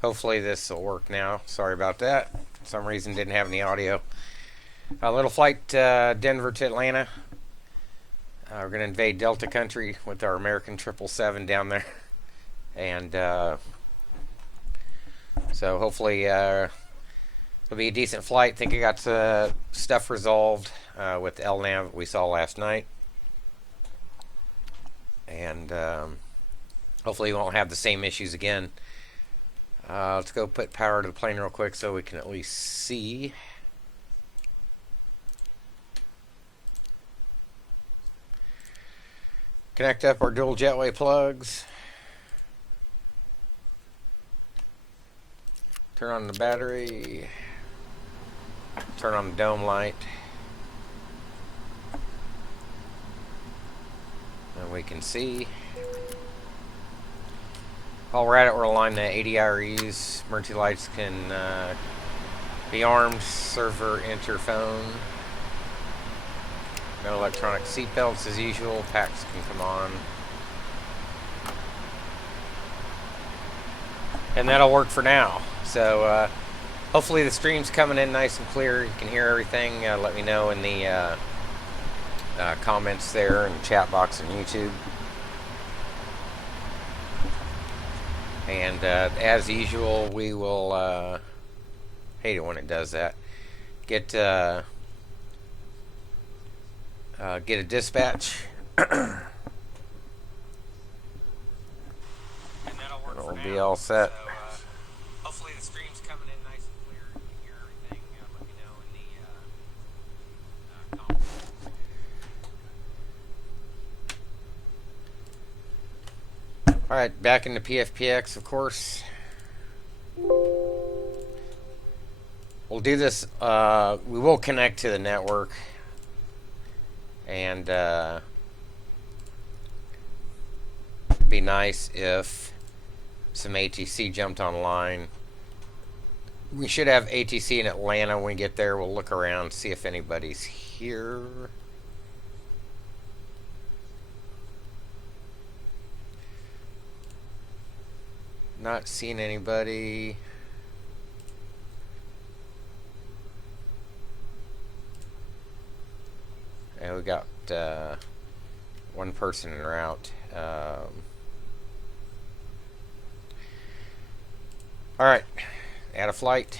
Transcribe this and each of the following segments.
Hopefully this will work now. Sorry about that. For some reason didn't have any audio. A little flight Denver to Atlanta. We're going to invade Delta country with our American 777 down there. And so hopefully it'll be a decent flight. I think I got stuff resolved with the LNAV we saw last night. And hopefully we won't have the same issues again. Let's go put power to the plane real quick so we can at least see. Connect up our dual jetway plugs. Turn on the battery. Turn on the dome light. And we can see. While we're at it, we're aligning the ADREs. Emergency lights can be armed. Server interphone. No electronic seatbelts as usual. Packs can come on. And that'll work for now. So hopefully the stream's coming in nice and clear. You can hear everything. Let me know in the comments there in the chat box on YouTube. And as usual, we will hate it when it does that. Get a dispatch. And it'll be all set. So, hopefully the stream's coming in nice and clear. You can hear everything. Let me know in the comments. Alright, back into PFPX, of course. We'll do this. We will connect to the network. And it'd be nice if some ATC jumped online. We should have ATC in Atlanta when we get there. We'll look around, see if anybody's here. Not seeing anybody. And we got one person en route. Alright, add a flight.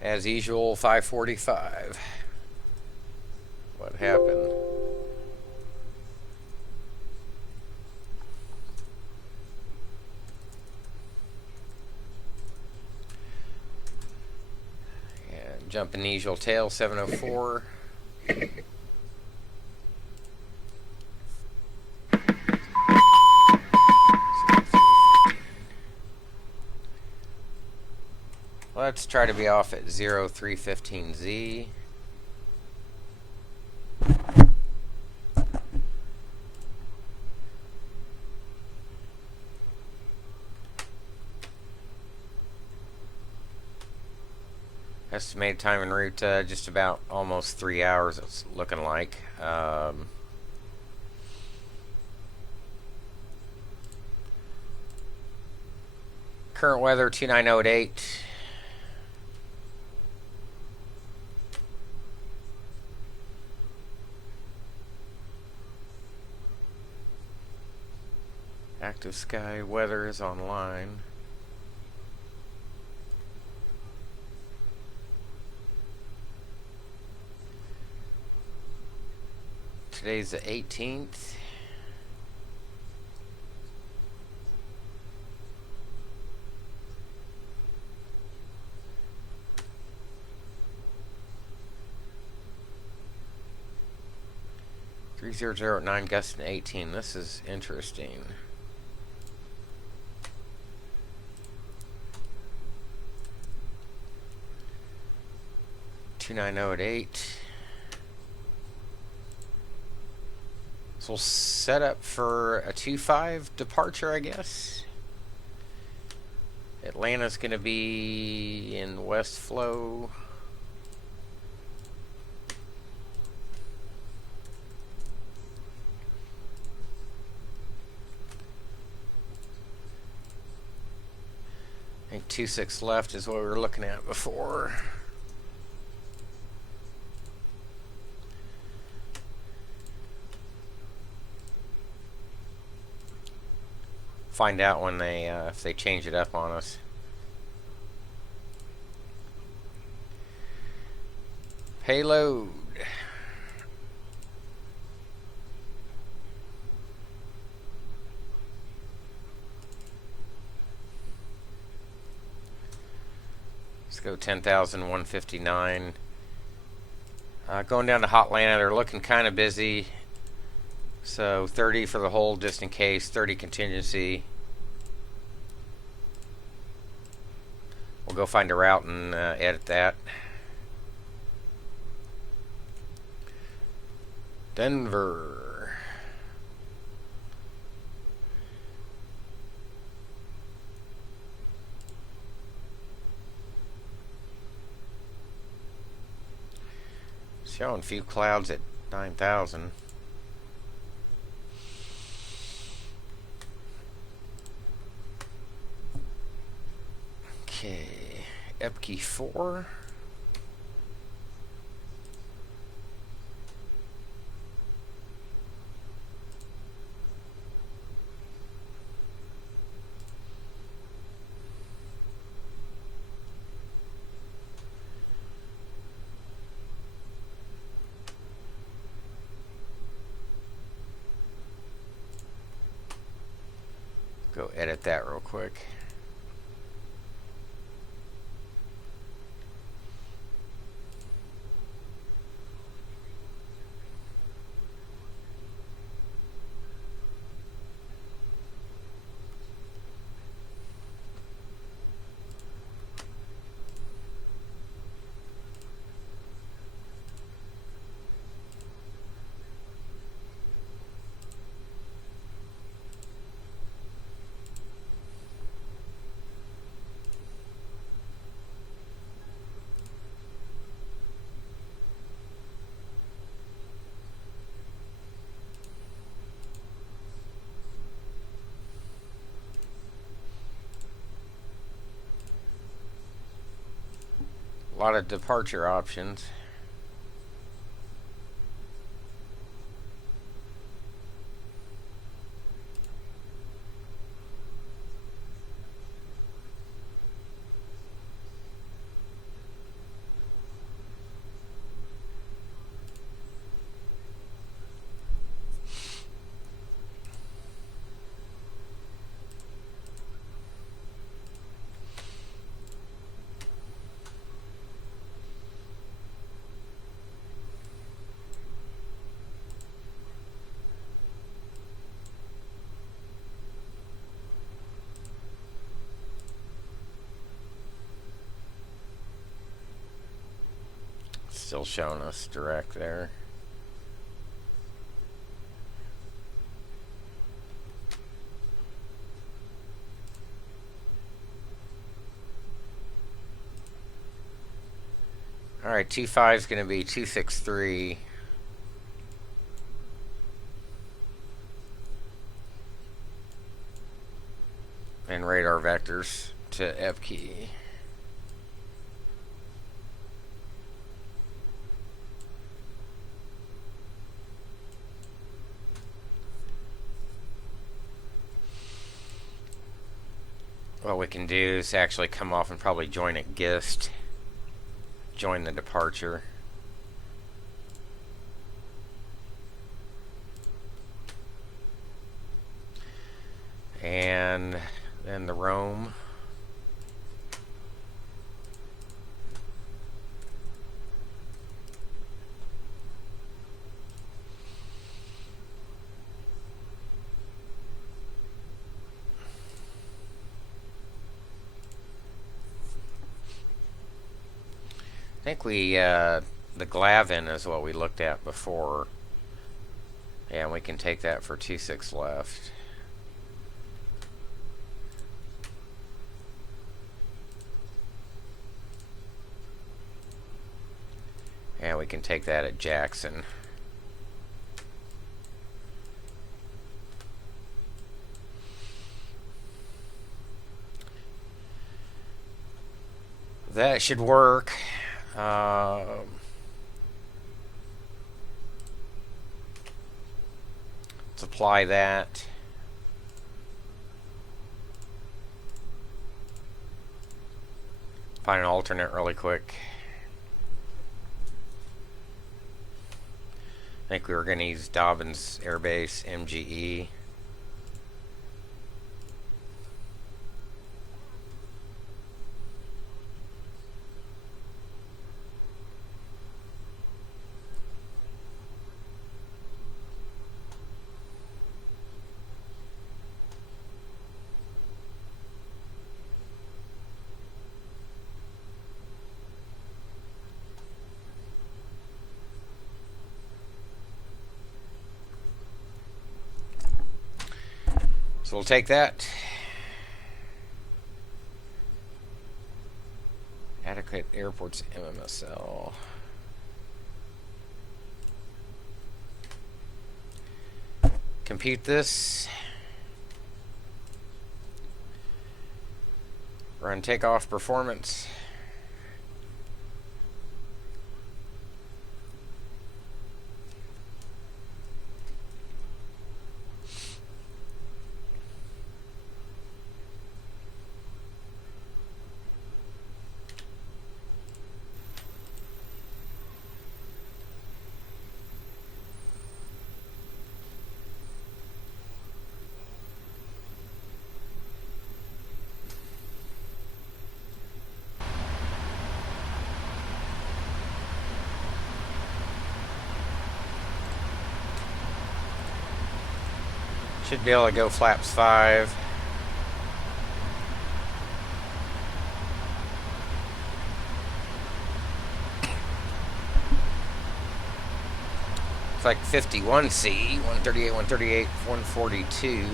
As usual, 545. What happened? Jumping usual tail, 704. Let's try to be off at 0315Z. Estimated time en route, just about almost 3 hours, it's looking like. Current weather, 29008. Active sky weather is online. Today's the 18th. (3009) gust in 18. This is interesting. (29008). So we'll set up for a 2-5 departure, I guess. Atlanta's going to be in West Flow. 26 left is what we were looking at before. Find out when they if they change it up on us. Payload. Let's go 10,159. Going down to Hotlanta, they're looking kind of busy. So 30 for the hold just in case, 30 contingency. We'll go find a route and edit that. Denver. Showing a few clouds at 9,000. Okay, Epke 4. Go edit that real quick. A lot of departure options. Still showing us direct there. Alright, 25 is going to be 263. And radar vectors to Epke. What we can do is actually come off and probably join at GIST. Join the departure. And then the Rome. I think the Glavin is what we looked at before. Yeah, and we can take that for 26 left. And we can take that at Jackson. that should work. Let's apply that. Find an alternate really quick. I think we were going to use Dobbins Air Base MGE. So we'll take that. Adequate airports MMSL. Compute this. Run takeoff performance. Should be able to go flaps 5. It's like 51C, 138, 138, 142.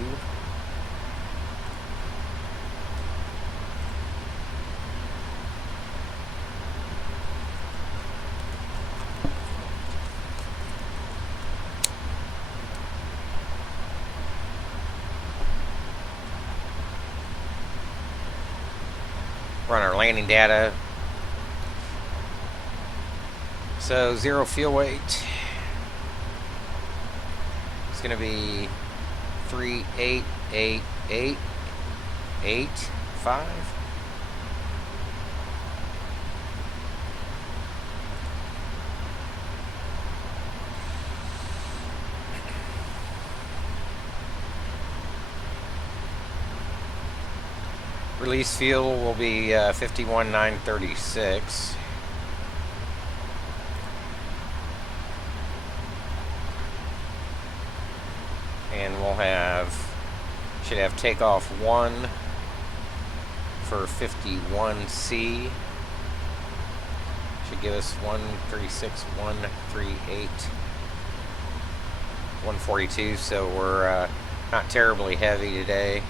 Run our landing data. So 0 fuel weight. It's going to be 3888885. Release fuel will be 51,936. And should have takeoff 1 for 51C. Should give us 136, 138, 142. So we're not terribly heavy today.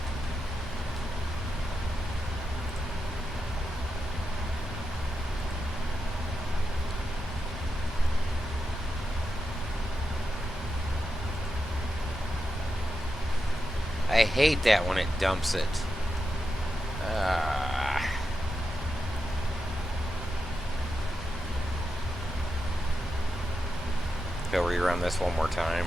I hate that when it dumps it. Go rerun this one more time.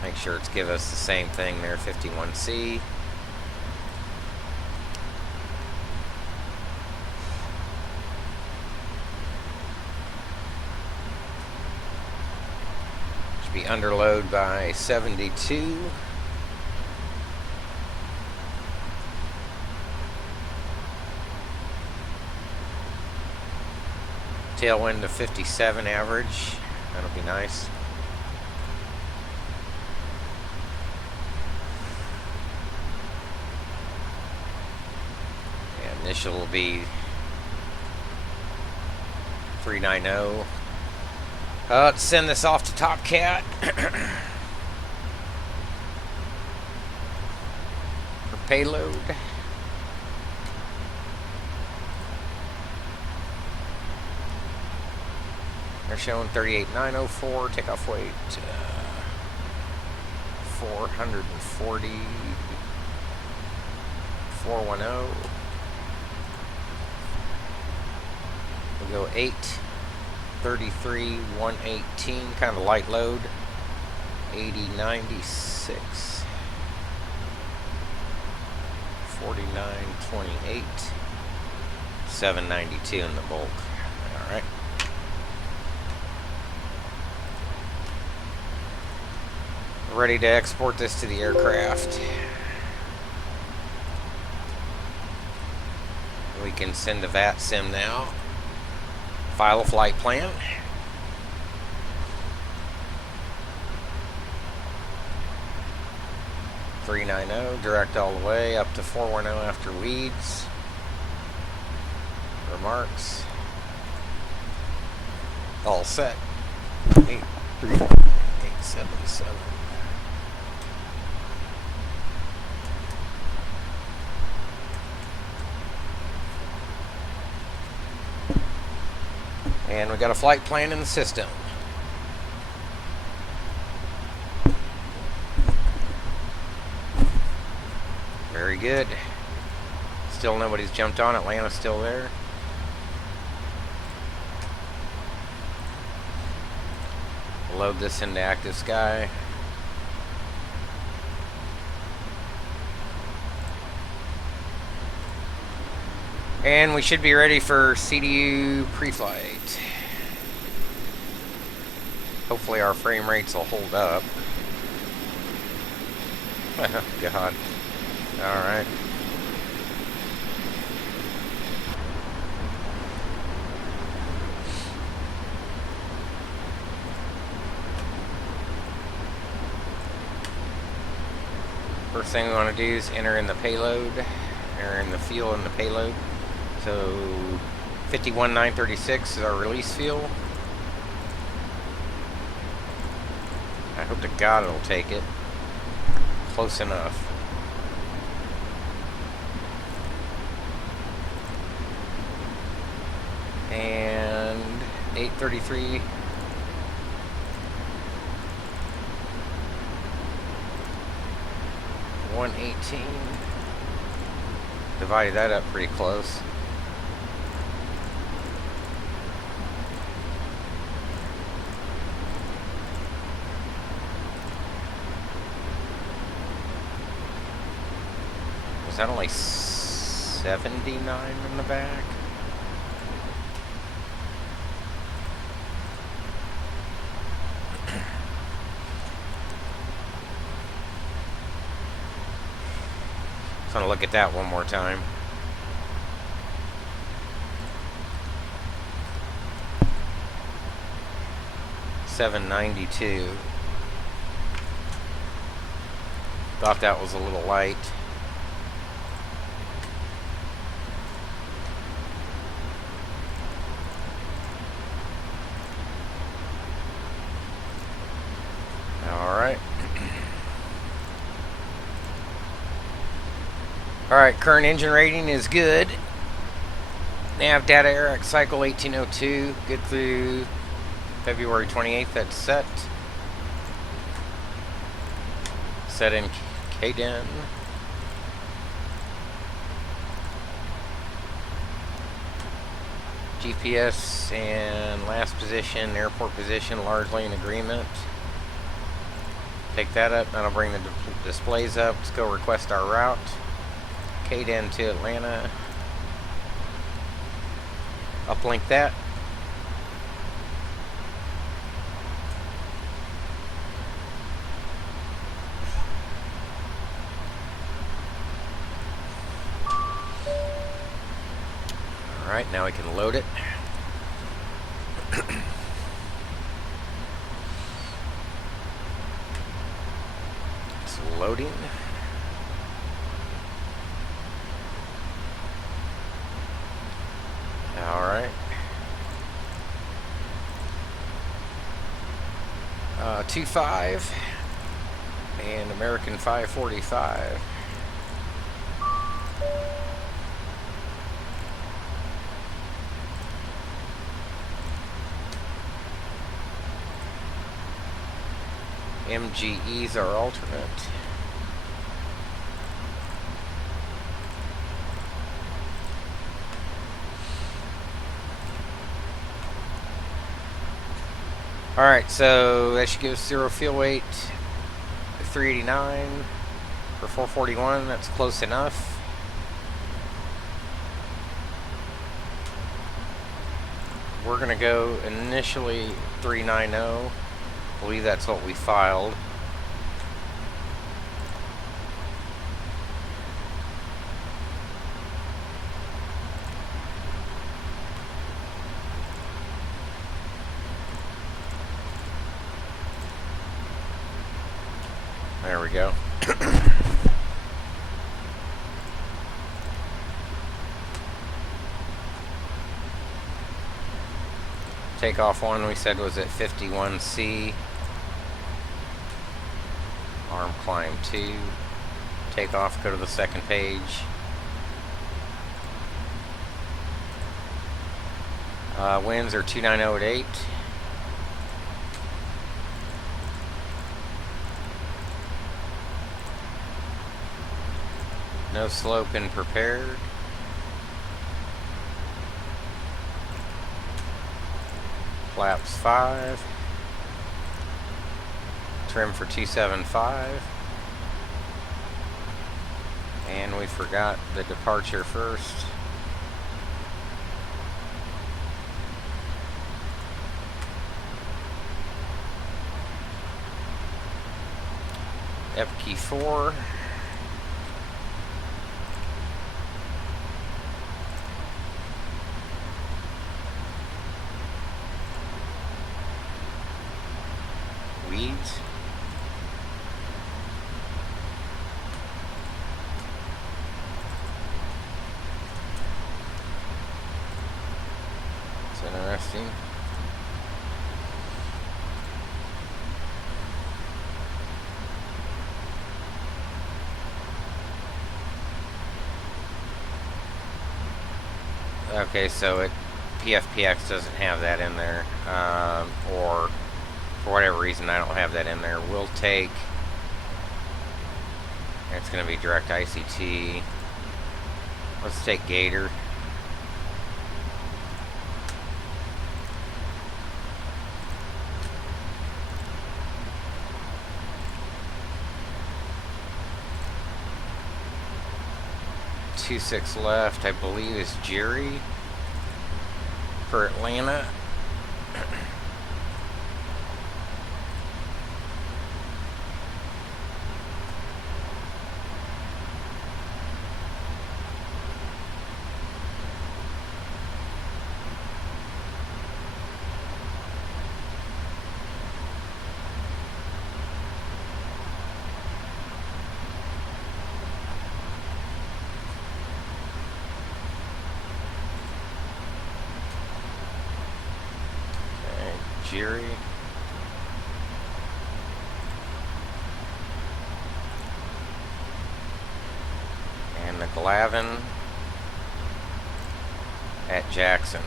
Make sure it's give us the same thing there, 51C. Should be under load by 72. Tailwind to 57 average. That'll be nice. Initial will be 390. Let's send this off to Top Cat. For payload. They're showing 38,904. Takeoff weight 440. 410. We'll go 833, 118, kind of light load. 8096. 4928. 792 in the bulk. All right. Ready to export this to the aircraft. We can send a VAT sim now. File a flight plan. $390, direct all the way up to 410 after weeds. Remarks. All set. 83877. And we got a flight plan in the system. Very good. Still nobody's jumped on. Atlanta's still there. Load this into active sky. And we should be ready for CDU pre-flight. Hopefully our frame rates will hold up. God. Alright. First thing we want to do is enter in the payload. Enter in the fuel in the payload. So 51,936 is our release fuel. I hope to God it'll take it. Close enough. And 833. $118. Divided that up pretty close. Was that only 79 in the back? Just want to look at that one more time. $792. Thought that was a little light. Alright, current engine rating is good. Nav data air cycle 1802. Good through February 28th. That's set. Set in Kden. GPS and last position, airport position, largely in agreement. Take that up. That'll bring the displays up. Let's go request our route. Kden to Atlanta. Uplink that. Alright, now we can load it. It's loading. Alright. 25 and American 545. MGE's our alternate. Alright, so that should give us 0 fuel weight, 389 for 441. That's close enough. We're going to go initially 390. I believe that's what we filed. There we go. Takeoff one we said was at 51C. Arm climb 2. Takeoff, go to the second page. Winds are 290 at 8. No slope and prepared. Flaps 5. Trim for 275. And we forgot the departure first. Epke 4. Weeds. It's interesting. Okay, so PFPX doesn't have that in there, or for whatever reason I don't have that in there. We'll take, it's going to be direct ICT. Let's take Gator. Two 6 left, I believe, is Jerry for Atlanta. Jerry. And the Glavin at Jackson.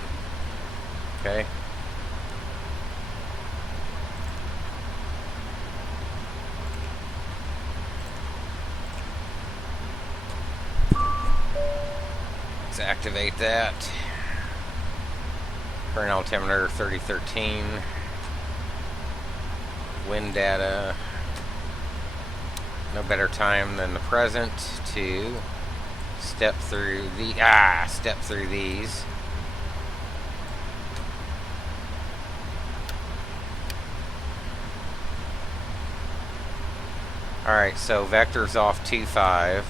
Okay. Let's activate that. Current altimeter 3013. Wind data. No better time than the present to step through these. Alright, so vector's off 2.5.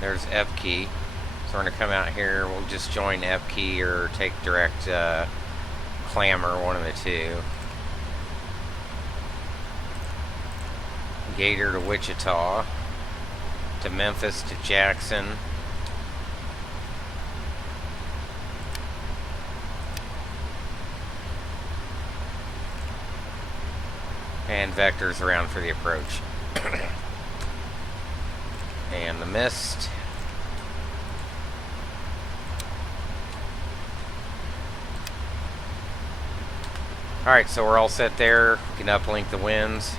There's Epke. So we're going to come out here. We'll just join Epke or take direct Clamor, one of the two. Gator to Wichita. To Memphis to Jackson. And vectors around for the approach. And the mist. Alright, so we're all set there. We can uplink the winds.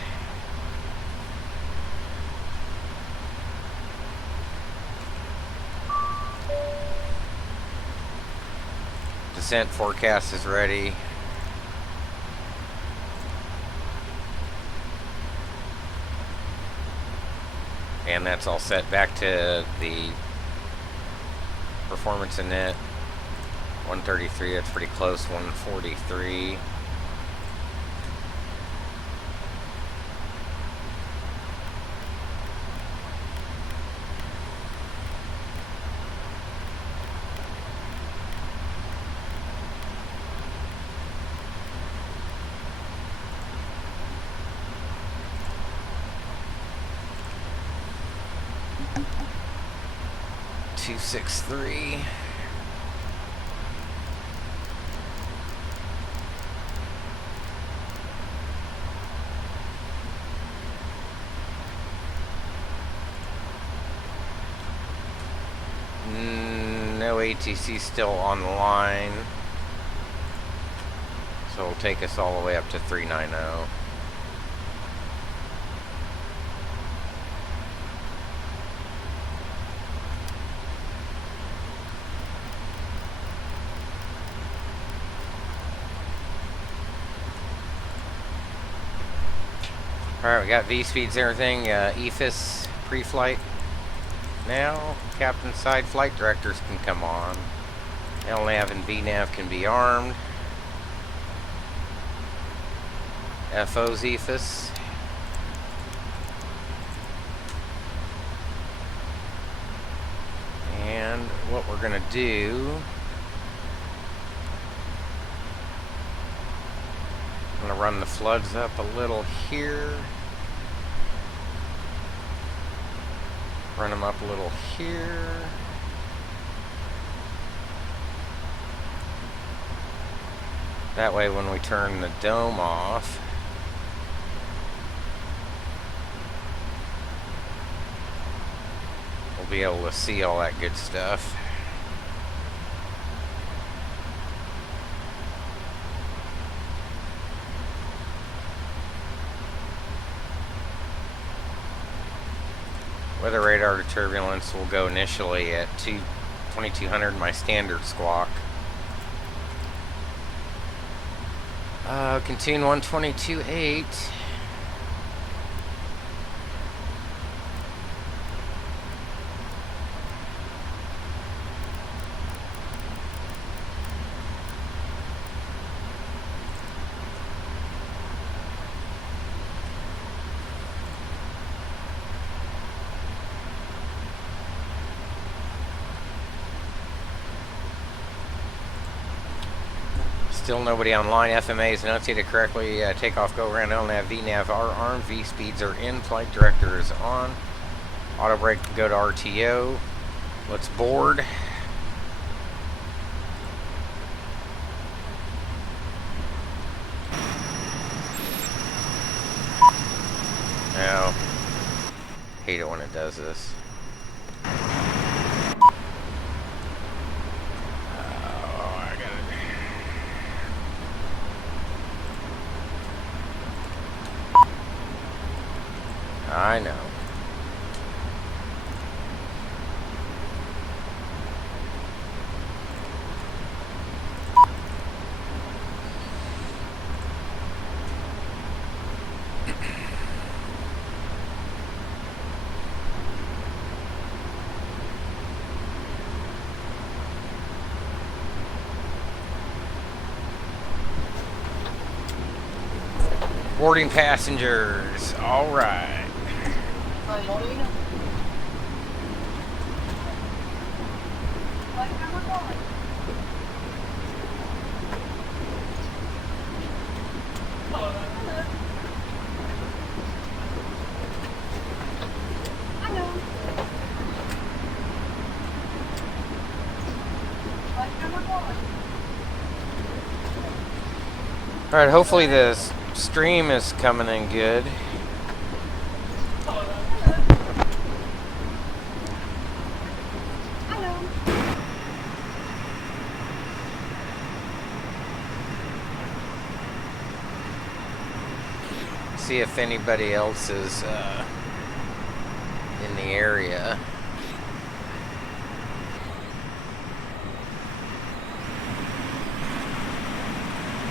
Descent forecast is ready. And that's all set. Back to the performance in it. 133, that's pretty close. 143. Two 6-3. No ATC still on the line, so it'll take us all the way up to 390. Alright, we got V-speeds and everything. EFIS pre-flight. Now, captain side flight directors can come on. LNAV and VNAV can be armed. FO's EFIS. And what we're going to do... I'm going to run the floods up a little here. Run them up a little here. That way when we turn the dome off, we'll be able to see all that good stuff. Weather radar to turbulence will go initially at 2200, my standard squawk. Can tune 122.8. Still nobody online. FMA is enunciated correctly. Takeoff, go around, LNAV, VNAV are armed. V speeds are in. Flight director is on. Auto brake can go to RTO. Let's board. Now, hate it when it does this. I know. Boarding passengers. All right. All right, hopefully this Stream is coming in good. See if anybody else is in the area.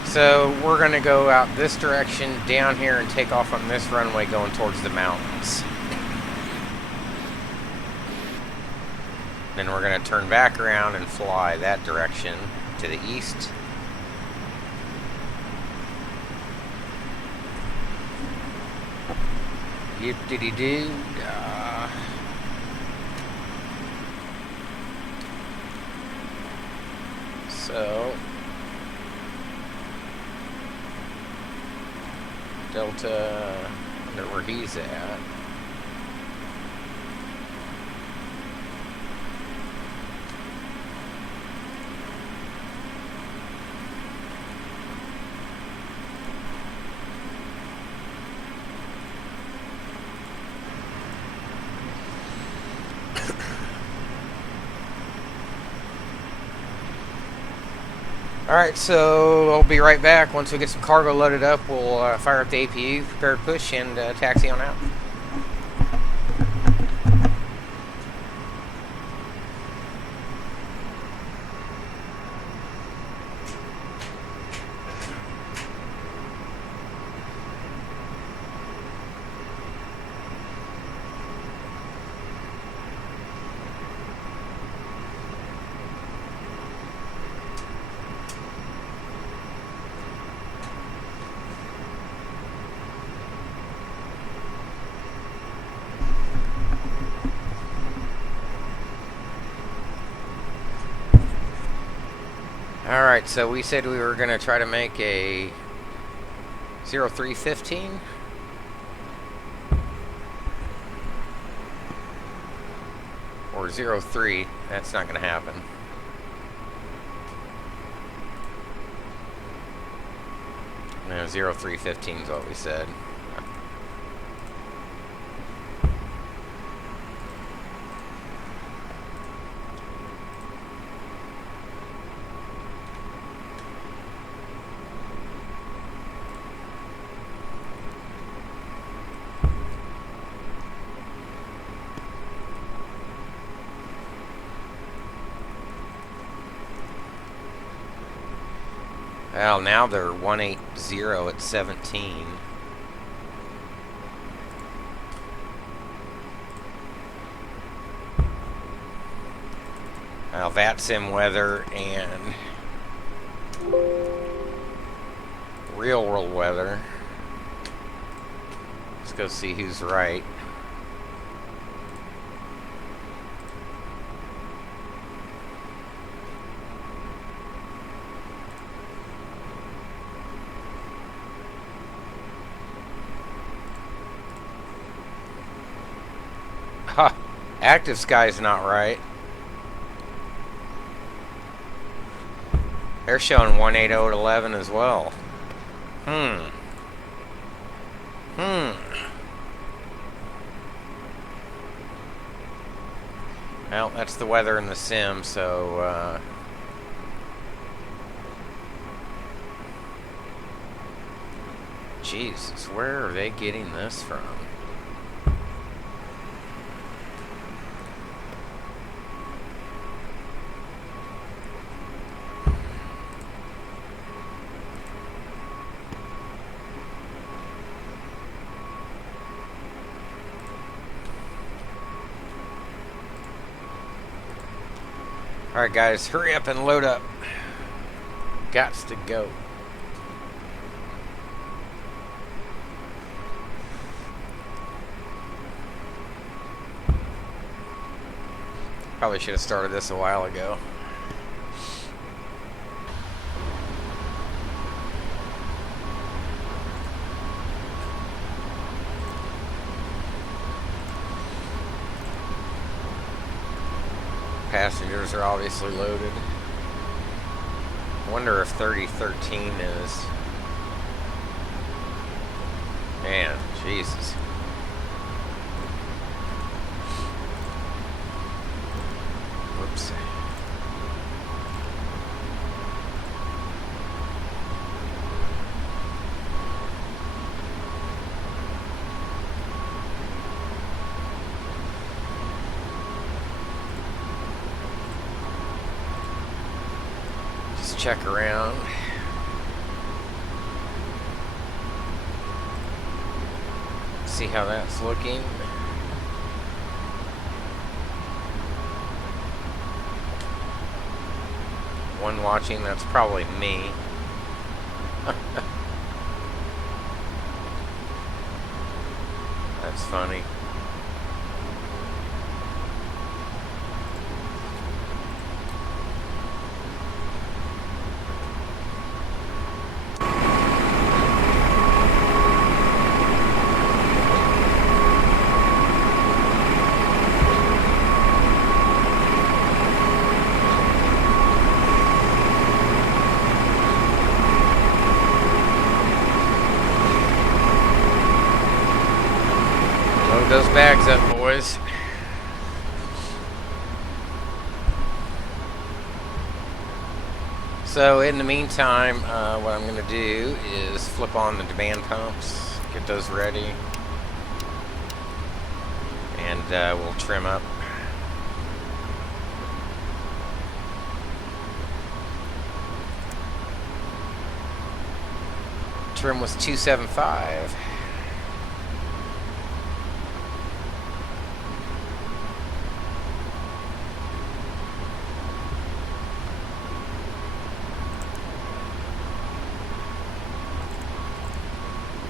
So we're going to go out this direction, down here, and take off on this runway going towards the mountains. Then we're going to turn back around and fly that direction to the east. Yip-diddy-doo. So Delta, I wonder where he's at. Alright, so I'll be right back. Once we get some cargo loaded up, we'll fire up the APU, prepare to push, and taxi on out. Alright, so we said we were going to try to make a 0315. Or 03. That's not going to happen. No, 0315 is what we said. Well, now they're 180 at 17. Well, VATSIM weather and real world weather. Let's go see who's right. Ha! Active Sky's not right. They're showing 180 at 11 as well. Well, that's the weather in the sim, so Jesus, where are they getting this from? Alright guys, hurry up and load up. Gots to go. Probably should have started this a while ago. Passengers are obviously loaded. I wonder if 3013 is Jesus. Whoops. Just check around. See how that's looking. One watching, that's probably me. That's funny. Load those bags up, boys. So in the meantime, what I'm going to do is flip on the demand pumps, get those ready, and we'll trim up. Trim was 275.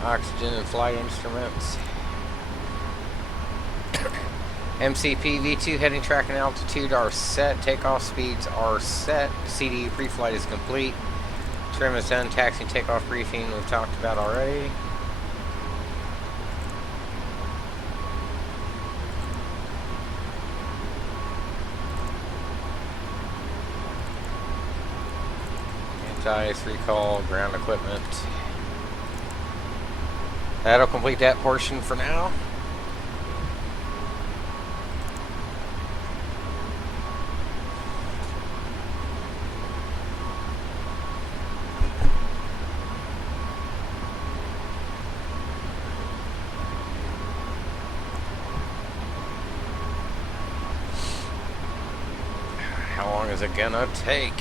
Oxygen and flight instruments. MCP V2 heading, track, and altitude are set. Takeoff speeds are set. CDE pre-flight is complete. Trim is done. Taxi and takeoff briefing we've talked about already. Anti-ice recall, ground equipment. That'll complete that portion for now. How long is it gonna take?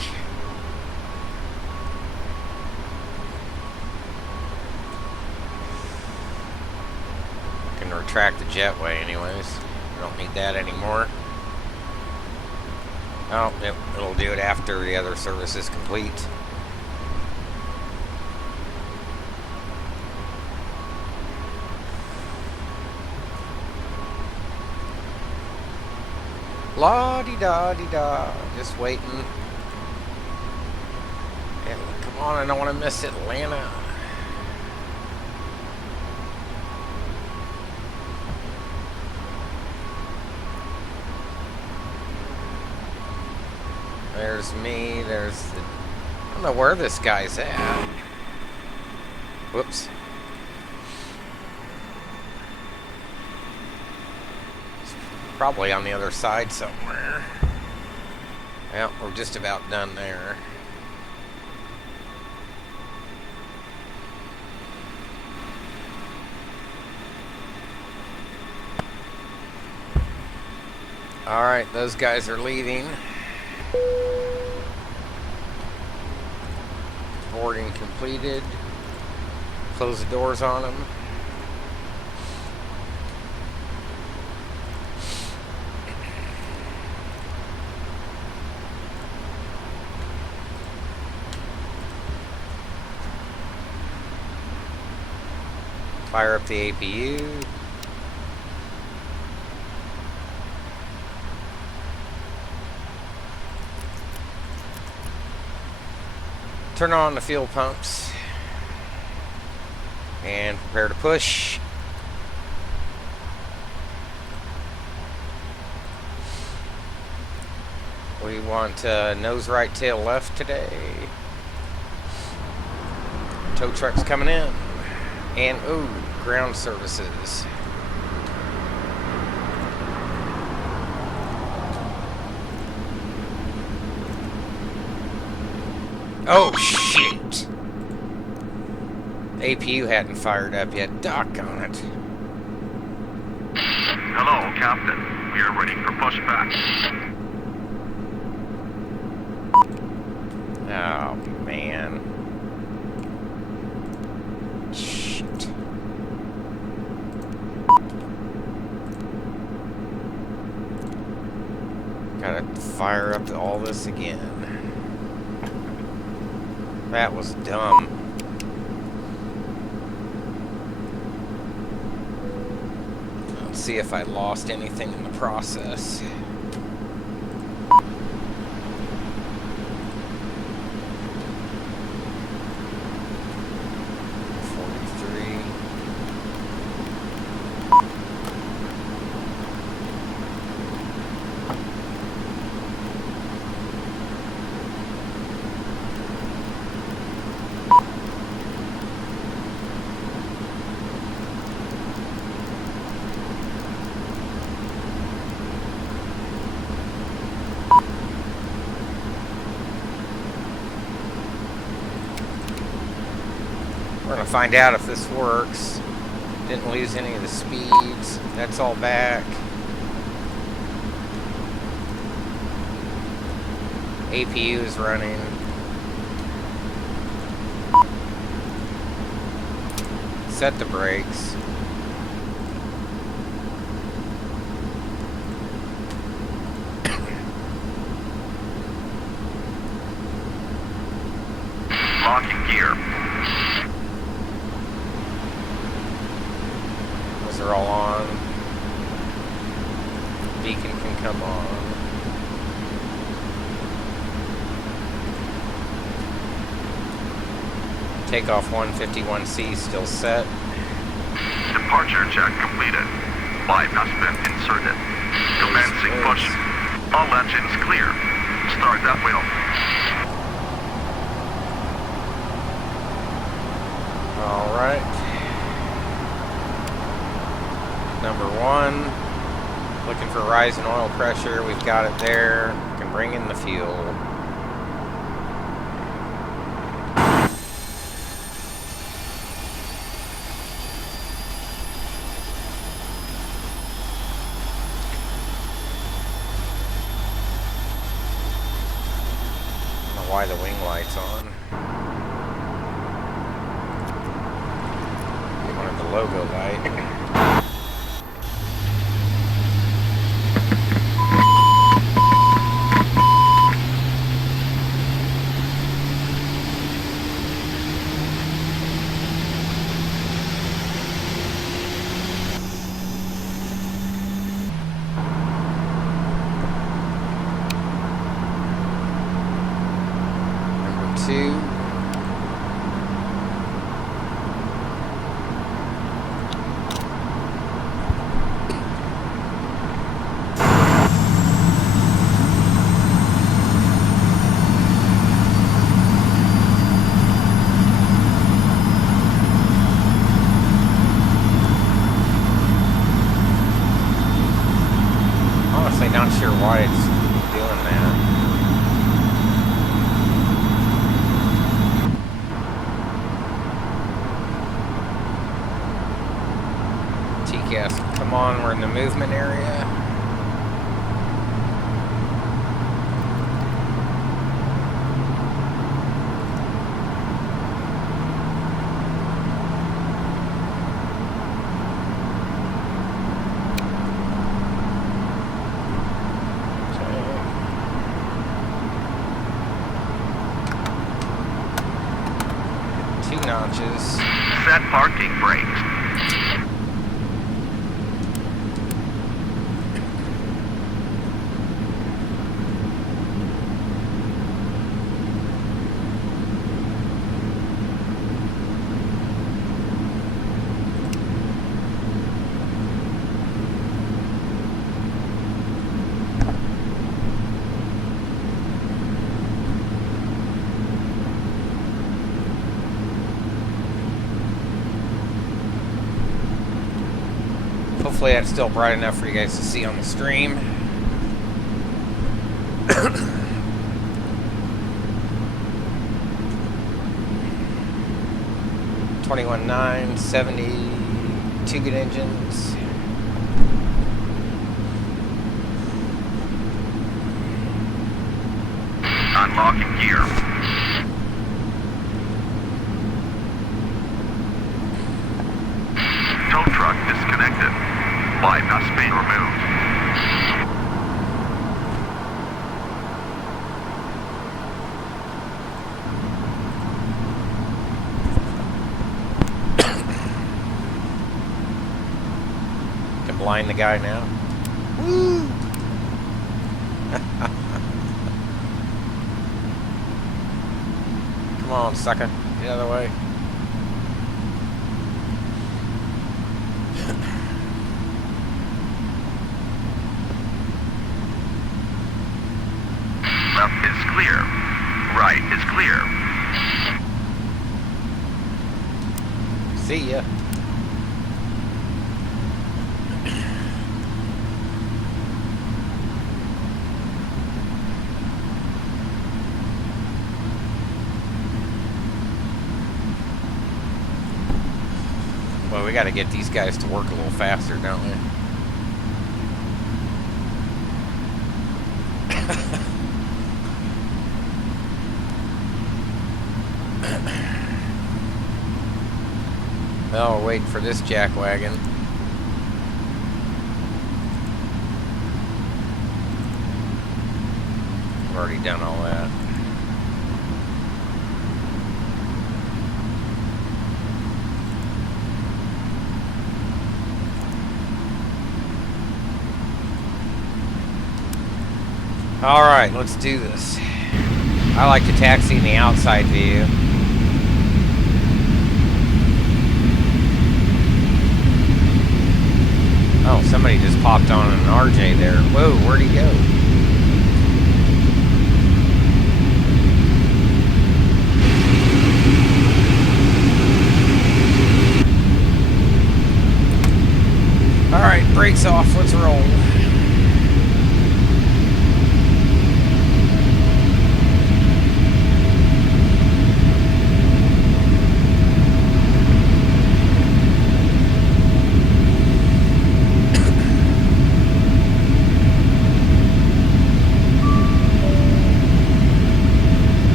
Retract the jetway anyways. We don't need that anymore. Oh, it'll do it after the other service is complete. La-di-da-di-da. Just waiting. And come on, I don't want to miss Atlanta. There's me, there's the... I don't know where this guy's at. Whoops. It's probably on the other side somewhere. Well, we're just about done there. Alright, those guys are leaving. Boarding completed. Close the doors on them. Fire up the APU. Turn on the fuel pumps and prepare to push. We want nose right, tail left today. Tow truck's coming in. And ooh, Ground services. Oh, shit. APU hadn't fired up yet. Doggone it. Hello, Captain. We are ready for pushback. Oh, man. Shit. Gotta fire up all this again. That was dumb. Let's see if I lost anything in the process. We're gonna find out if this works. Didn't lose any of the speeds. That's all back. APU is running. Set the brakes. Locking gear. Those are all on. Beacon can come on. Takeoff 151C still set. Departure check completed. Pipe has been inserted. Commencing push. All engines clear. Start that wheel. Alright. Number 1. Looking for rise in oil pressure. We've got it there. Can bring in the fuel. Why the wing light's on. You wanted the logo light. Two. Honestly, not sure why it's doing that. Yes, come on, we're in the movement area. Okay. 2 notches. Set parking brakes. Hopefully that's still bright enough for you guys to see on the stream. 21.9, 72 good engines. Unlocking gear. Tow truck disconnected. Bypass pane removed. Can blind the guy now. Woo! Come on, sucker. Get out of the way. Left is clear. Right is clear. See ya. Well, we got to get these guys to work a little faster, don't we? Well, we're waiting for this jackwagon. I've already done all that. All right, let's do this. I like to taxi in the outside view. Oh, somebody just popped on an RJ there. Whoa, where'd he go? All right, brakes off. Let's roll.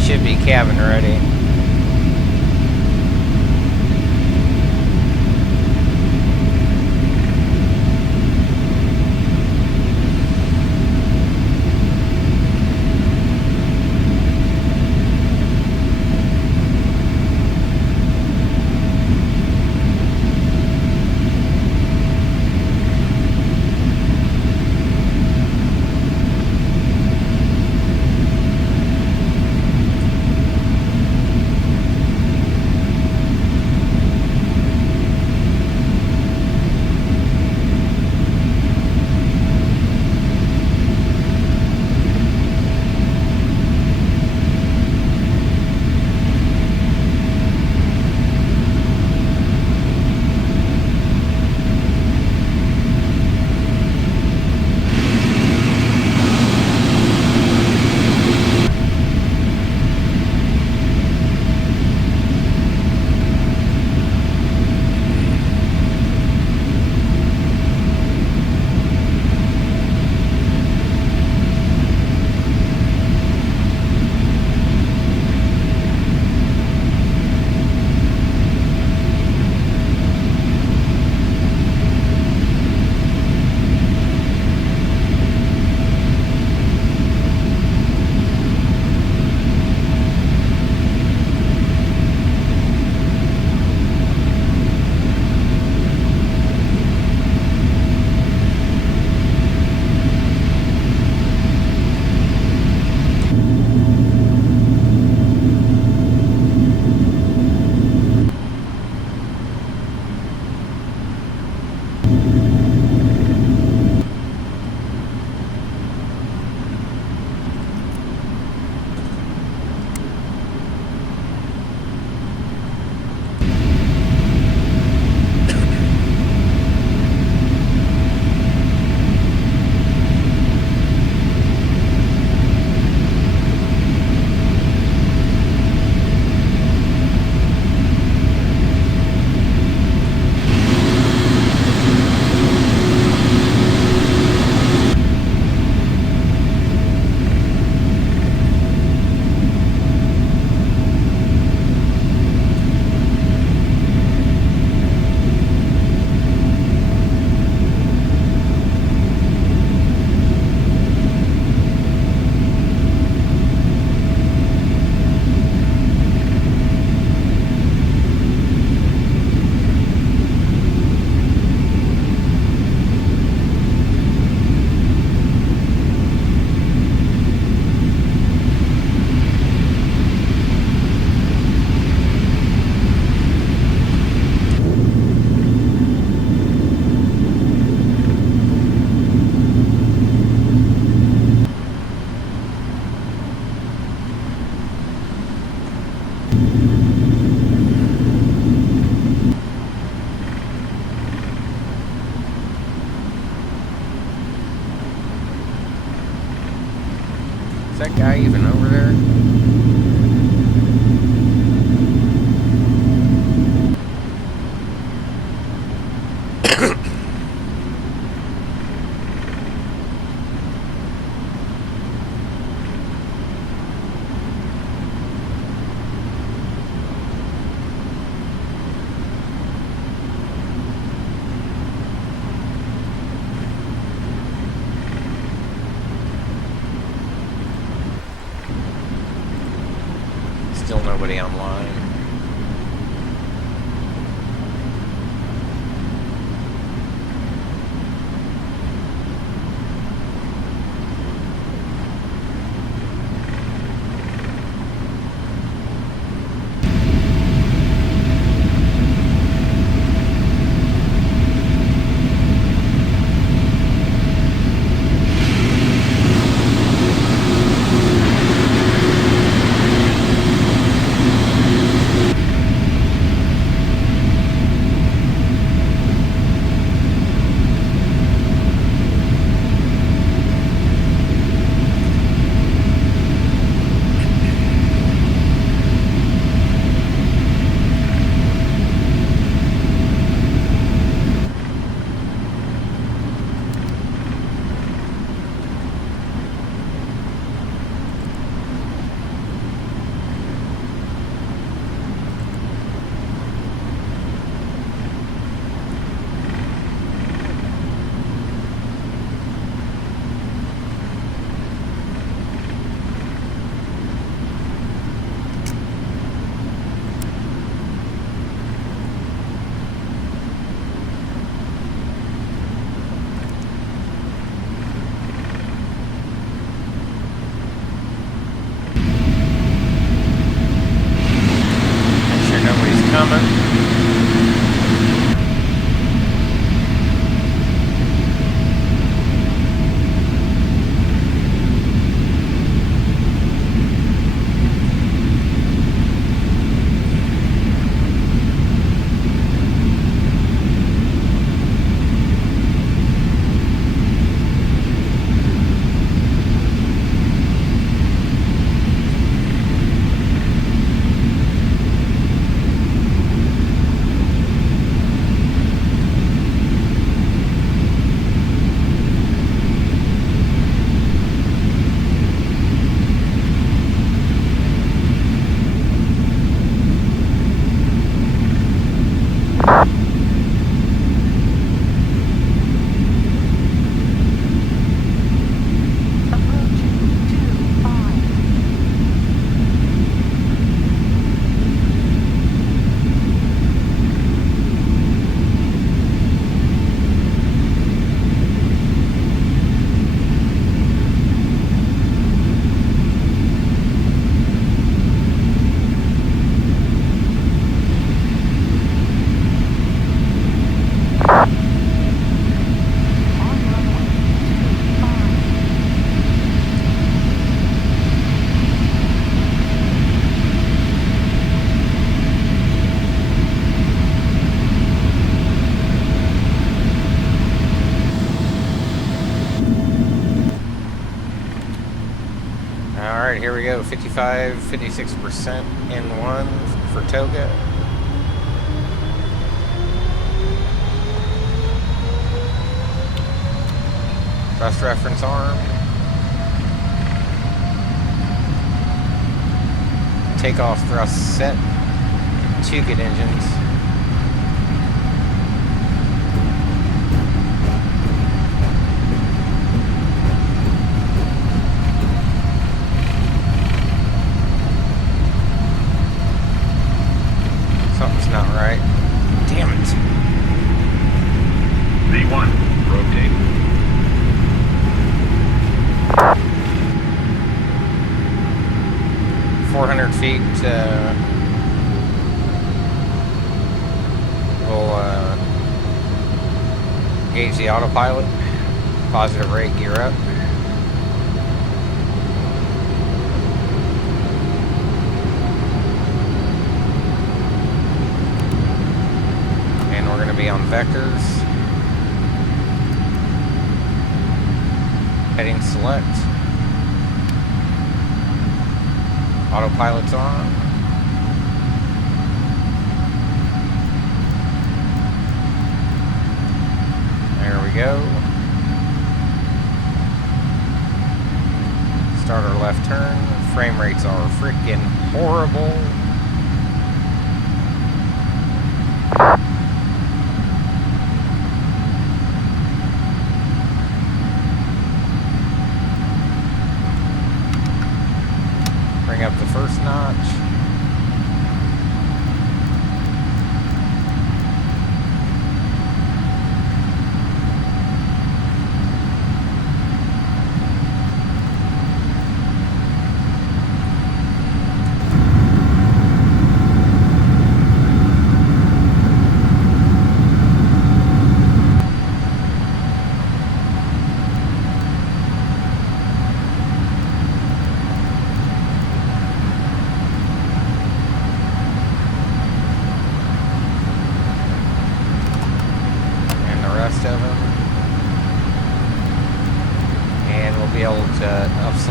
Should be cabin ready. Still nobody online. Alright, here we go. 55, 56% N1 for Toga. Thrust reference arm. Takeoff thrust set. 2 good engines. Something's not right. Damn it. V1, rotate. Uh, 400 feet, we'll gauge the autopilot. Positive rate, gear up. And we're going to be on vectors. Heading select. Autopilot's on. There we go. Start our left turn. Frame rates are freaking horrible. Bring up the first notch.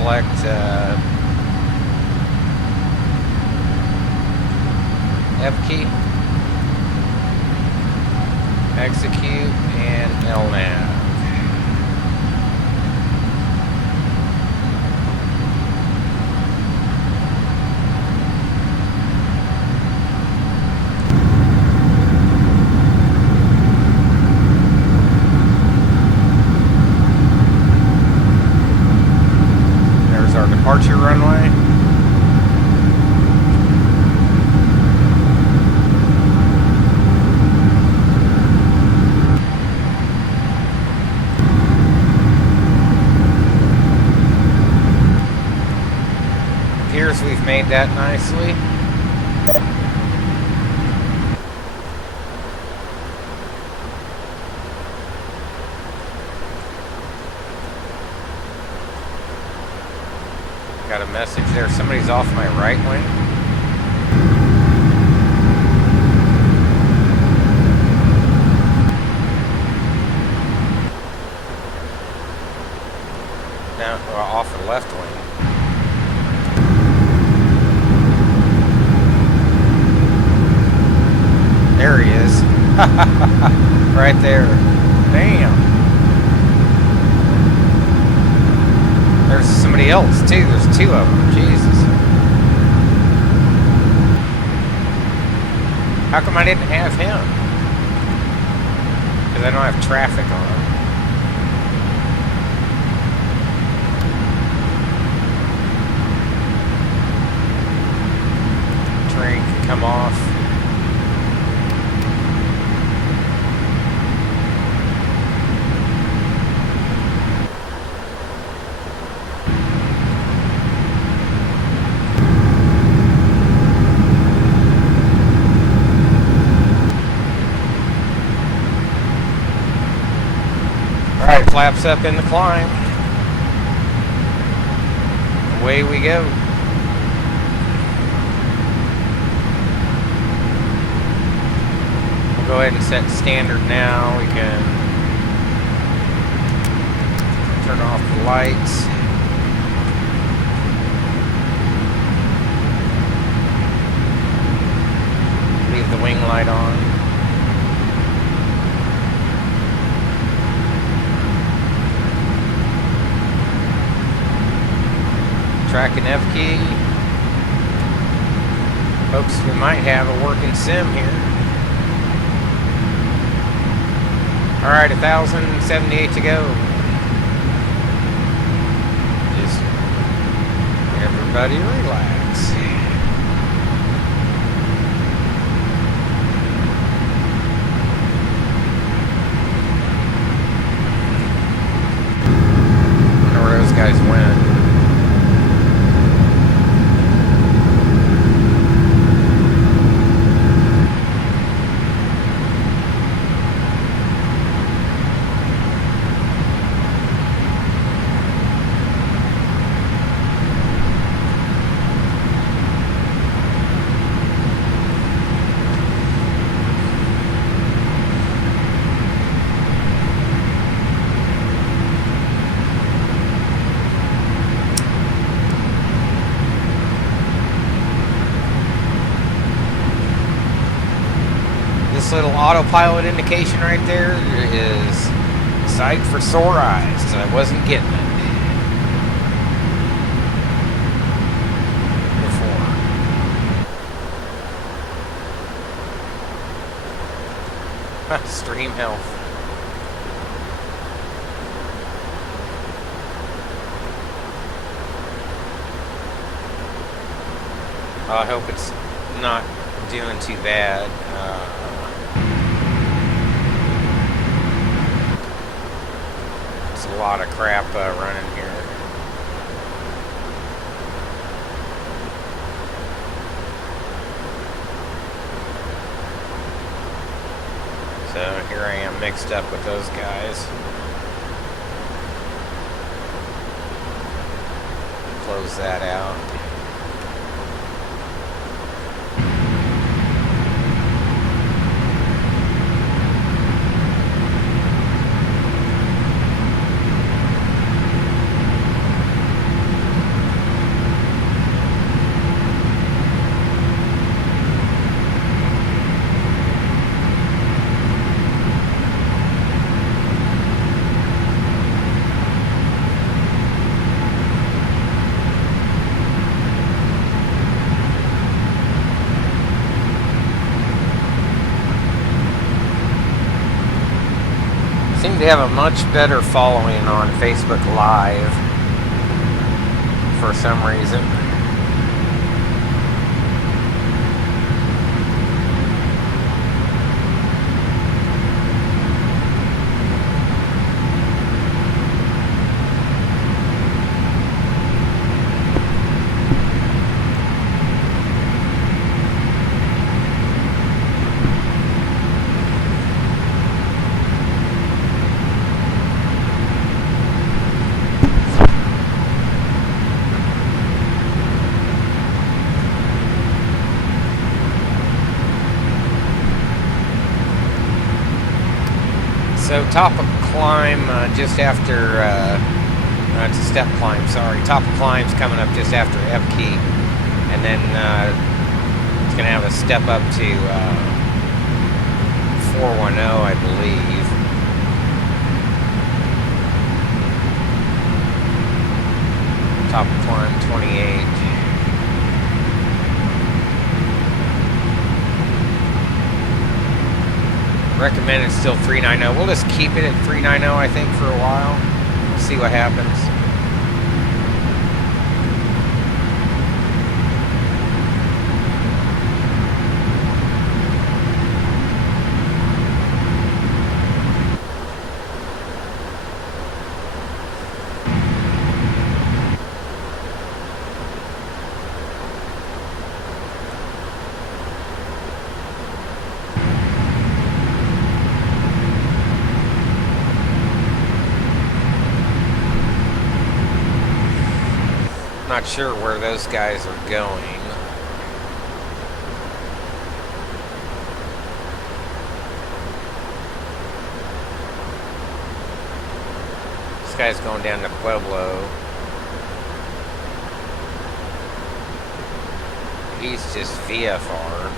select F key, execute, and LNAV. There's our departure runway. Appears we've made that nicely. Got a message there. Somebody's off my right wing. Now, off the left wing. There he is. Right there. Damn. There's somebody else too. There's two of them. Jesus. How come I didn't have him? Because I don't have traffic on. Train can come off. Alright, flaps up in the climb. Away we go. We'll go ahead and set standard now. We can turn off the lights. Leave the wing light on. Track and F key. Folks, we might have a working sim here. Alright, 1,078 to go. Just everybody relax. I wonder where those guys went. This little autopilot indication right there is sight for sore eyes, because I wasn't getting it before. Stream health. I hope it's not doing too bad. It's a lot of crap running here. So here I am mixed up with those guys. Close that out. seem to have a much better following on Facebook Live for some reason. So top of climb just after, it's a step climb, sorry. Top of climb's coming up just after Epke. And then it's going to have a step up to 410, I believe. Top of climb 28. Recommended still 390. We'll just keep it at 390, I think, for a while. See what happens. Not sure where those guys are going. This guy's going down to Pueblo. He's just VFR.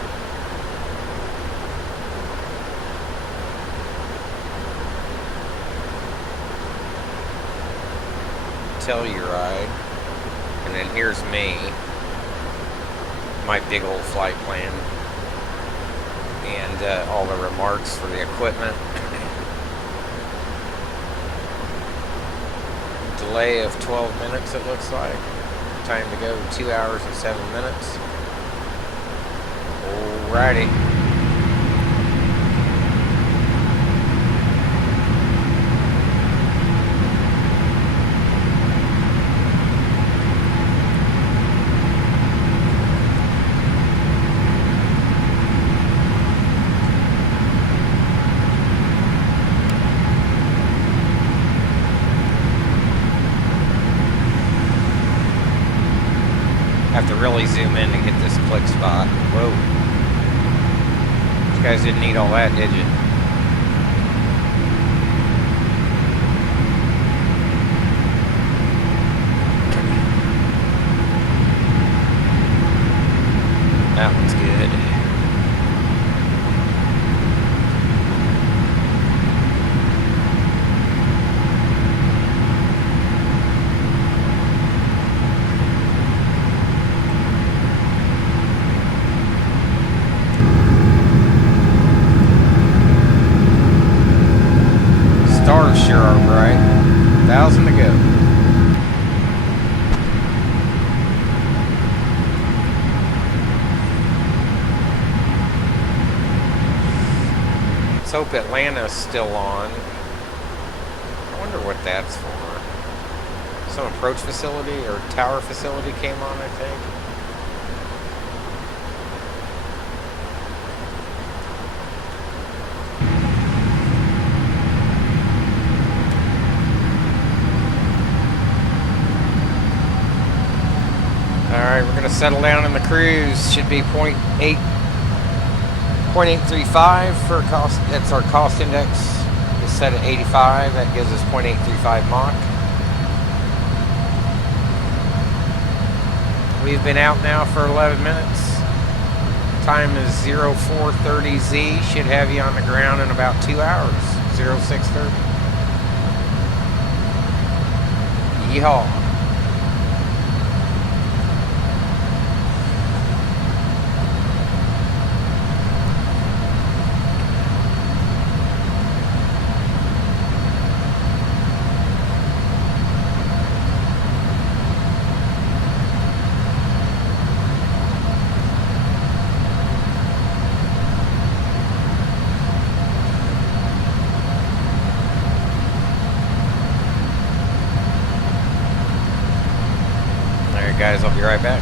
Telluride. And then here's me, my big old flight plan, and all the remarks for the equipment. Delay of 12 minutes, it looks like. Time to go 2 hours and 7 minutes. Alrighty. Have to really zoom in to get this click spot. Whoa. You guys didn't need all that, did you? That one's good. Stars sure are bright. 1,000 to go. Let's hope Atlanta's still on. I wonder what that's for. Some approach facility or tower facility came on, I think. Alright, we're going to settle down in the cruise. Should be 0.835 for cost. That's our cost index. It's set at 85. That gives us 0.835 Mach. We've been out now for 11 minutes. Time is 0430Z. Should have you on the ground in about 2 hours. 0630. Yeehaw. guys. I'll be right back.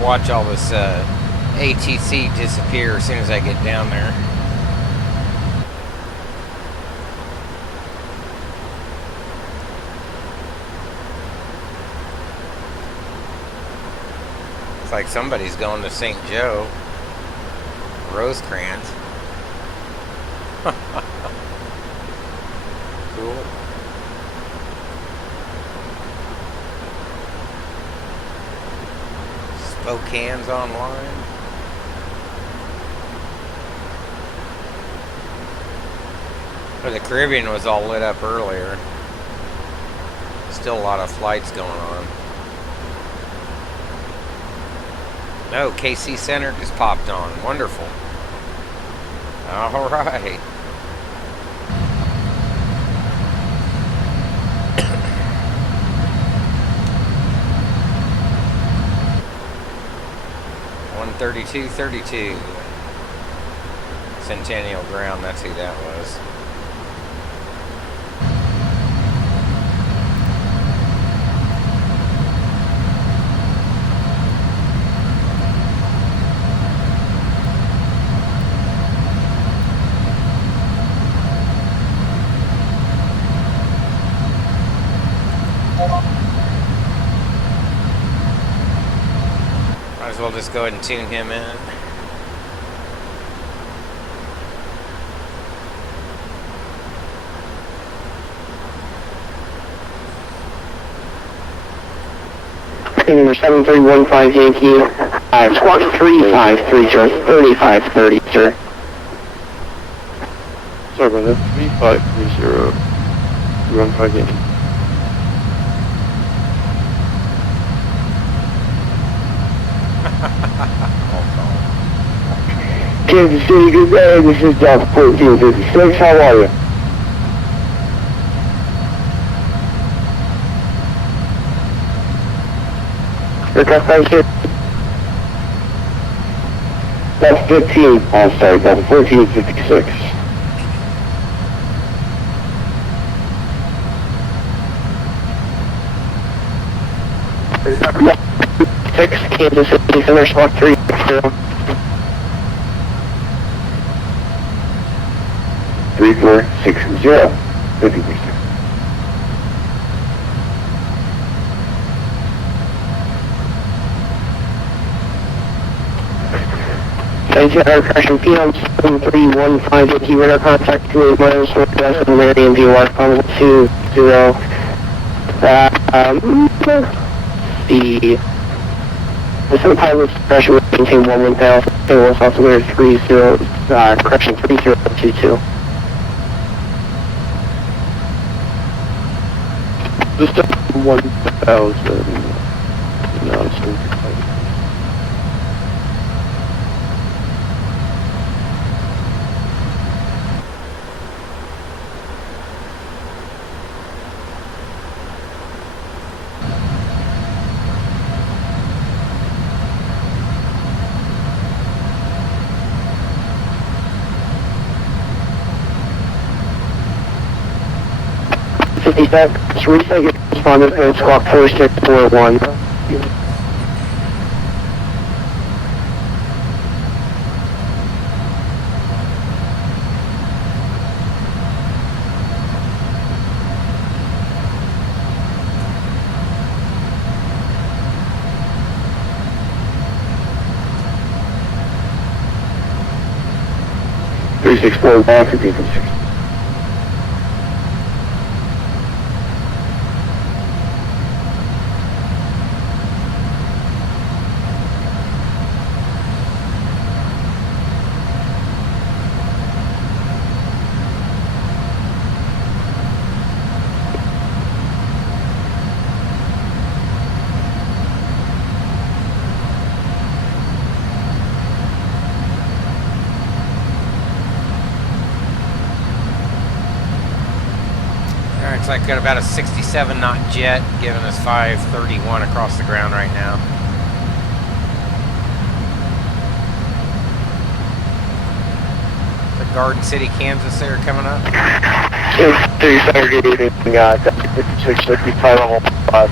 Watch all this ATC disappear as soon as I get down there. It's like somebody's going to St. Joe. Rosecrans. Cool. Spokane's online. But the Caribbean was all lit up earlier. Still a lot of flights going on. No, KC Center just popped on. Wonderful. All right. $132.32. Centennial Ground, that's who that was. Might as well just go ahead and tune him in. Number 7315 Yankee, squawk 3530, 3530, sir. Sorry about that. 3530. 15 Yankee. Kansas City, good day. This is Delta 1456. How are you? Aircraft thank you. That's 15. I'm sorry, Delta 1456. Six, Kansas City, Center, squawk 360. 3460. 50%. Thank you, our crash and PM 7315 Yankee radar contact 28 miles northwest of Marion VOR final 20. The Senate pilot's pressure will maintain 1000. It will also wear 30, correction 3022. Just 1000. No, it's 50 seconds. Reset your respondent and squawk 4641. 364 back, repeat 56. Looks like got about a 67 knot jet, giving us 531 across the ground right now. The Garden City, Kansas there coming up. 230, 665 level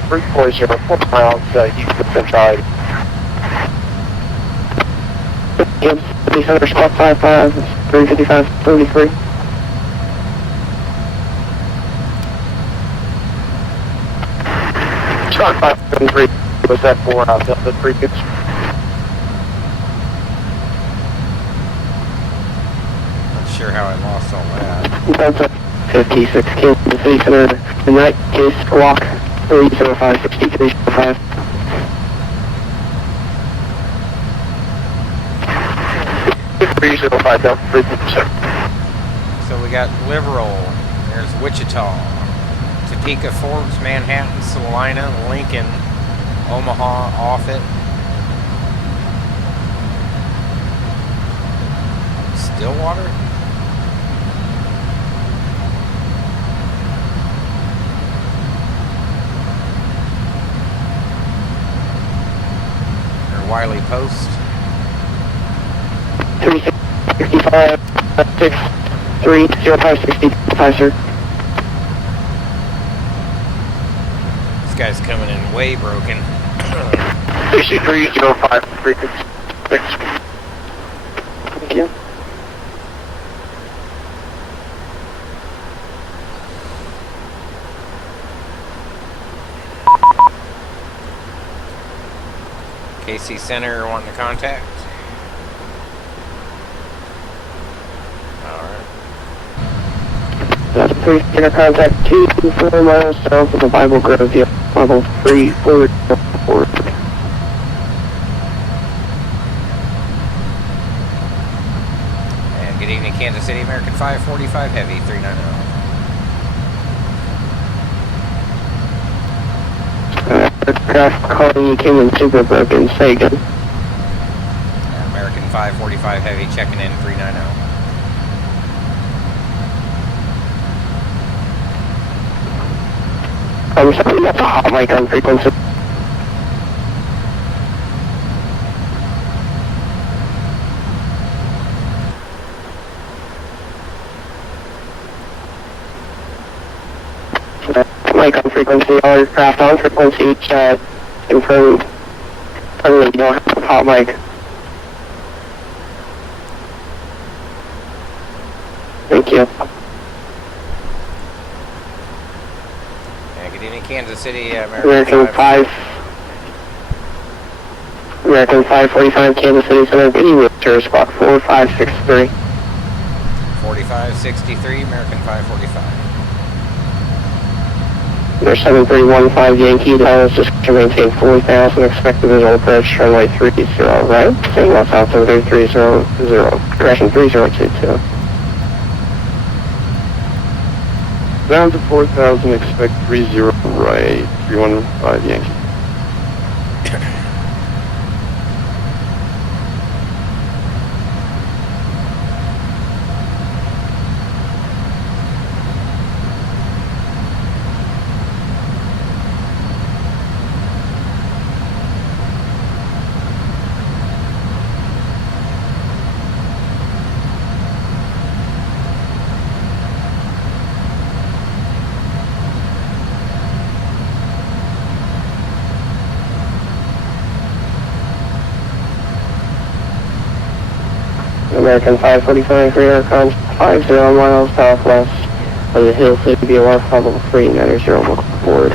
340, 4 miles east of Central. Kansas squawk 55, 355, 33. Squawk 573, was that 4 out of the 3 kids? Not sure how I lost all that. That's a 56 Kansas City Center. In that case, squawk 305, 6305. So we got Liberal, there's Wichita, Topeka, Forbes, Manhattan, Salina, Lincoln, Omaha, Offutt, Stillwater. Or Wiley Post. 365, 630565, sir. This guy's coming in way broken. 6305, 366. Thank you. KC Center wanting to contact. That's 3 center contact 2 miles south of the Bible Grove, yeah, level 3 forward. And good evening, Kansas City, American 545 Heavy, 390. Aircraft calling you came in super broken, say again. American 545 Heavy checking in, 390. I'm sorry, that's a hot mic on frequency. Mic on frequency, all aircraft on frequency, chat, confirmed. I really don't have a hot mic. Thank you. Good evening, Kansas City, American 545 Kansas City Center, good evening, sir, squawk 4563. 4563, American 545. There's 7315 Yankee, Dallas, just to maintain 40,000, expected visual approach, runway 30, right, same loss out 7300, correction 3022. Down to 4,000, expect 30 right, 315 Yankee. American 545, radar con 50 miles southwest of the Hill City BOR level 390 local forward.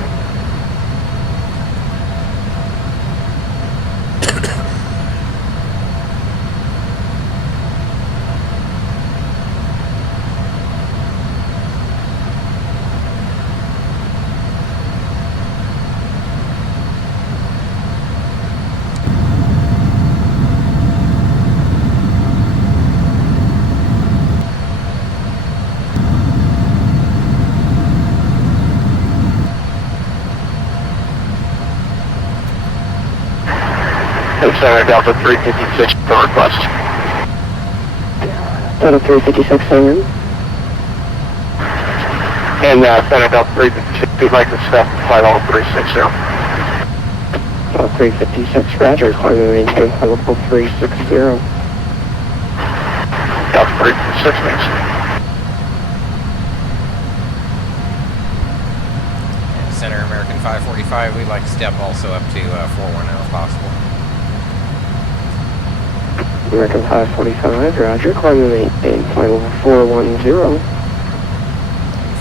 Center Delta 356 for request. Delta 356, hang on. And Center Delta 356, we'd like to step flight level 360. Delta 356, roger, climb and maintain flight level 360. Delta 356, thanks. Center American 545, we'd like to step also up to 410 if possible. American 545, roger, climb and maintain flight level 410.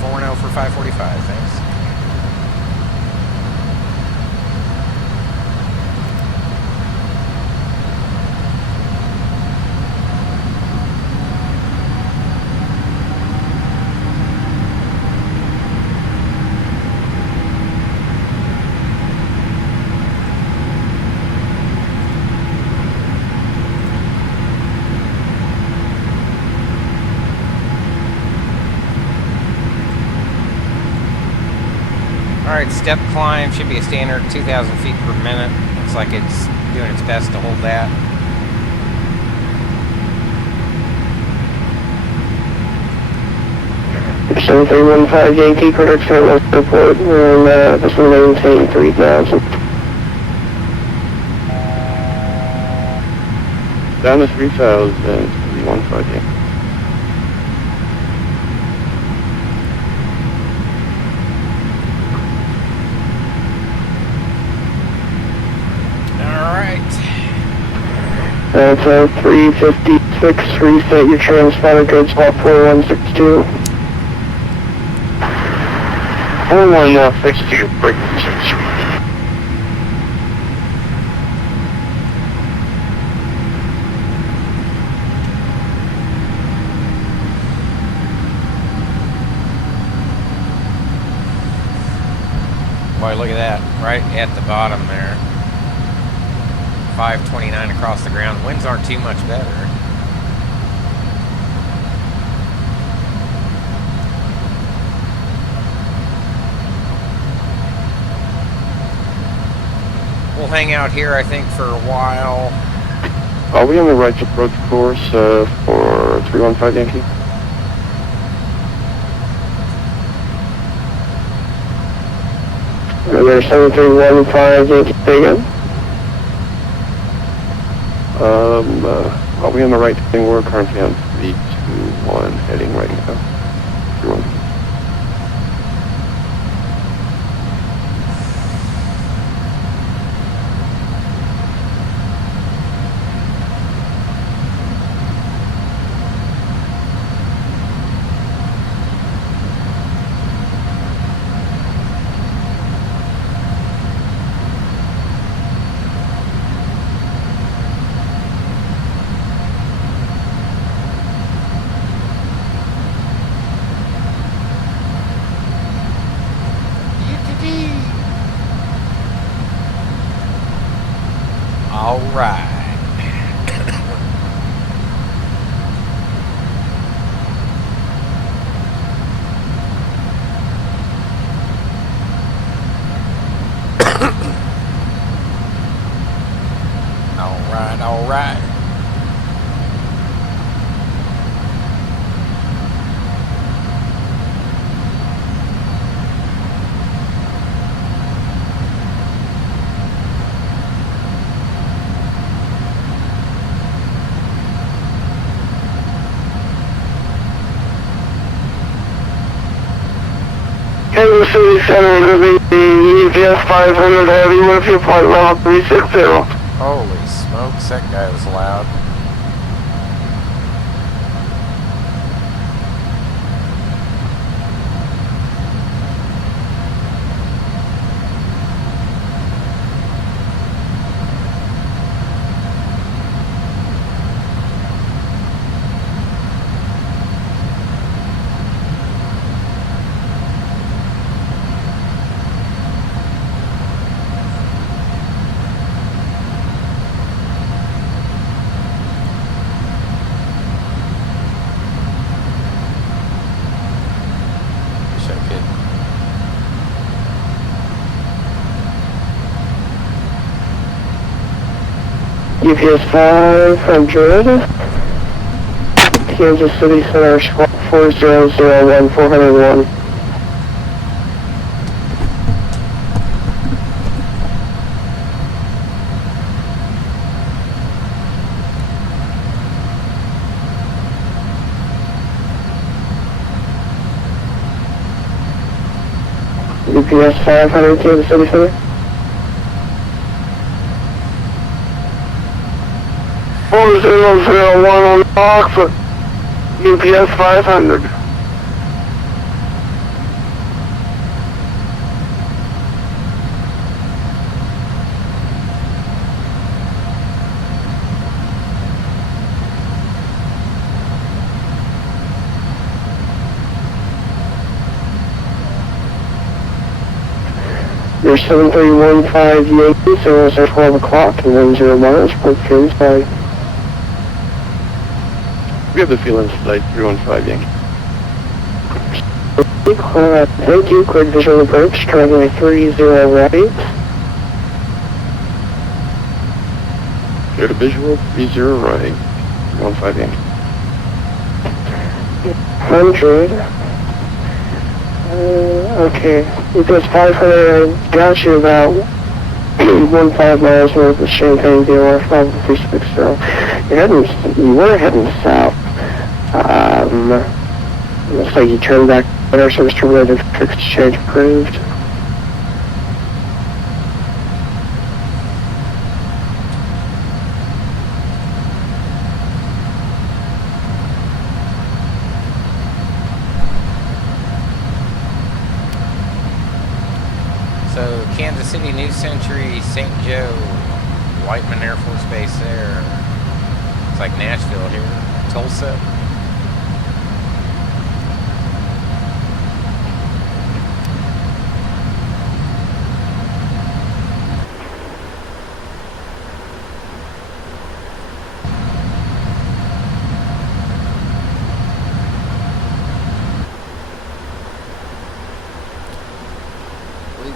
410 for 545, thanks. Alright, step climb should be a standard 2,000 feet per minute. Looks like it's doing its best to hold that. Seven 315 Yankee, correct St. Louis Airport, and this will maintain 3,000. Down to 3,000, 315 Yankee. That's 356, reset your transponder code spot 4162. 4162, frequency. Boy, look at that, right at the bottom there. 529 across the ground. Winds aren't too much better. We'll hang out here, I think, for a while. Are we on the right approach course for 315 Yankee? Remember 7315 Yankee, say again? Are we on the right thing? We're currently on 321 heading right now. 31. All right. All right. Kansas City Center, the EPS 500 heavy with your flight level 360. Holy smokes, that guy was loud. UPS 500, Kansas City Center, 4001, 401. UPS 500, Kansas City Center. 4001 on the box, UPS 500. Your 7315 Yankee, so it's at 12 o'clock and 10 miles, Port Kings by. We have the feeling flight 315 Yankee. Thank you, quick visual approach, runway 30 right. Clear to visual, 30 right, 315 Yankee. 100. Okay, UPS 500, I got you about 15 miles north of Champaign, DOR 5360. You were heading south. Looks like you turned back at our service terminated, fixed change approved. So, Kansas City, New Century, St. Joe, Whiteman Air Force Base there. It's like Nashville here. Tulsa.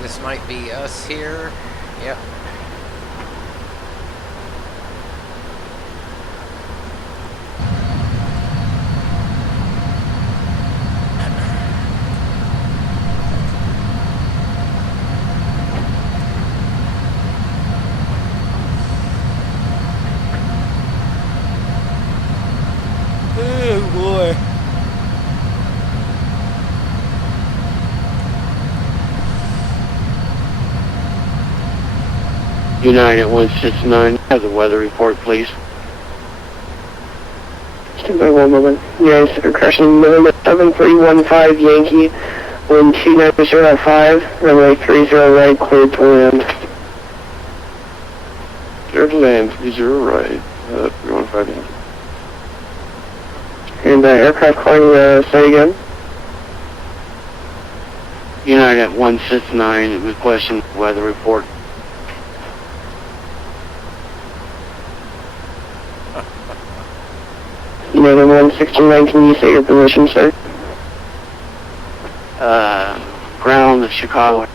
This might be us here. Yep. Oh boy. United 169, have the weather report, please. Stand by one moment. Yes, crashing November 7315 Yankee, wind 29005, runway 30 right, cleared to land. Clear to land, 30 right, 315 Yankee. And aircraft calling, say again. United 169, requesting weather report. United 169, can you say your position, sir? Ground, Chicago. What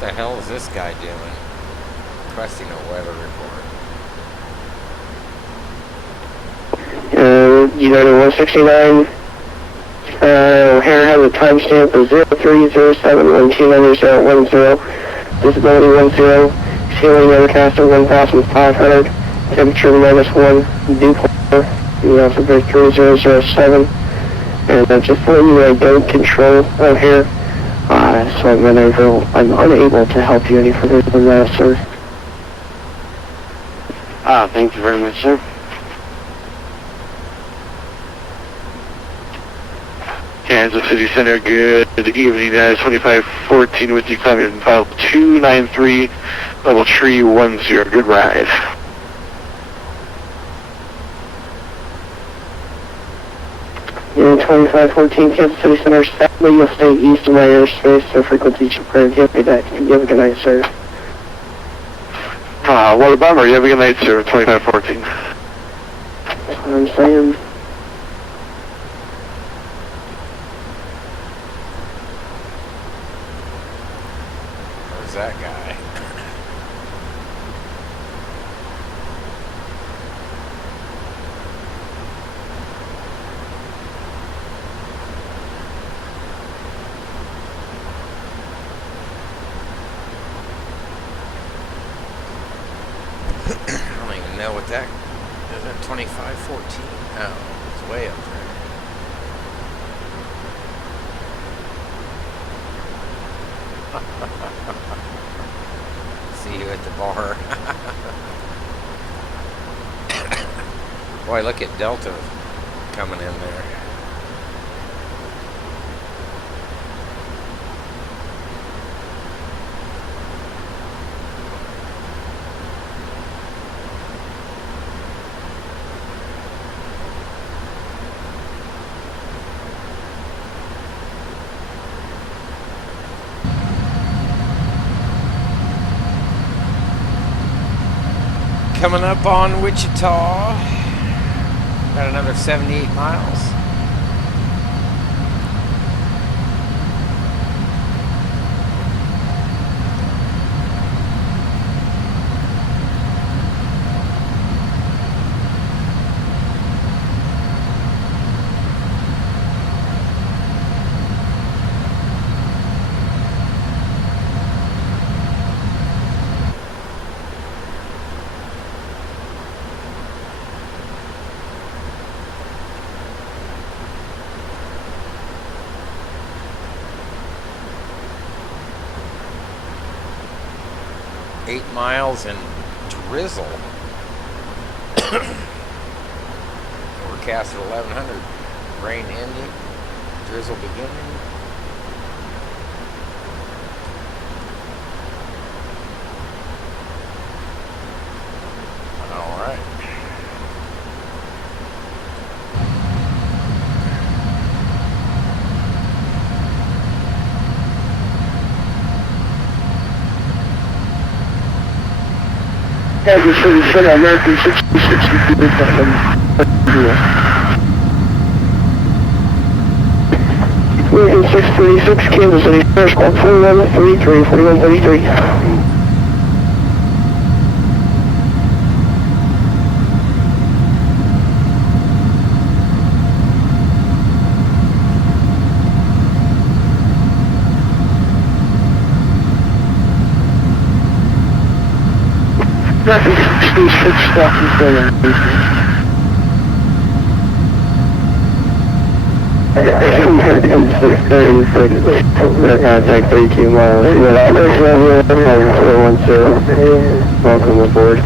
the hell is this guy doing? Requesting a weather report. United 169, O'Hare has a timestamp of 0307129010, visibility 10, ceiling overcast of 1500, temperature -1, dew point, you also break 3007, and just for you, I don't control O'Hare, so I'm unable to help you any further than that, sir. Thank you very much, sir. Kansas City Center, good evening, 2514 with you, climbing in file 293, level 310, good ride. Unit 2514, Kansas City Center, sadly you'll stay east of my airspace, so frequency should clear. You have a good night, sir. What a bummer, you have a good night, sir, 2514. That's what I'm saying. know what that is. That 2514. Oh, it's way up there. See you at the bar. Boy, look at Delta coming in there. Coming up on Wichita. Got another 78 miles. Eight miles and drizzle. Forecast at 1100. Rain ending, drizzle beginning. All right. Kansas City Center, American 6062. American 636, Kansas City, first call 4133, 4133. Traffic 66, Stockton, Center. Contact 32 miles. Welcome aboard.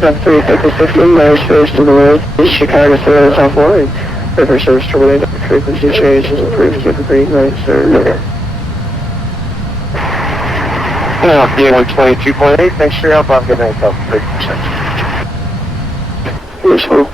Up 356 miles first to the north, Chicago Center, South Line. River service terminated. Frequency change is approved. Keep a green light, sir. D122.8, thanks for your help. Have a good night, 30%. Yes, sir.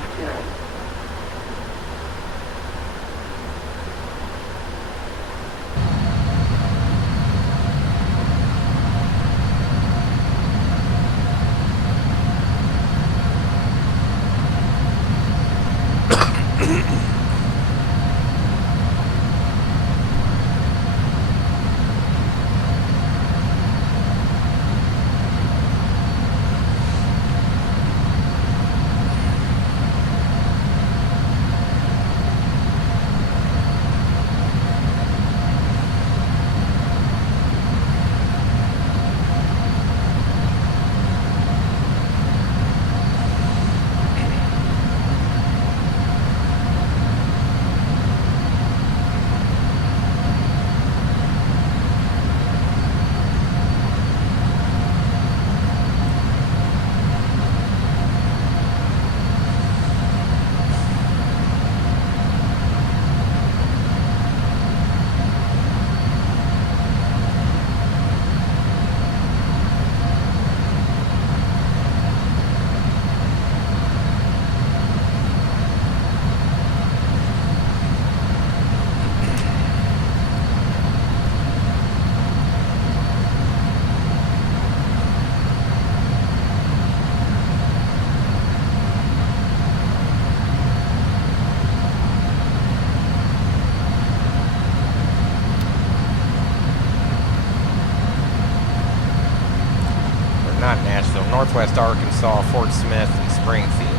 Northwest Arkansas, Fort Smith, and Springfield.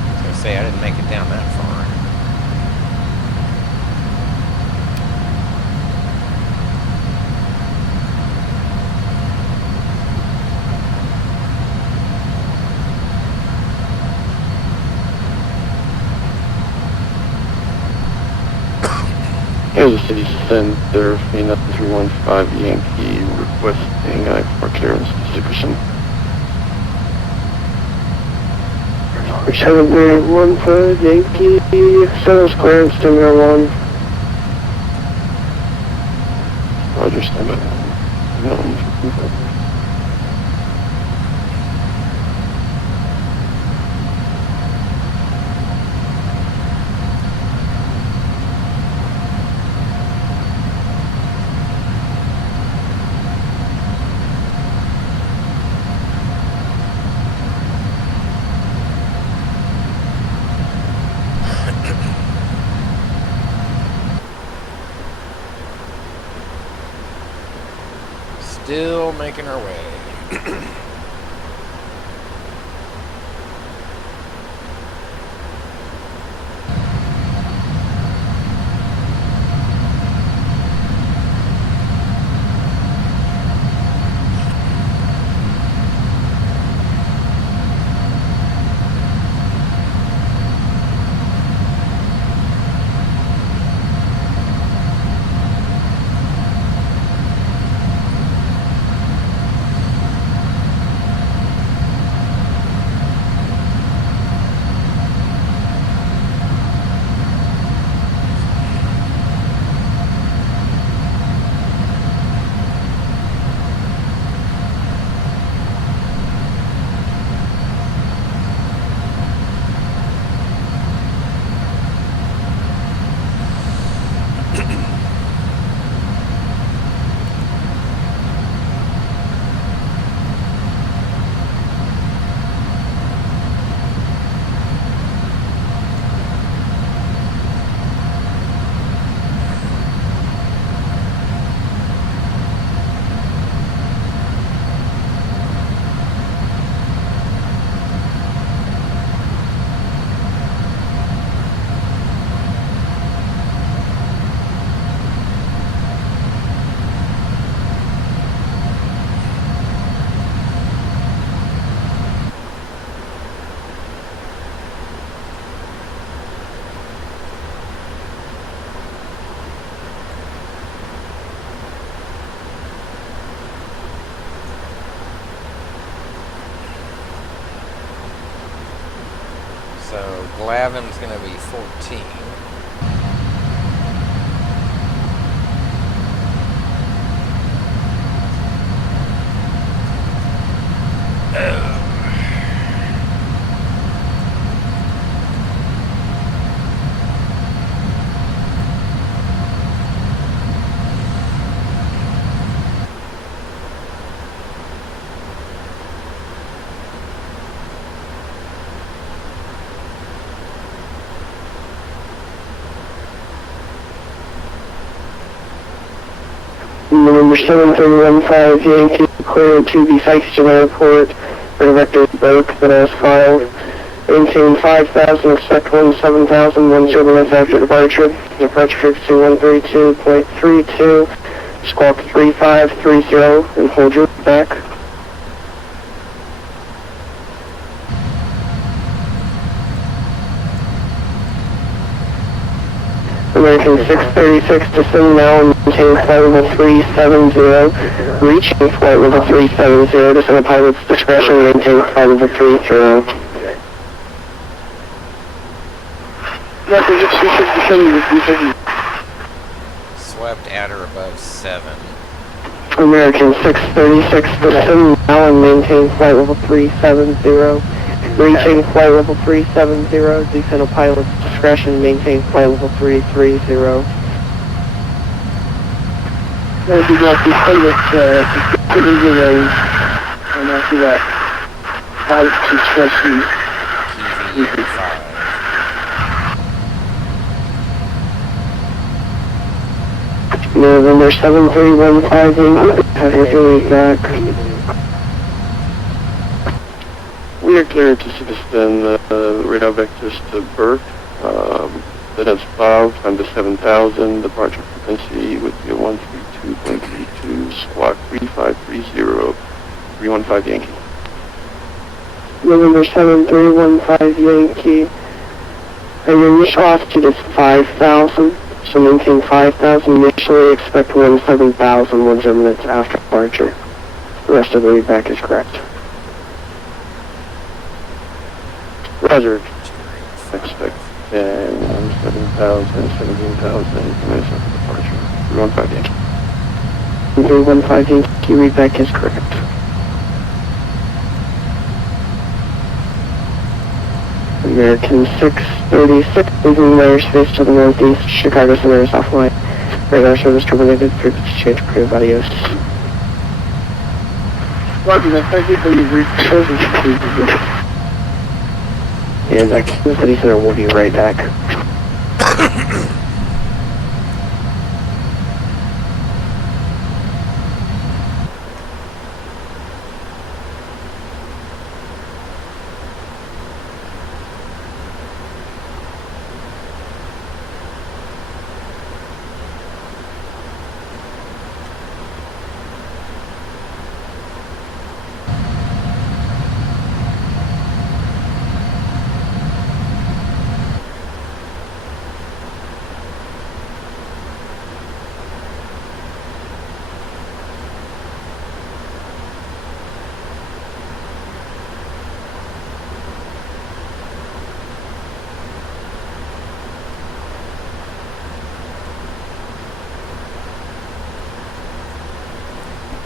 I was going to say I didn't make it down that far. Kansas City Center, Phoenix 315 Yankee, requesting I-4 clearance to Dickerson. 7315 Yankee, Center's clearance to Marijuana. Roger, stand by. Still making our way. So Glavin's going to be 14. Number 7315 Yankee, clear to the Sykeston Airport for Director Burke that has filed. Maintain 5,000, expect 17,000, 10 minutes after departure. Departure frequency 132.32, squawk 3530, and hold your back. American 636 descend now and maintain flight level 370. Reaching flight level 370, descend at pilot's discretion, maintain flight level 30. Swept at or above 7. American 636 descend now and maintain flight level 370. Reaching flight level 370, descend at pilot's discretion, maintain flight level 330. That would be like the pilot, and after that, pilot's discretion. November 7315, have your feelings back. you're clear to Citizen, radar vectors to Burke. That is 12 times the 7,000. Departure frequency would be a 132.32, squawk 3530, 315 Yankee. November 7315 Yankee. And your initial altitude is 5,000. So maintain 5,000 initially, expect 17,000 10 minutes after departure. The rest of the readback is correct. Roger. Expect 7,000, 17,000 minutes after departure. 315 Yankee. 315 Yankee, readback is correct. American 636, leaving Myers space to the northeast, Chicago Center is offline. Radar service terminated, frequency change, creative adios. Roger, that. Thank you for your brief. And Kansas City Center will be right back.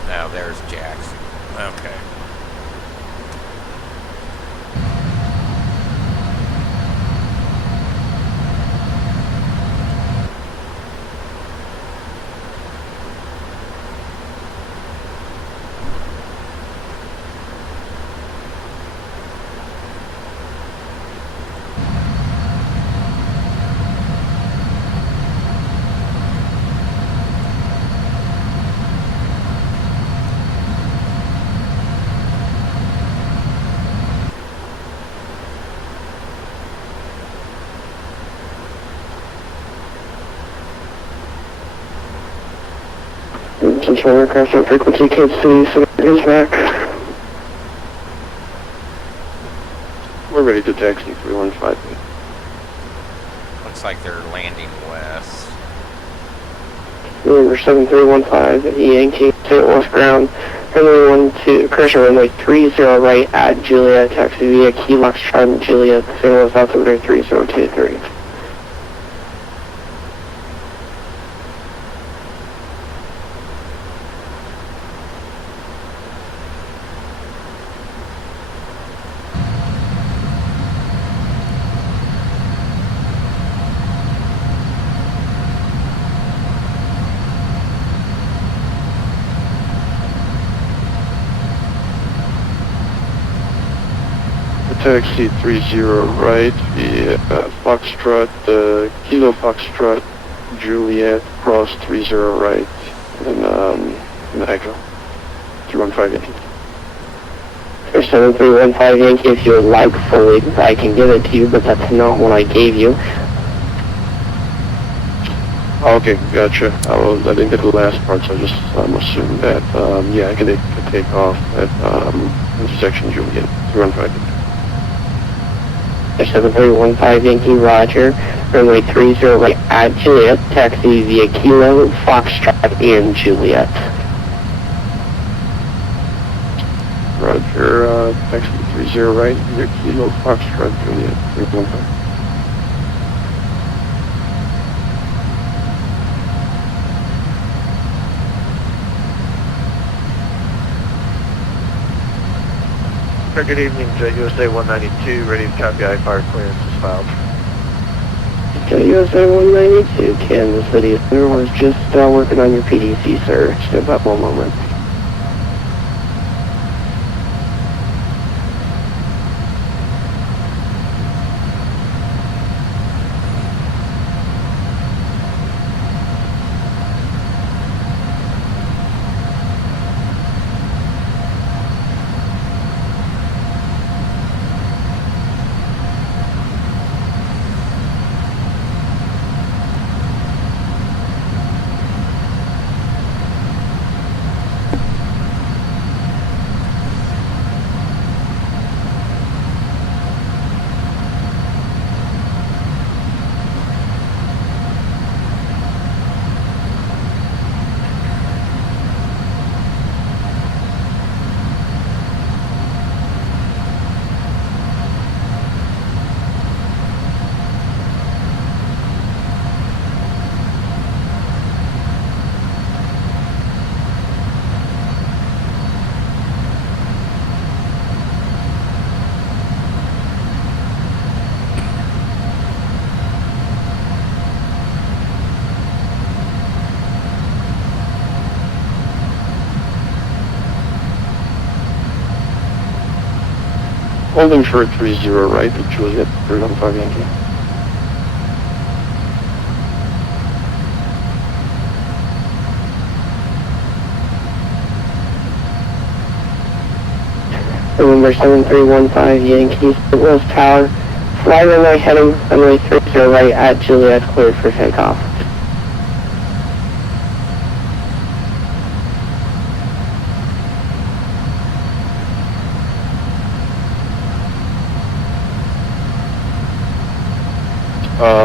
Now there's Jax. Okay. Central aircraft on frequency, Kansas City Center is back. We're ready to taxi 315. Looks like they're landing west. November 7315, Yankee, St. Louis ground, runway 12, correction, runway 30 right at Juliet, taxi via Key Foxtrot Juliet, St. Louis altimeter 3023. Taxi 30 right via Foxtrot, Kilo Foxtrot, Juliet, cross 30 right, and Niagara, 315 Yankee. 7315 Yankee, if you would like fully, I can give it to you, but that's not what I gave you. Okay, gotcha. I didn't get the last part, so I just assumed that. Yeah, I can take off at intersection Juliet, 315. 7315 Yankee, roger. Runway 30 right at Juliet, taxi via Kilo, Foxtrot, and Juliet. Roger, taxi 30 right via Kilo, Foxtrot, Juliet, 315. Good evening, USA 192, ready to copy, I-fire clearance is filed. USA 192, Kansas City Center was just working on your PDC, sir. Just about one moment. Holding for 30 right at Juliet, 315 Yankee. November 7315 Yankee, St. Louis Tower, fly runway heading runway 30 right at Juliet, cleared for takeoff.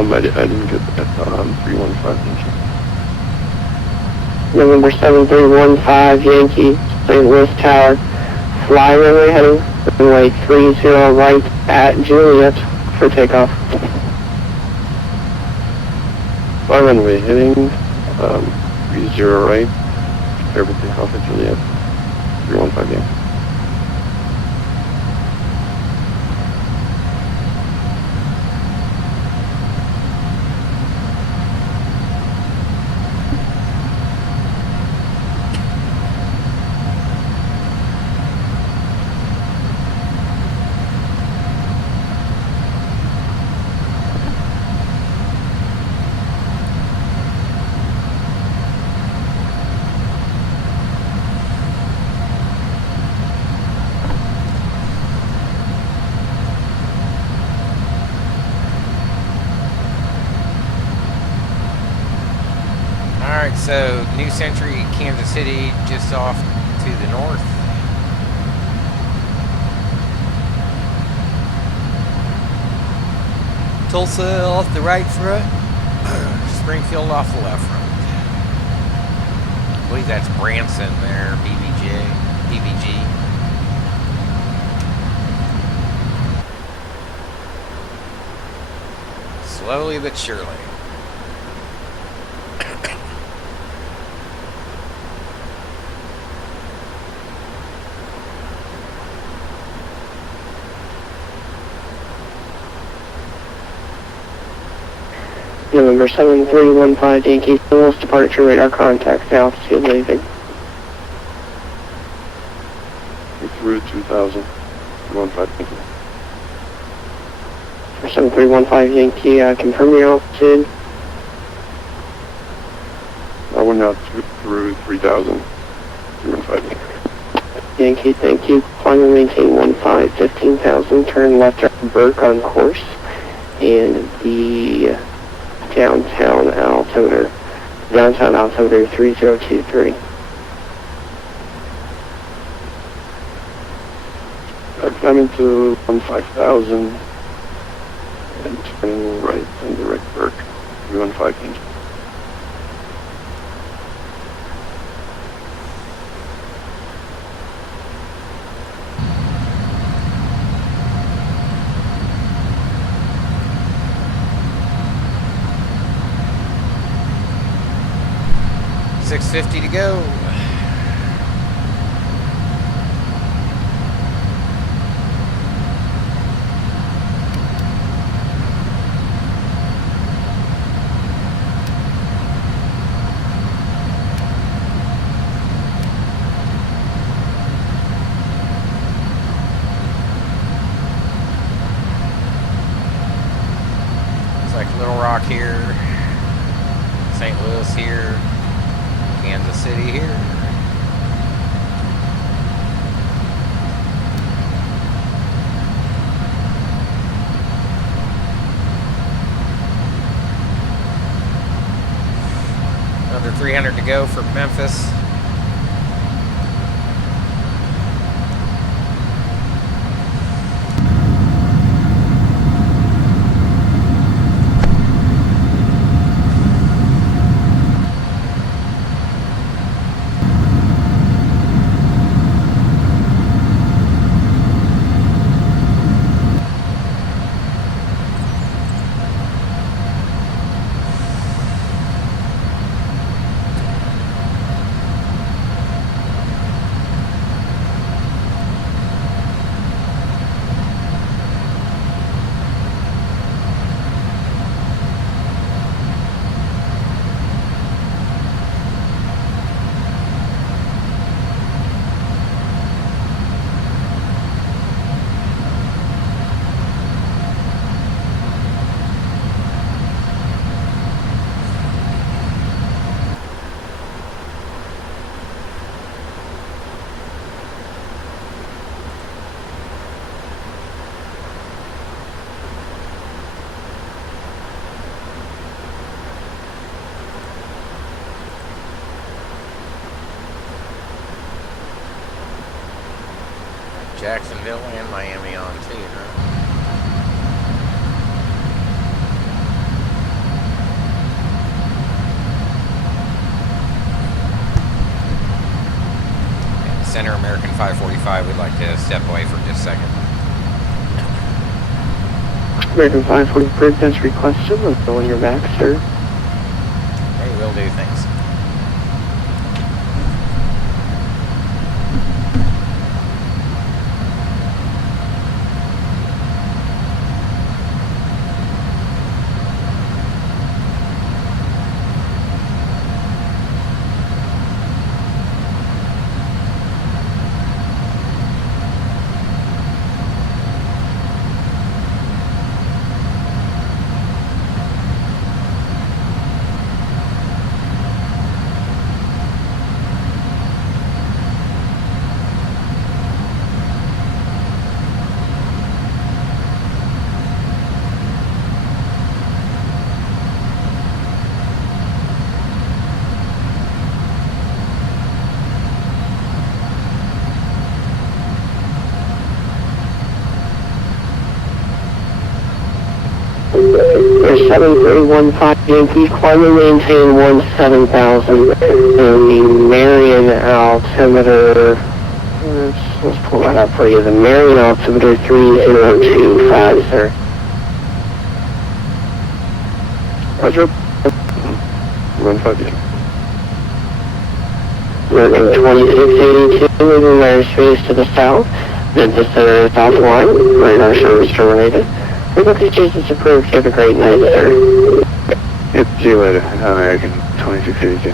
I didn't get that, 315 Yankee. November 7315 Yankee, St. Louis Tower, fly runway heading runway 30 right at Juliet for takeoff. Fly runway heading, 30 right, prepare for takeoff at Juliet, 315 Yankee. Alright, so New Century, Kansas City, just off to the north. Tulsa off the right front. Springfield off the left front. I believe that's Branson there, BBG. Slowly but surely. November 7315 Yankee, St. Louis departure radar contacts, altitude leaving. Through 2000, 315 Yankee. For 7315 Yankee, confirm your altitude. I went out through 3000, 315 Yankee. Yankee, thank you. Climb and maintain 15,000. Turn left at Burke on course. And the downtown altimeter 3023. I'm into 15,000 and turning right and direct Burke, 315 Yankee. $650 to go. It's like Little Rock here, St. Louis here, Kansas City here. Another 300 to go for Memphis. Jacksonville and Miami on too, huh? And Center American 545, we'd like to step away for just a second. American 545 has requested. Let's go on your back, sir. Hey, will do, thanks. There's 7315 Yankees, quietly maintain 7000, and the Marion altimeter, let's pull that up for you, the Marion altimeter 3025, sir. Roger. 150. Moving 2682 within airspace to the south, Memphis Center is offline, radar service terminated. Frequency change is approved. Have a great night, sir. Yep, see you later. American 2682.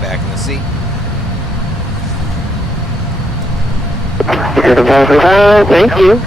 Back in the seat. Thank you.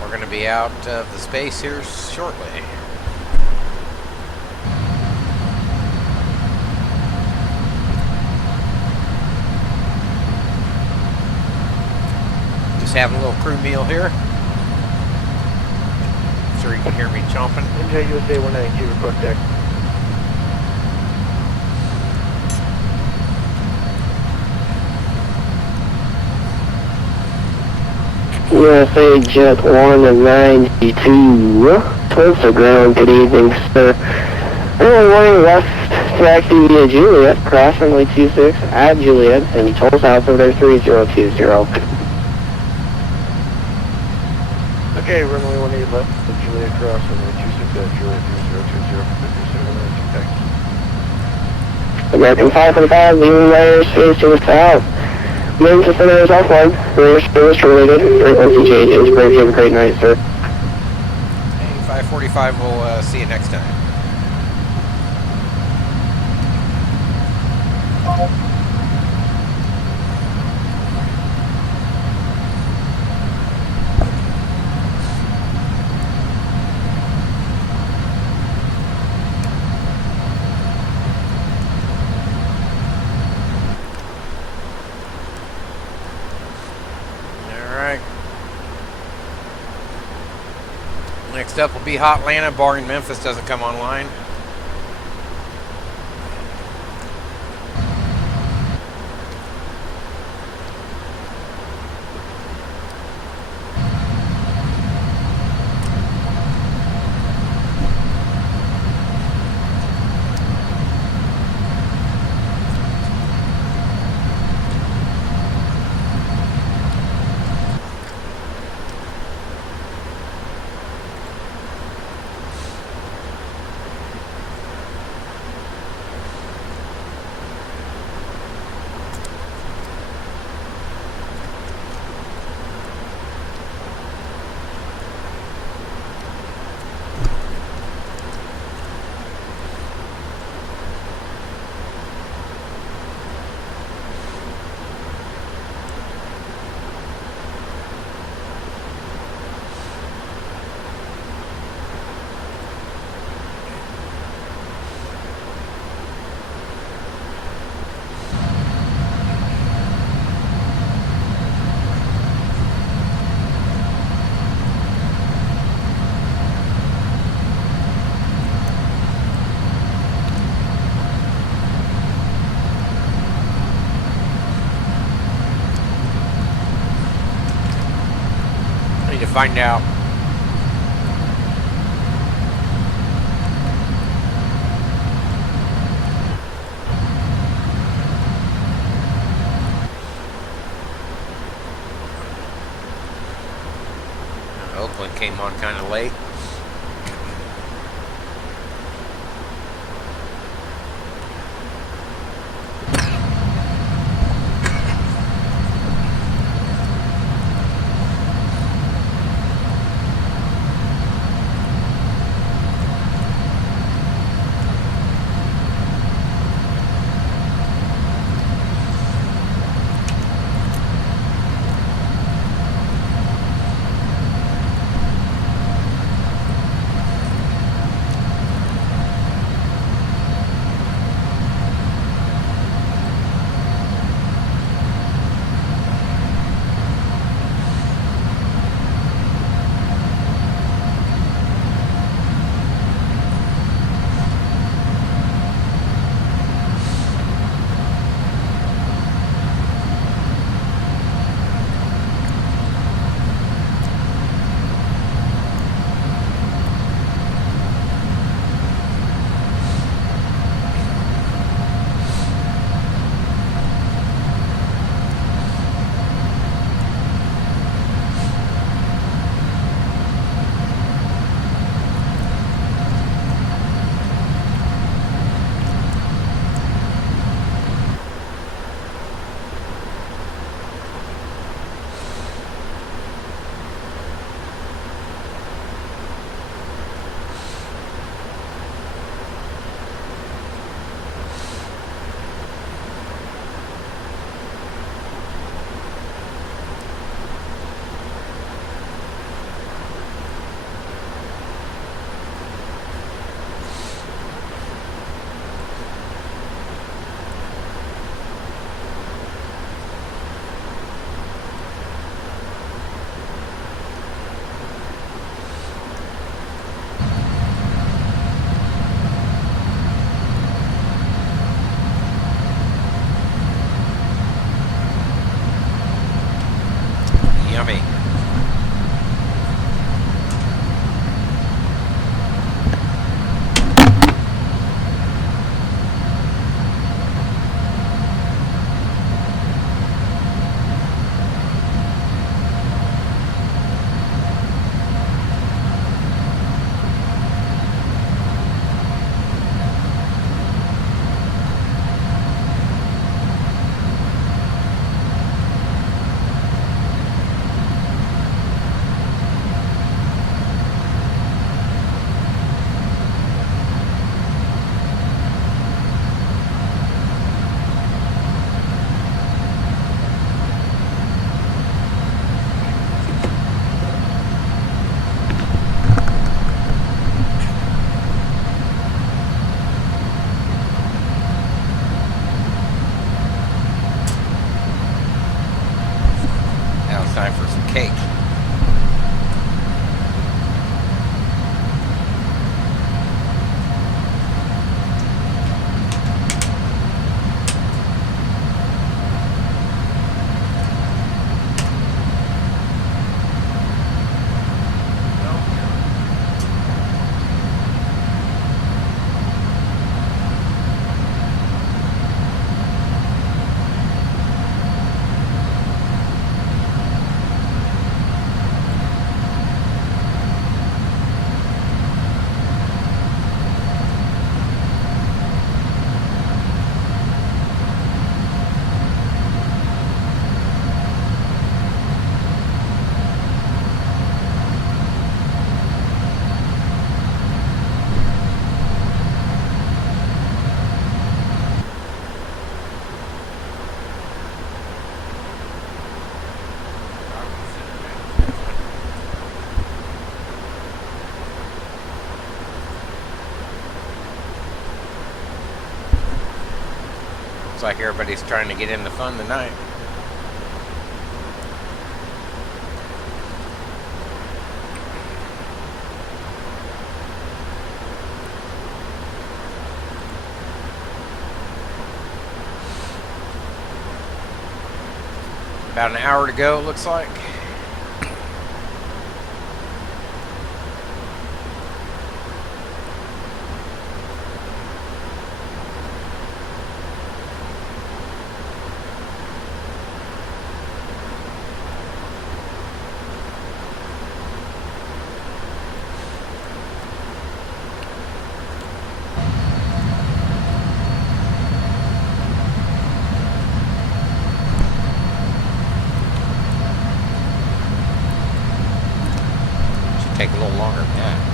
We're going to be out of the space here shortly. Just having a little crew meal here. Sure you can hear me chomping. NJ USA 192, request deck. USA Jet 192, Tulsa ground, good evening, sir. Runway west, taxi via Juliet, cross runway 26 at Juliet, and Tulsa altimeter 3020. Okay, runway 18 left, to Juliet cross, runway 26 at Juliet 3020, American 545, leaving layers, face to the south. Main system is offline, rear service related, frequency changes, great, have a great night, sir. A545, we'll see you next time. Next up will be Hotlanta, barring Memphis doesn't come online. To find out. Oakland came on kind of late. Yummy. Now it's time for some cake. Looks like everybody's trying to get in the fun tonight. About an hour to go, it looks like. Take a little longer than that.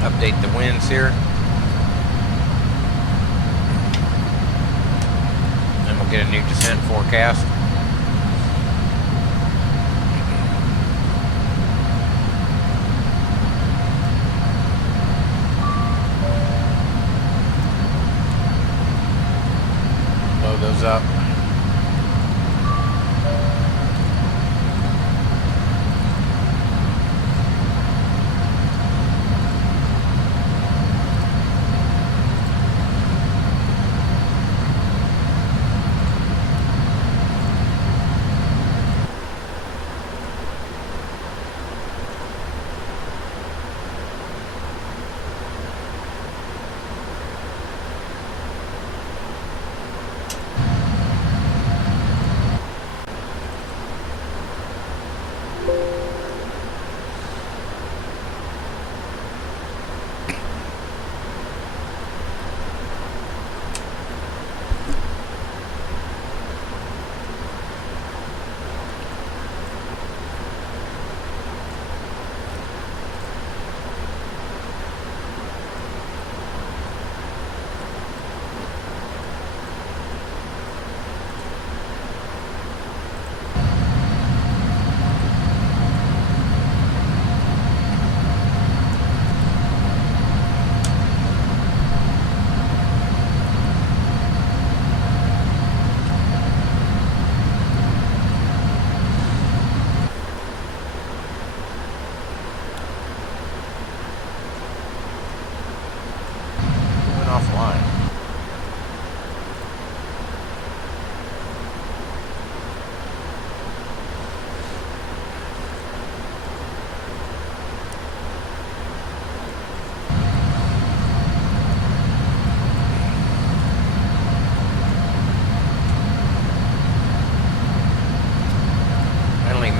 Update the winds here. Then we'll get a new descent forecast. Load those up.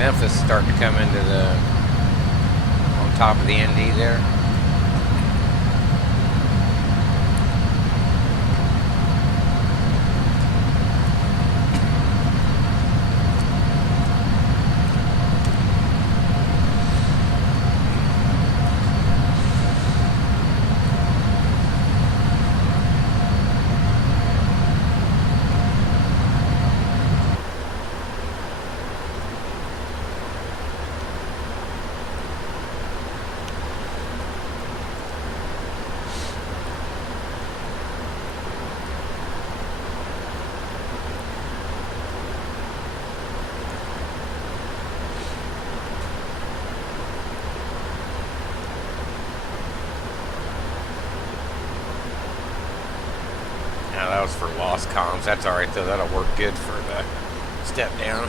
Memphis starting to come into the on top of the ND there. Now that was for lost comms. That's alright though. That'll work good for the step down.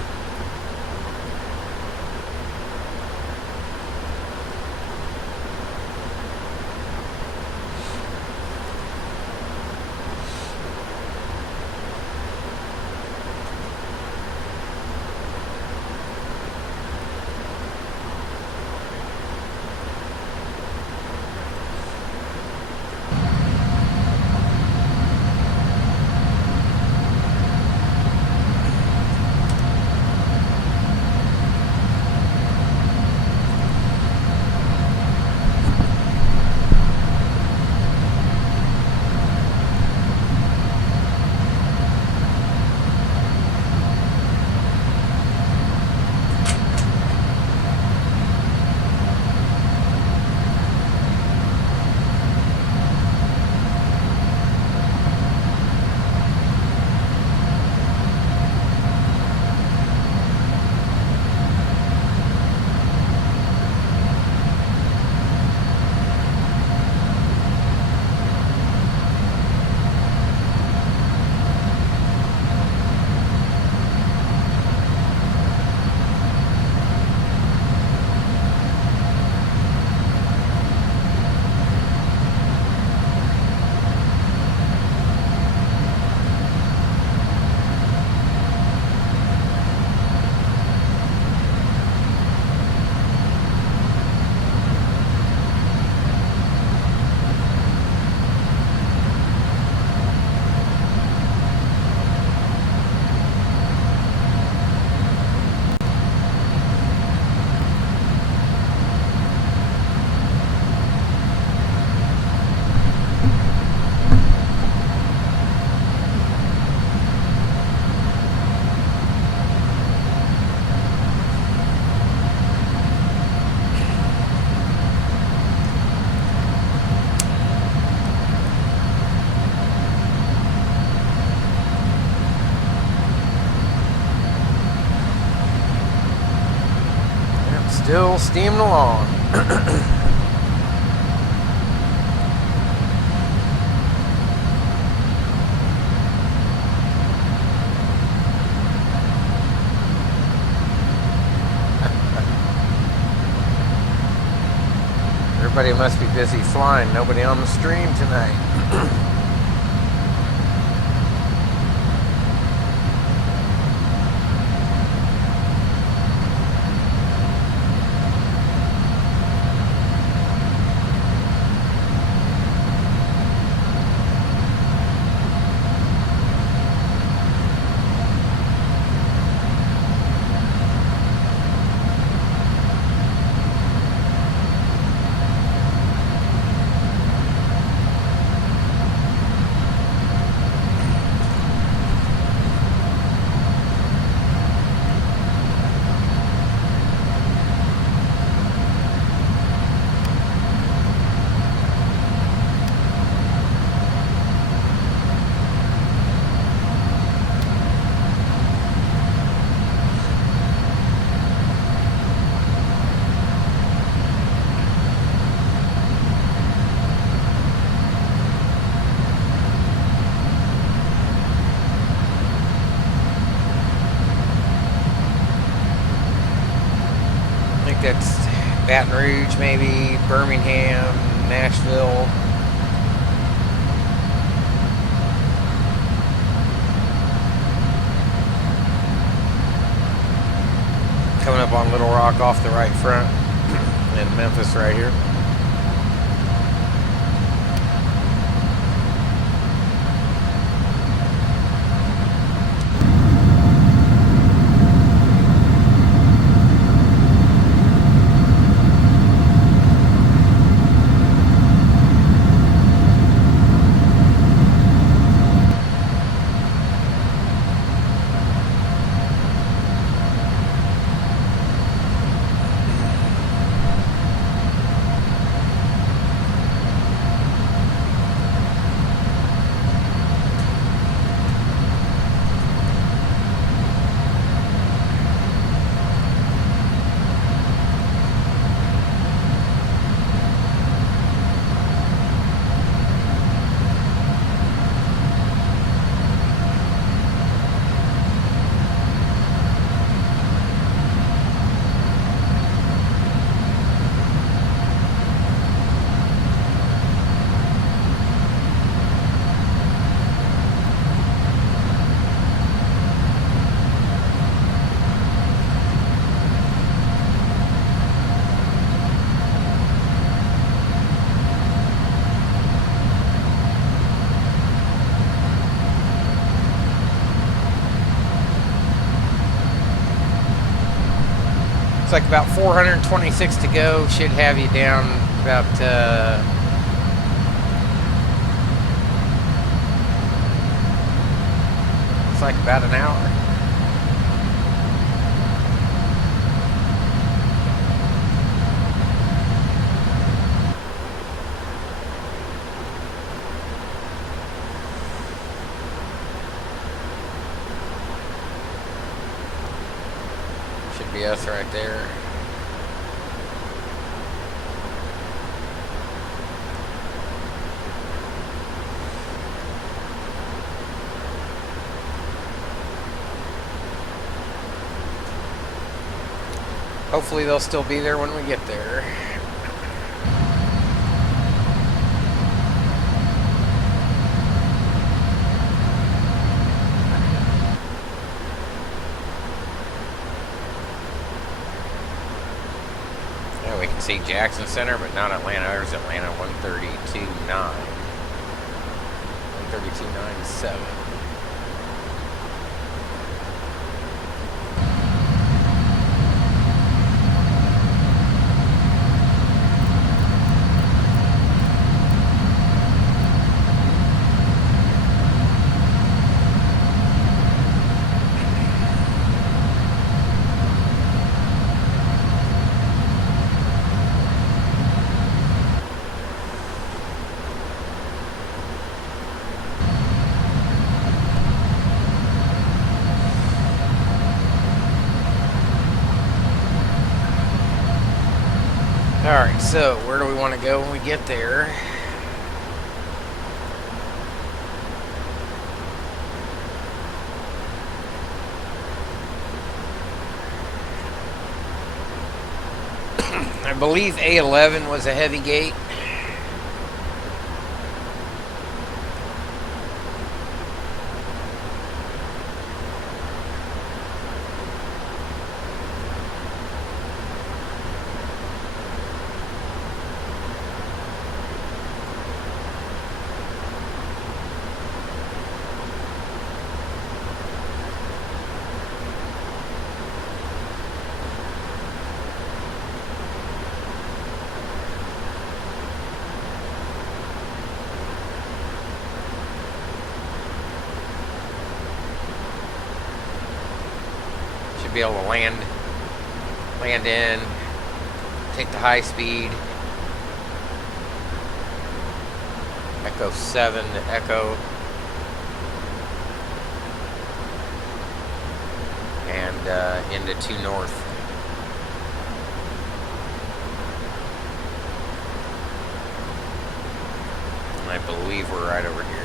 Still steaming along. Everybody must be busy flying. Nobody on the stream tonight. That's Baton Rouge, maybe Birmingham, Nashville. Coming up on Little Rock off the right front, and Memphis right here. It's like about 426 to go. Should have you down about it's like about an hour. Should be us right there. Hopefully they'll still be there when we get there. Yeah, we can see Jackson Center, but not Atlanta. There's Atlanta 132.9. 132.97. Alright, so where do we want to go when we get there? I believe A11 was a heavy gate. Be able to land in, take the high speed, Echo 7 to Echo, and into 2 North. And I believe we're right over here.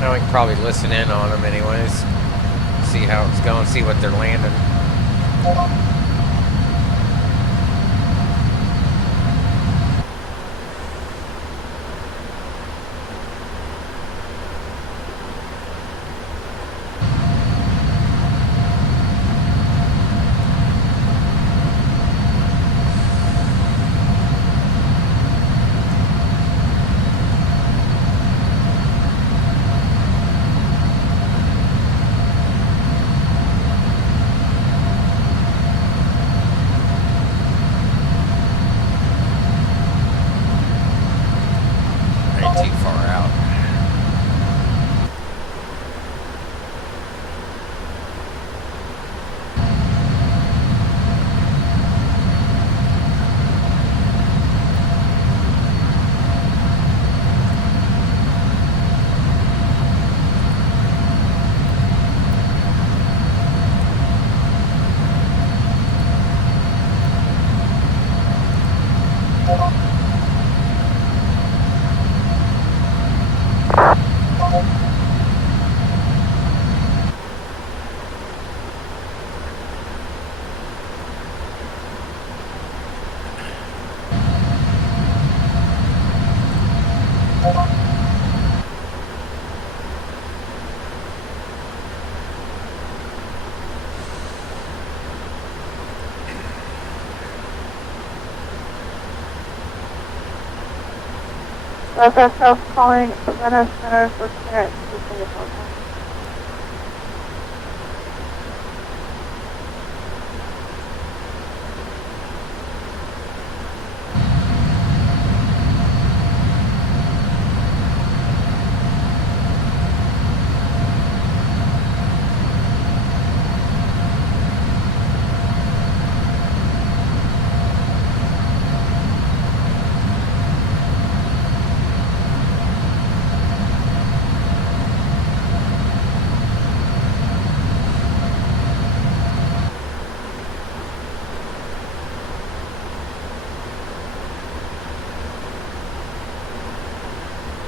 Now we can probably listen in on them anyways. See how it's going, see what they're landing. Southwest South calling Atlanta Center for clearance. Please send your phone call.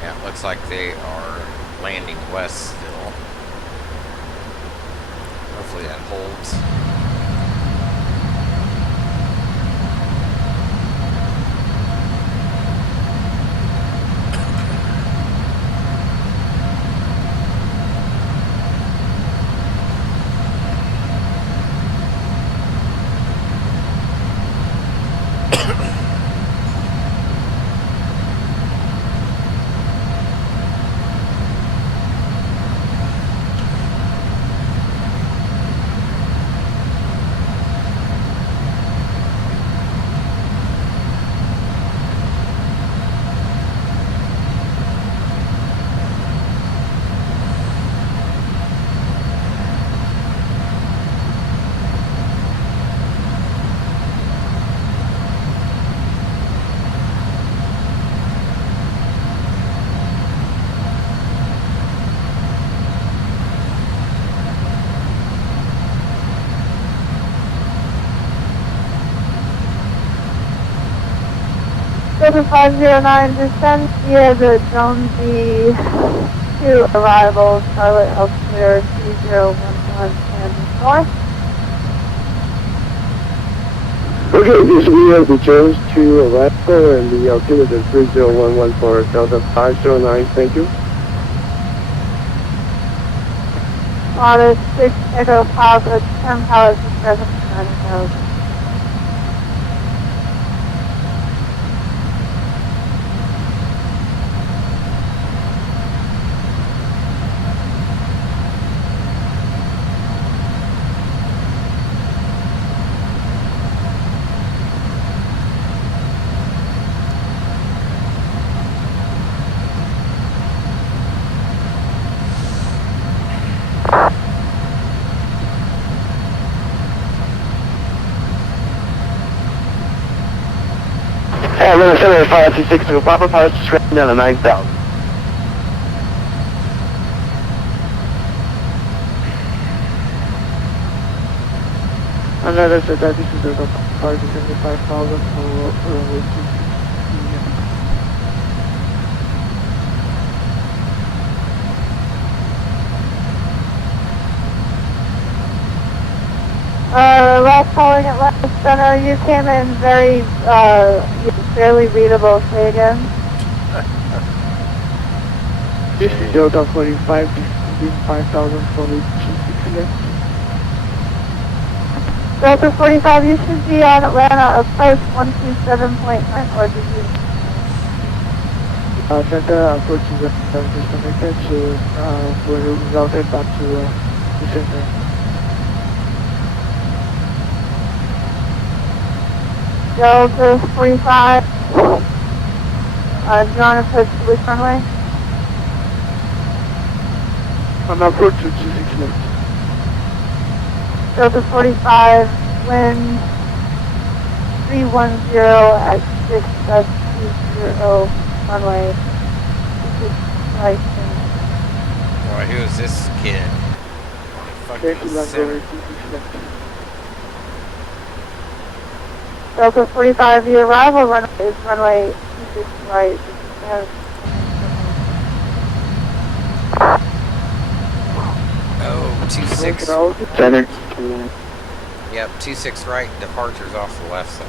Yeah, it looks like they are landing west still. Hopefully that holds. Delta 509, descend via the Jonesy to arrival, Charlotte Elsewhere 3011 and north. Okay, this we have the Jones to arrival and the altimeter 3011 for Delta 509, thank you. Modest 6 Echo Papa, 10 pilots and 790,000. Atlanta Center 526 to Papa Pilots training down to 9,000. Another said that this is the 575,000 for Last calling Atlanta Center, you came in very, fairly readable. Say again. this is Delta 45, this is 5,000 for the G6 Delta 45, you should be on Atlanta approach 127.9 or did you? Center approach is disconnected, so we're routed back to the center. Delta 45, do you want to approach to which runway? I'm approach to G6 left. Delta 45, wind 310 at 6.20 runway. Right. Boy, who is this kid? Take Fucking land center. over G6 left. Delta 45, the arrival runway is runway 26 right. Oh, 26. Center. Yep, 26 right. Departure's off the left side.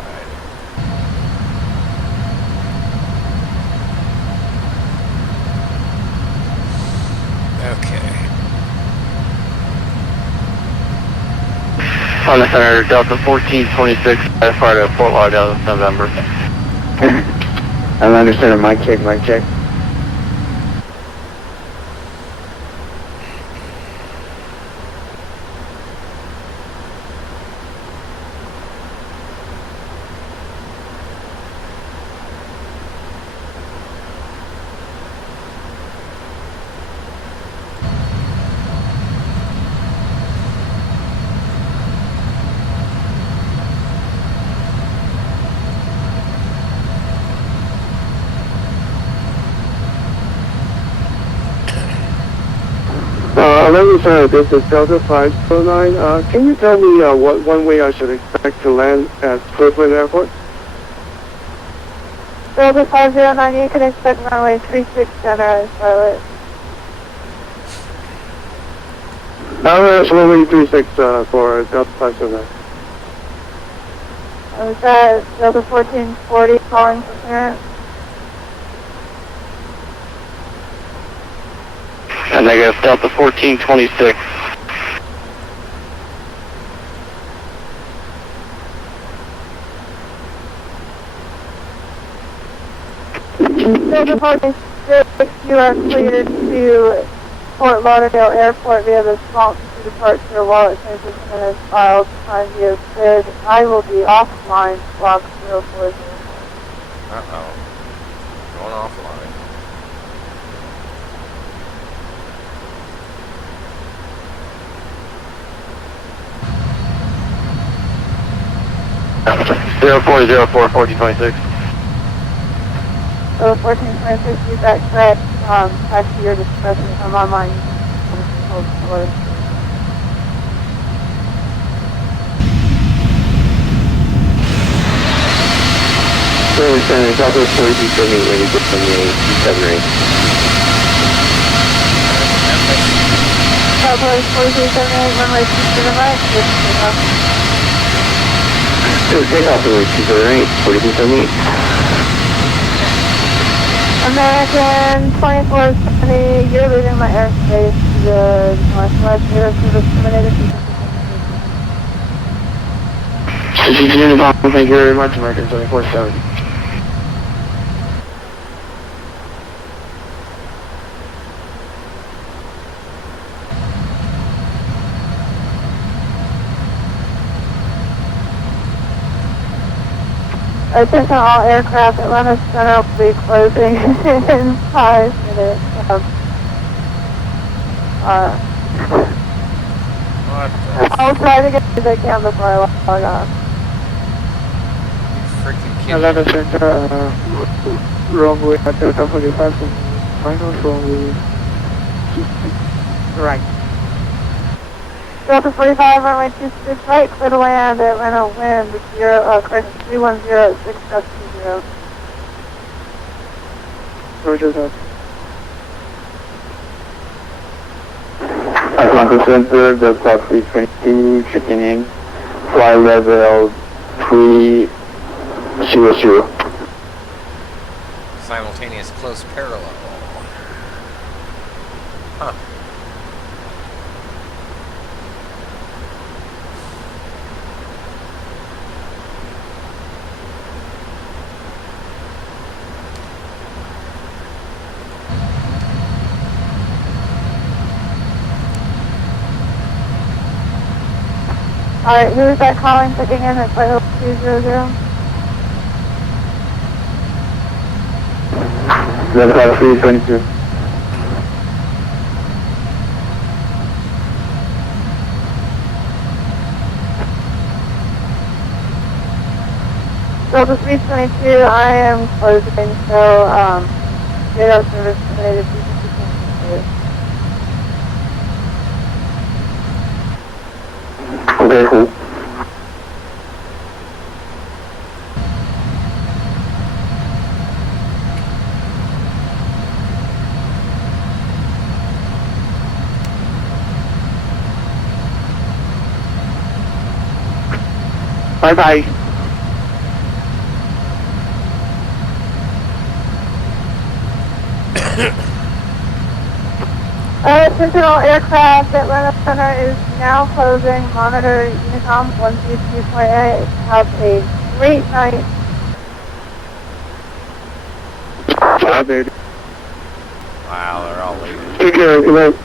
Okay. On the center, Delta 1426, far to Fort Lauderdale, November. Atlanta Center, mic check, mic check. sorry, this is Delta 509. Can you tell me what one way I should expect to land at Cleveland Airport? Delta 509, you can expect runway 36 center at Charlotte. That's runway 36 for Delta 509. Was that Delta 1440 calling for clearance? And negative Delta 1426. Delta 1426, you are cleared to Fort Lauderdale Airport via the small departure wallet transition is filed behind you. Good. I will be offline, block 040. Uh-oh. Going offline. Zero 1426. So 1426, use that correct. Back to your discretion. If I'm online, you can hold forward. Sorry, Senator, Delta 4278 ready to from the 278. Delta 4278, runway 2 to the right. Good to know. Takeoff runway 278, 4278. American 2470, you're leaving my airspace to the northwest. Your service terminated. Thank you very much, American 2470. Attention all aircraft, Atlanta Center will be closing in 5 minutes. What the I'll try to get as I can before I log off. freaking kidding? Atlanta Center, runway at Delta 45 from minus runway right. Delta 45, runway 26 right, clear to land at Atlanta wind, 310 at 6.20. Roger that. Atlanta Center, the clock 322, checking in, fly level 300. Simultaneous close parallel. Huh. Alright, who is that calling, checking in at flight level 200? The clock 322. Delta 322, I am closing, so, radar service terminated. Okay, cool. Bye-bye. Sentinel aircraft Atlanta Center is now closing. Monitor Unicom 122.8. Have a great night. Bye, baby. Wow, they're all leaving. Take care, good night.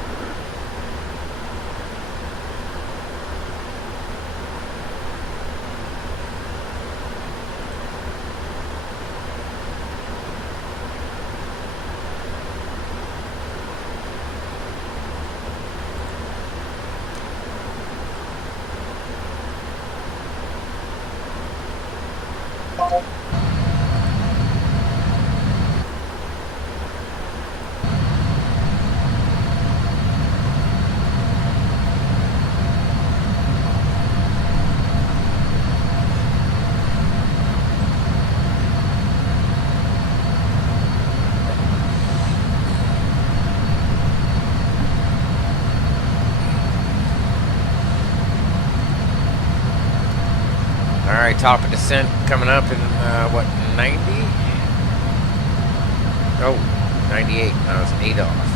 Alright, top of descent coming up in, what, 90? Oh, 98. I was 8 off.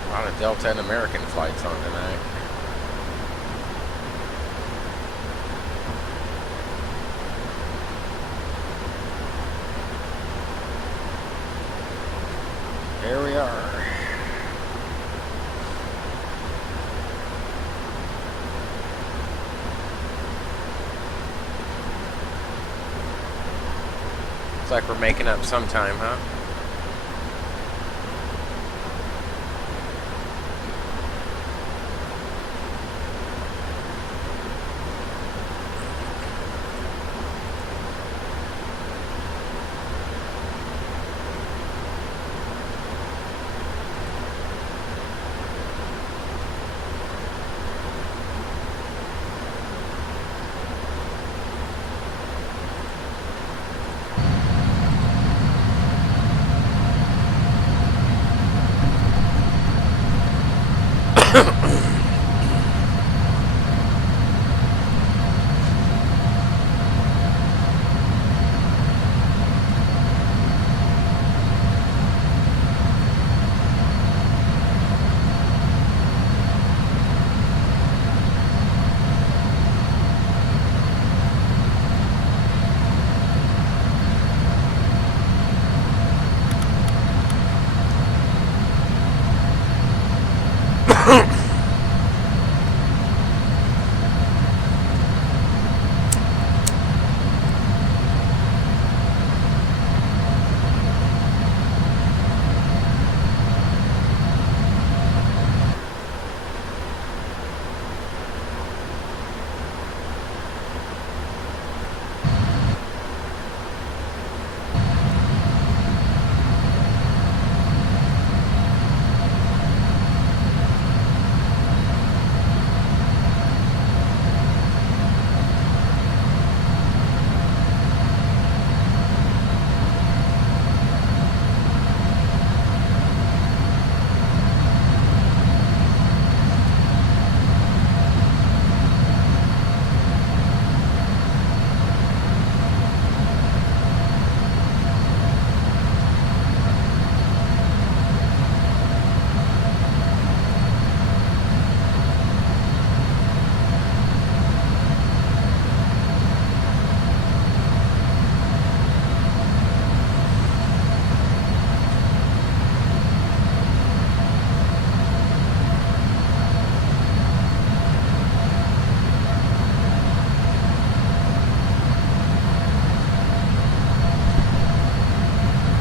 A lot of Delta and American flights on tonight. Here we are. Looks like we're making up some time, huh?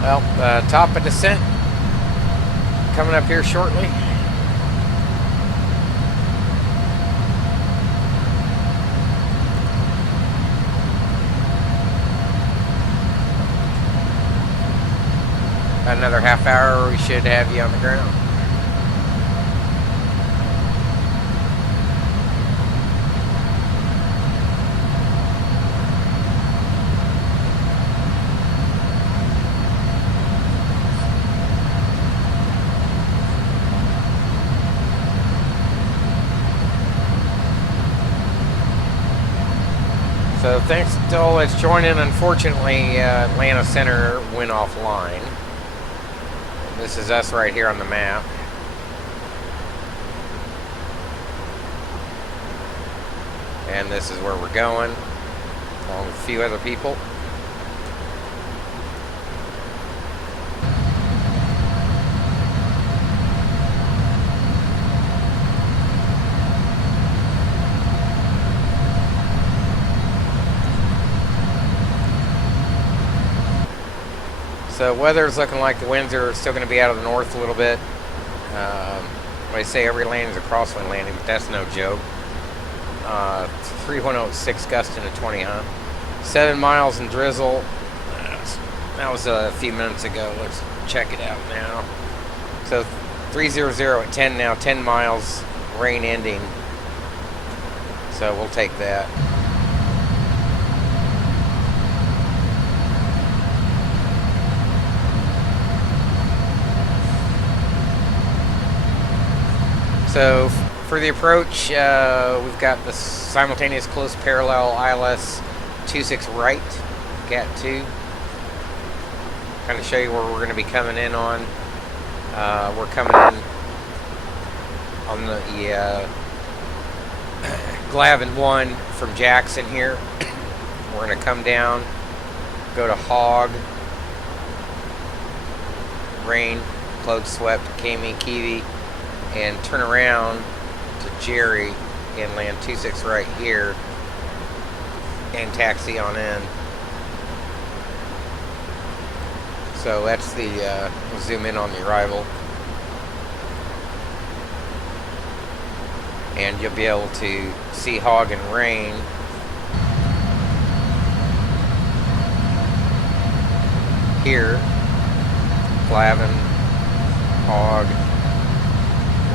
Well, top of descent coming up here shortly. Another half hour, we should have you on the ground. So thanks to all that's joining. Unfortunately, Atlanta Center went offline. This is us right here on the map. And this is where we're going, along with a few other people. So weather's looking like the winds are still going to be out of the north a little bit. They say every landing is a crosswind landing, but that's no joke. 3106 gusting to 20, huh? 7 miles and drizzle. That was a few minutes ago. Let's check it out now. So 300 at 10 now, 10 miles, rain ending. So we'll take that. So for the approach, we've got the simultaneous close parallel AAL545 right, GAT2. Kind of show you where we're going to be coming in on. We're coming in on the Glavin 1 from Jackson here. We're going to come down, go to Hog, Rain, Cloak Swept, Kami, Kiwi, and turn around to Jerry and land 26 right here and taxi on in. So that's the, we'll zoom in on the arrival. And you'll be able to see Hog and Rain. Here, Glavin, Hog,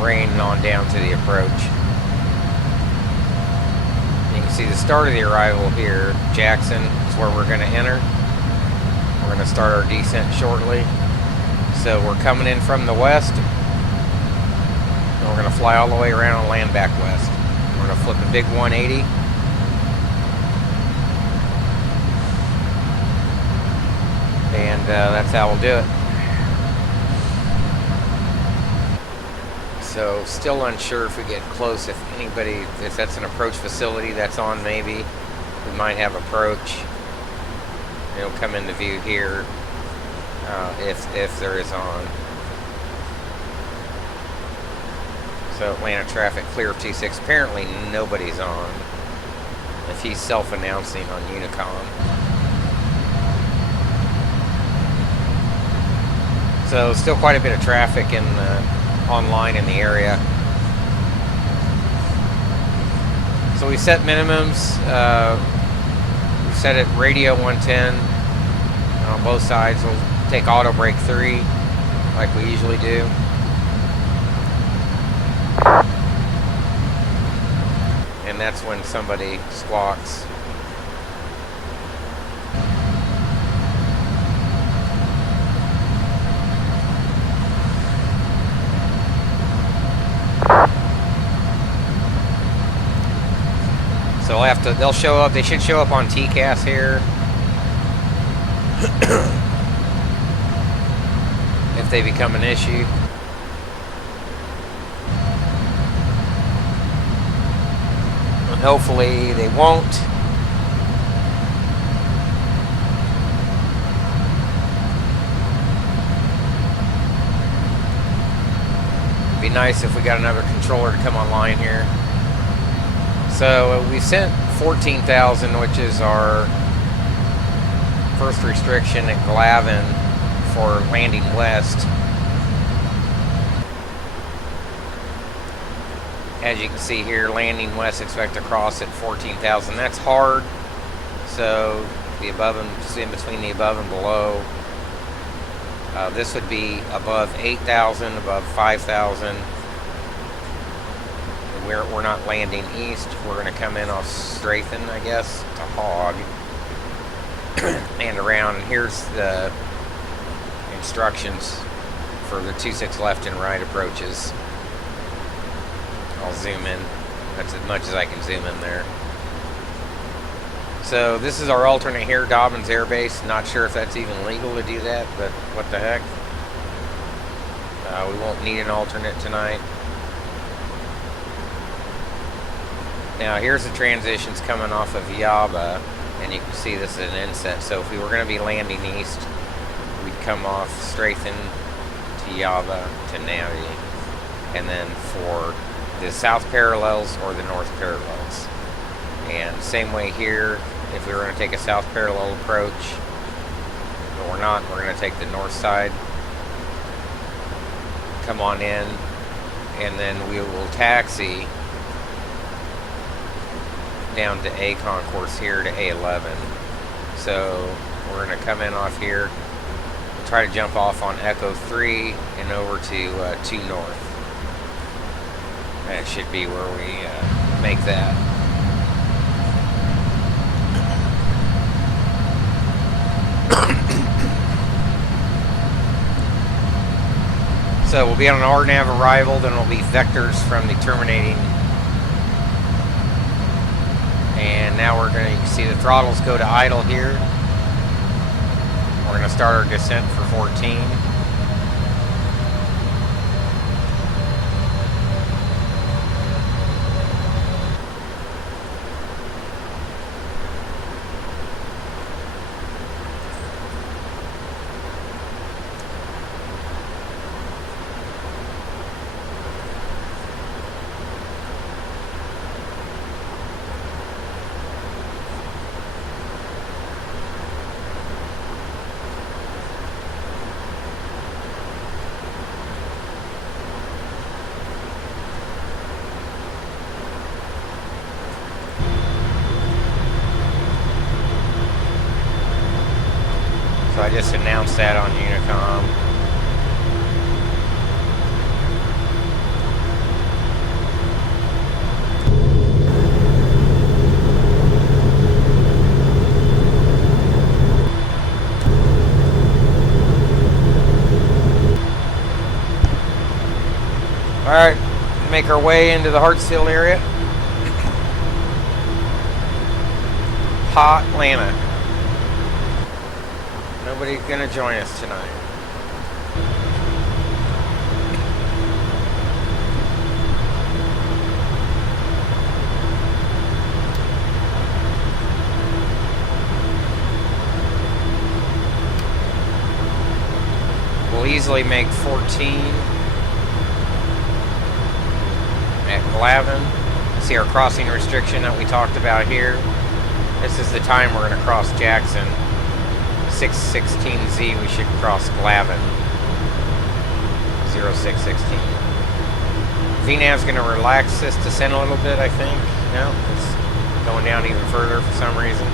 Rain on down to the approach. You can see the start of the arrival here. Jackson is where we're going to enter. We're going to start our descent shortly. So we're coming in from the west. And we're going to fly all the way around and land back west. We're going to flip a big 180. And that's how we'll do it. So still unsure if we get close, if anybody, if that's an approach facility that's on maybe, we might have approach. It'll come into view here if there is on. So Atlanta traffic clear of 26. Apparently nobody's on. If he's self-announcing on Unicom. So still quite a bit of traffic in online in the area. So we set minimums. We set it radio 110 on both sides. We'll take auto brake 3 like we usually do. And that's when somebody squawks. So they'll show up, they should show up on TCAS here. If they become an issue. And hopefully they won't. It'd be nice if we got another controller to come online here. So we sent 14,000, which is our first restriction at Glavin for landing west. As you can see here, landing west, expect to cross at 14,000. That's hard. So the above and in between the above and below. This would be above 8,000, above 5,000. We're not landing east. We're going to come in off Strathen, I guess, to Hog and around. And here's the instructions for the 26 left and right approaches. I'll zoom in. That's as much as I can zoom in there. So this is our alternate here, Dobbins Air Base. Not sure if that's even legal to do that, but what the heck. We won't need an alternate tonight. Now here's the transitions coming off of Yaba, and you can see this is an inset. So if we were going to be landing east, we'd come off Strathen to Yaba to Navi, and then for the south parallels or the north parallels. And same way here, if we were going to take a south parallel approach, we'll we're not. We're going to take the north side, come on in, and then we will taxi down to A concourse here to A11. So we're going to come in off here, try to jump off on Echo 3 and over to 2 north. That should be where we make that. So we'll be on an RNAV arrival, then we'll be vectors from the terminating. And now we're going to see the throttles go to idle here. We're going to start our descent for 14. So I just announced that on Unicom. Alright, make our way into the Hartsfield area. Hot Atlanta. Nobody's gonna join us tonight. We'll easily make 14 at Glavin. See our crossing restriction that we talked about here. This is the time we're gonna cross Jackson. 616Z, we should cross Glavin. 0616. VNAV's going to relax this descent a little bit, I think. No, it's going down even further for some reason.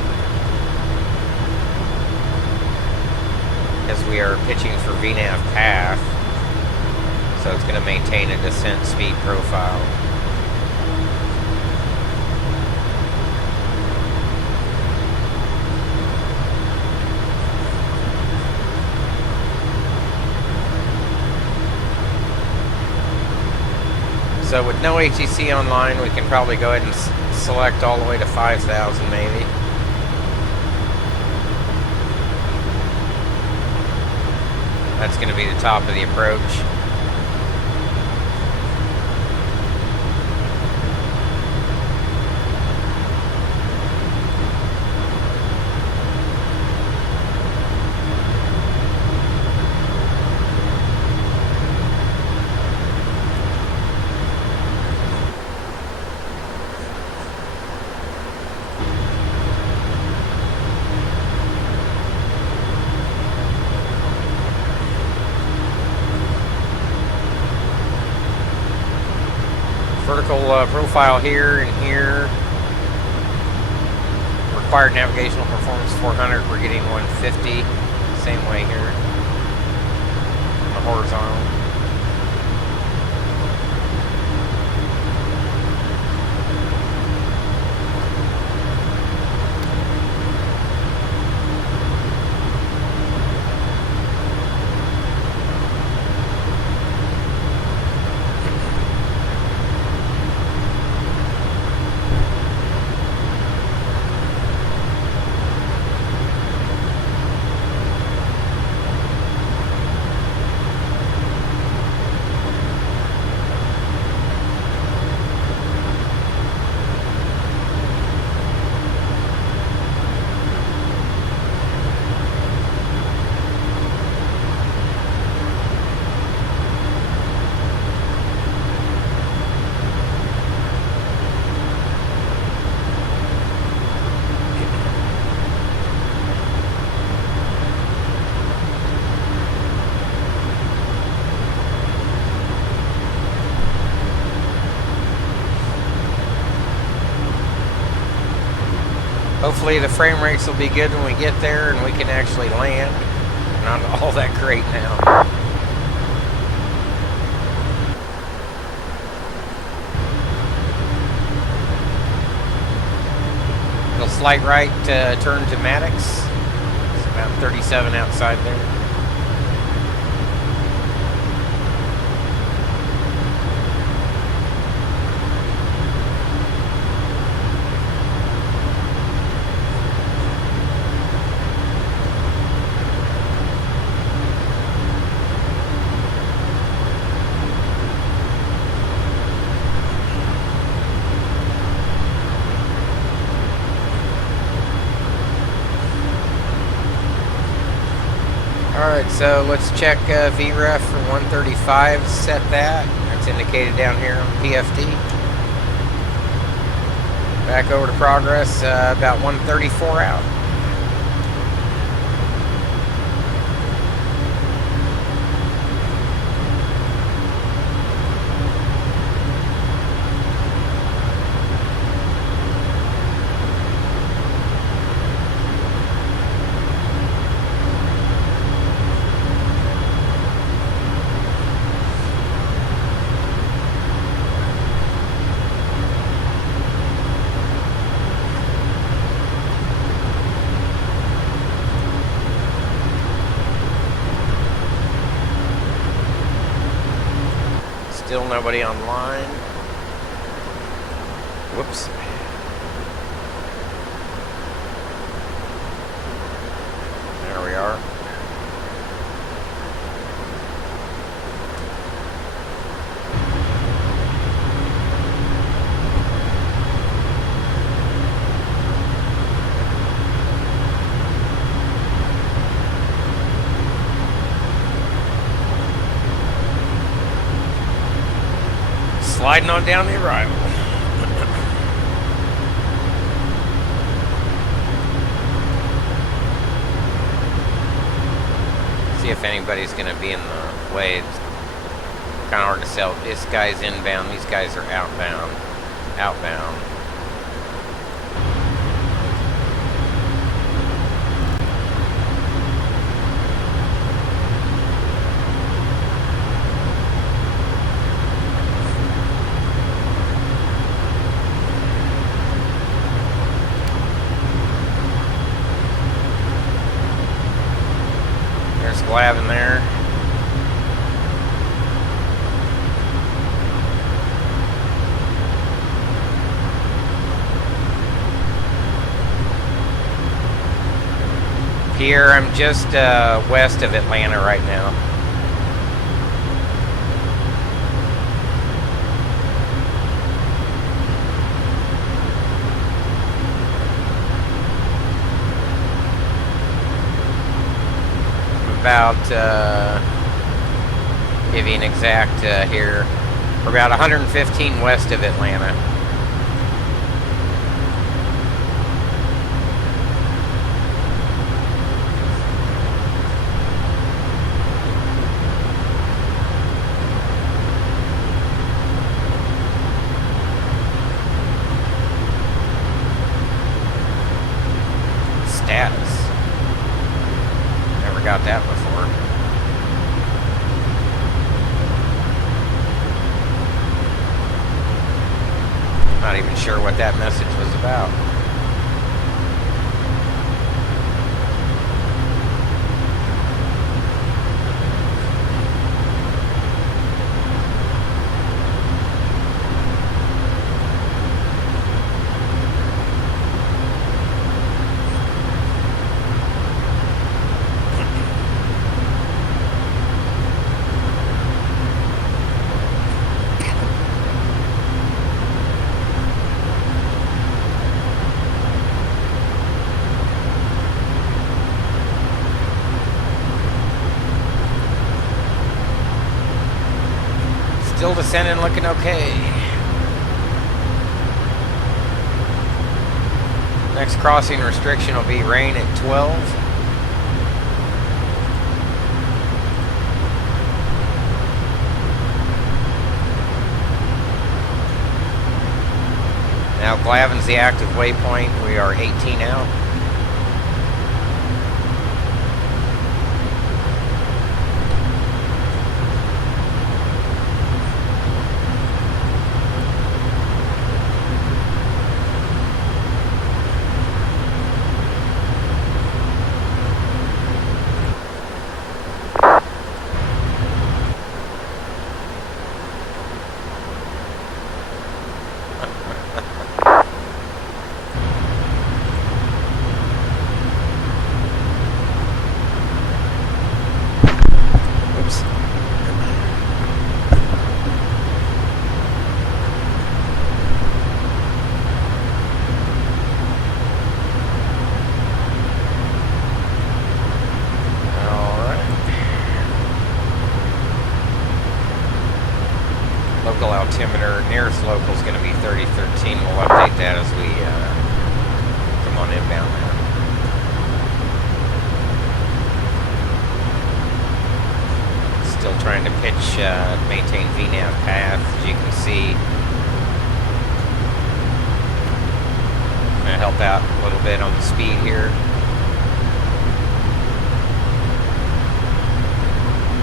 Because we are pitching for VNAV path. So it's going to maintain a descent speed profile. So with no ATC online, we can probably go ahead and select all the way to 5,000 maybe. That's going to be the top of the approach. Vertical profile here and here. Required navigational performance 400. We're getting 150. Same way here. On the horizontal. Hopefully the frame rates will be good when we get there and we can actually land. Not all that great now. Little slight right turn to Maddox. It's about 37 outside there. Alright, so let's check VREF for 135, set that. That's indicated down here on PFD. Back over to progress, about 134 out. Still nobody online. Whoops. There we are. Sliding on down the arrival. See if anybody's going to be in the way. It's kind of hard to tell. This guy's inbound. These guys are outbound. Outbound. Lab in there. Here, I'm just west of Atlanta right now. About, give you an exact here, we're about 115 west of Atlanta. Status. Never got that before. Not even sure what that message was about. Still descending, looking okay. Next crossing restriction will be rain at 12. Now Glavin's the active waypoint. We are 18 out. Local altimeter, nearest local is going to be 3013. We'll update that as we come on inbound now. Still trying to pitch, maintain VNAV path, as you can see. I'm going to help out a little bit on the speed here.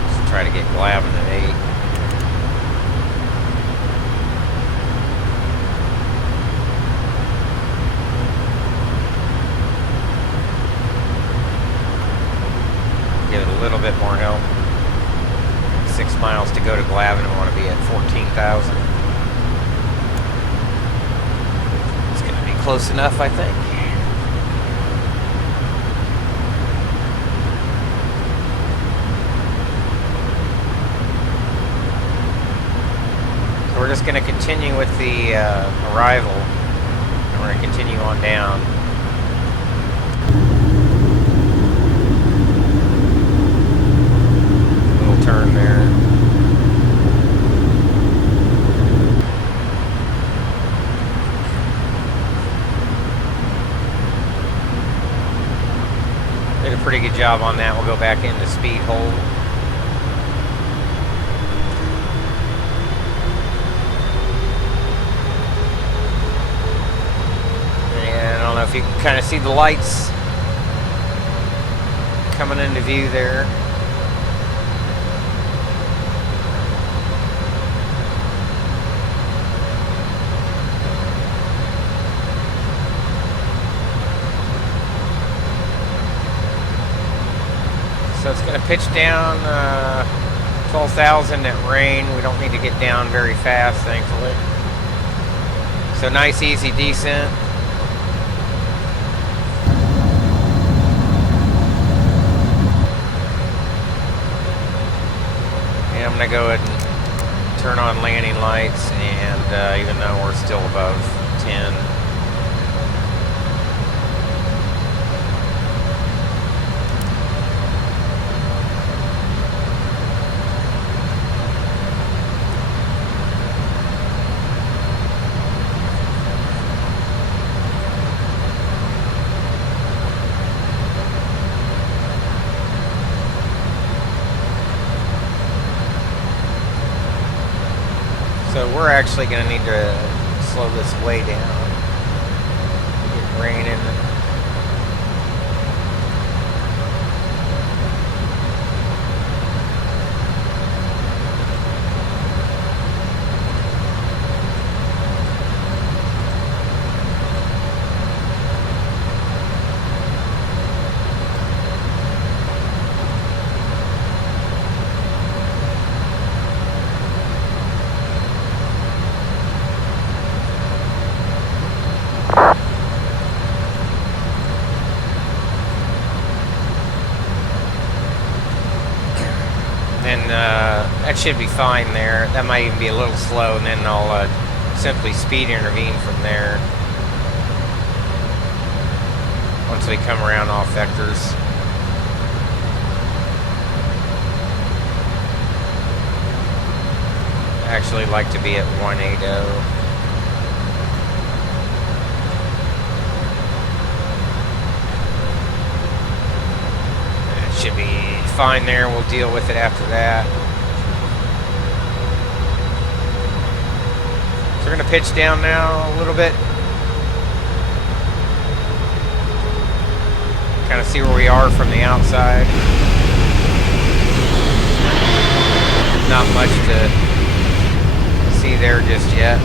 Just try to get Glavin at 8. Give it a little bit more help. 6 miles to go to Glavin. I want to be at 14,000. It's going to be close enough, I think. So we're just going to continue with the arrival, and we're going to continue on down. Turn there. Did a pretty good job on that. We'll go back into speed hold. And I don't know if you can kind of see the lights coming into view there. So it's going to pitch down 12,000 at rain. We don't need to get down very fast, thankfully. So nice, easy descent. And I'm going to go ahead and turn on landing lights, and even though we're still above 10, so we're actually going to need to slow this way down. Get raining. That should be fine there. That might even be a little slow, and then I'll simply speed intervene from there once we come around off vectors. I actually like to be at 180. Should be fine there. We'll deal with it after that. So we're going to pitch down now a little bit. Kind of see where we are from the outside. Not much to see there just yet.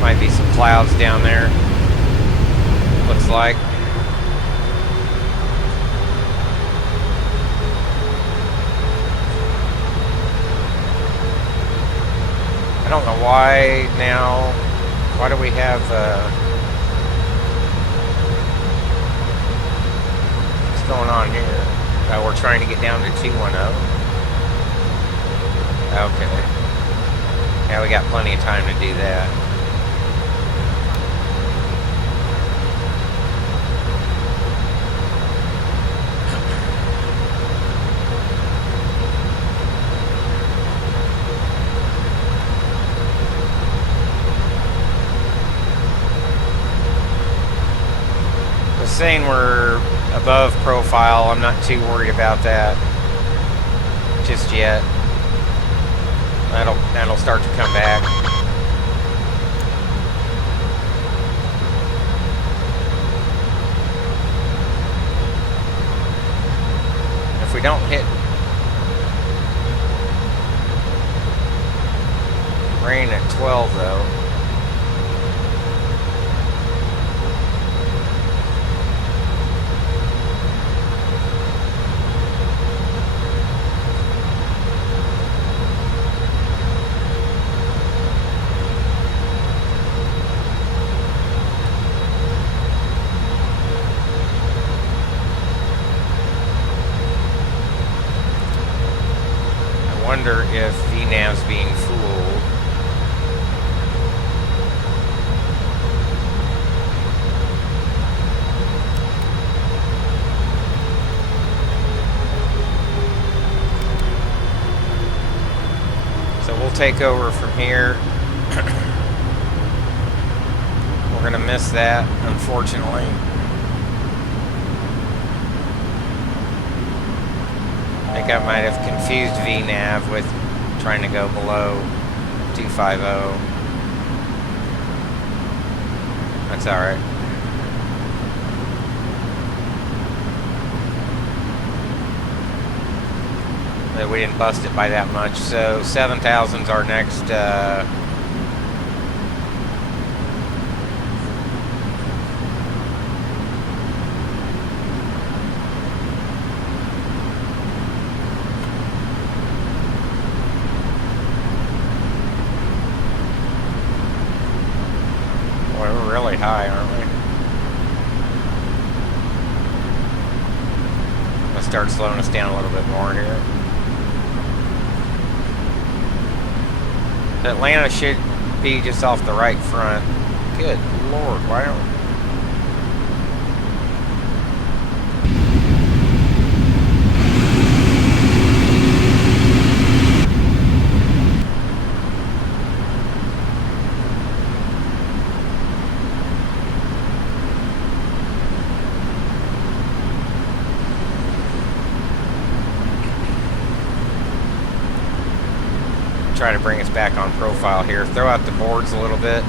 Might be some clouds down there. Looks like. I don't know why now. Why do we have what's going on here? We're trying to get down to 210. Okay. Yeah, we got plenty of time to do that. Saying we're above profile, I'm not too worried about that just yet. That'll start to come back. If we don't hit rain at 12 though, I wonder if VNAV's being fooled. So we'll take over from here. We're gonna miss that, unfortunately. I think I might have confused VNAV with trying to go below 250. That's alright. But we didn't bust it by that much. So 7,000's our next we're really high, aren't we? Let's start slowing us down a little bit more here. Atlanta should be just off the right front. Good Lord, why don't we? Try to bring us back on profile here. Throw out the boards a little bit.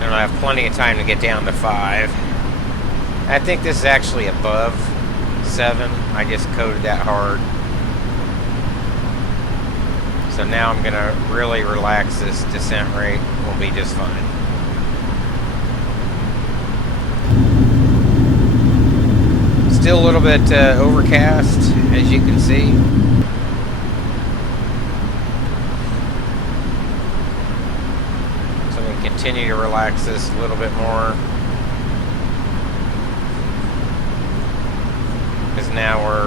And I have plenty of time to get down to 5. I think this is actually above 7. I just coded that hard. So now I'm gonna really relax this descent rate. We'll be just fine. Still a little bit overcast, as you can see. So I'm gonna continue to relax this a little bit more. Because now we're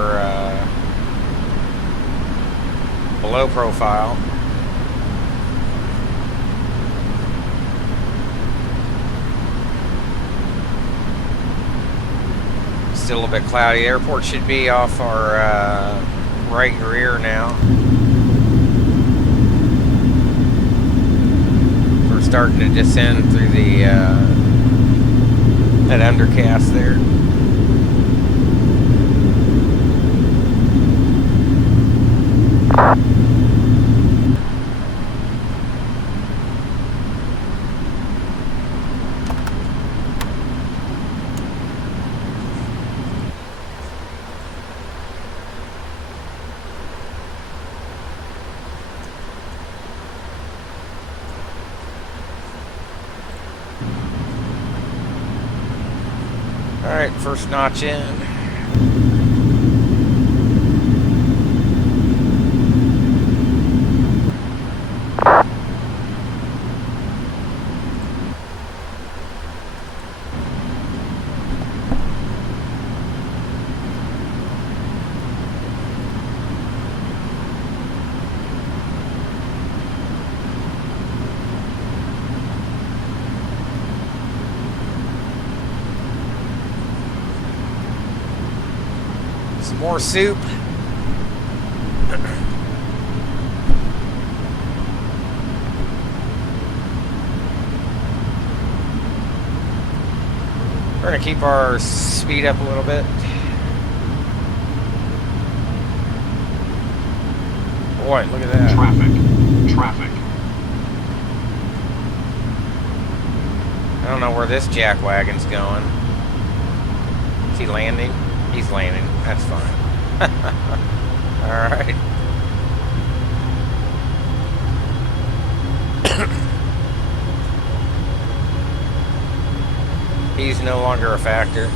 below profile. Still a little bit cloudy. The airport should be off our right rear now. We're starting to descend through the that undercast there. Alright, first notch in. Some more soup. We're going to keep our speed up a little bit. Boy, look at that. Traffic. I don't know where this jackwagon's going. Is he landing? He's landing. That's fine. Alright. He's no longer a factor.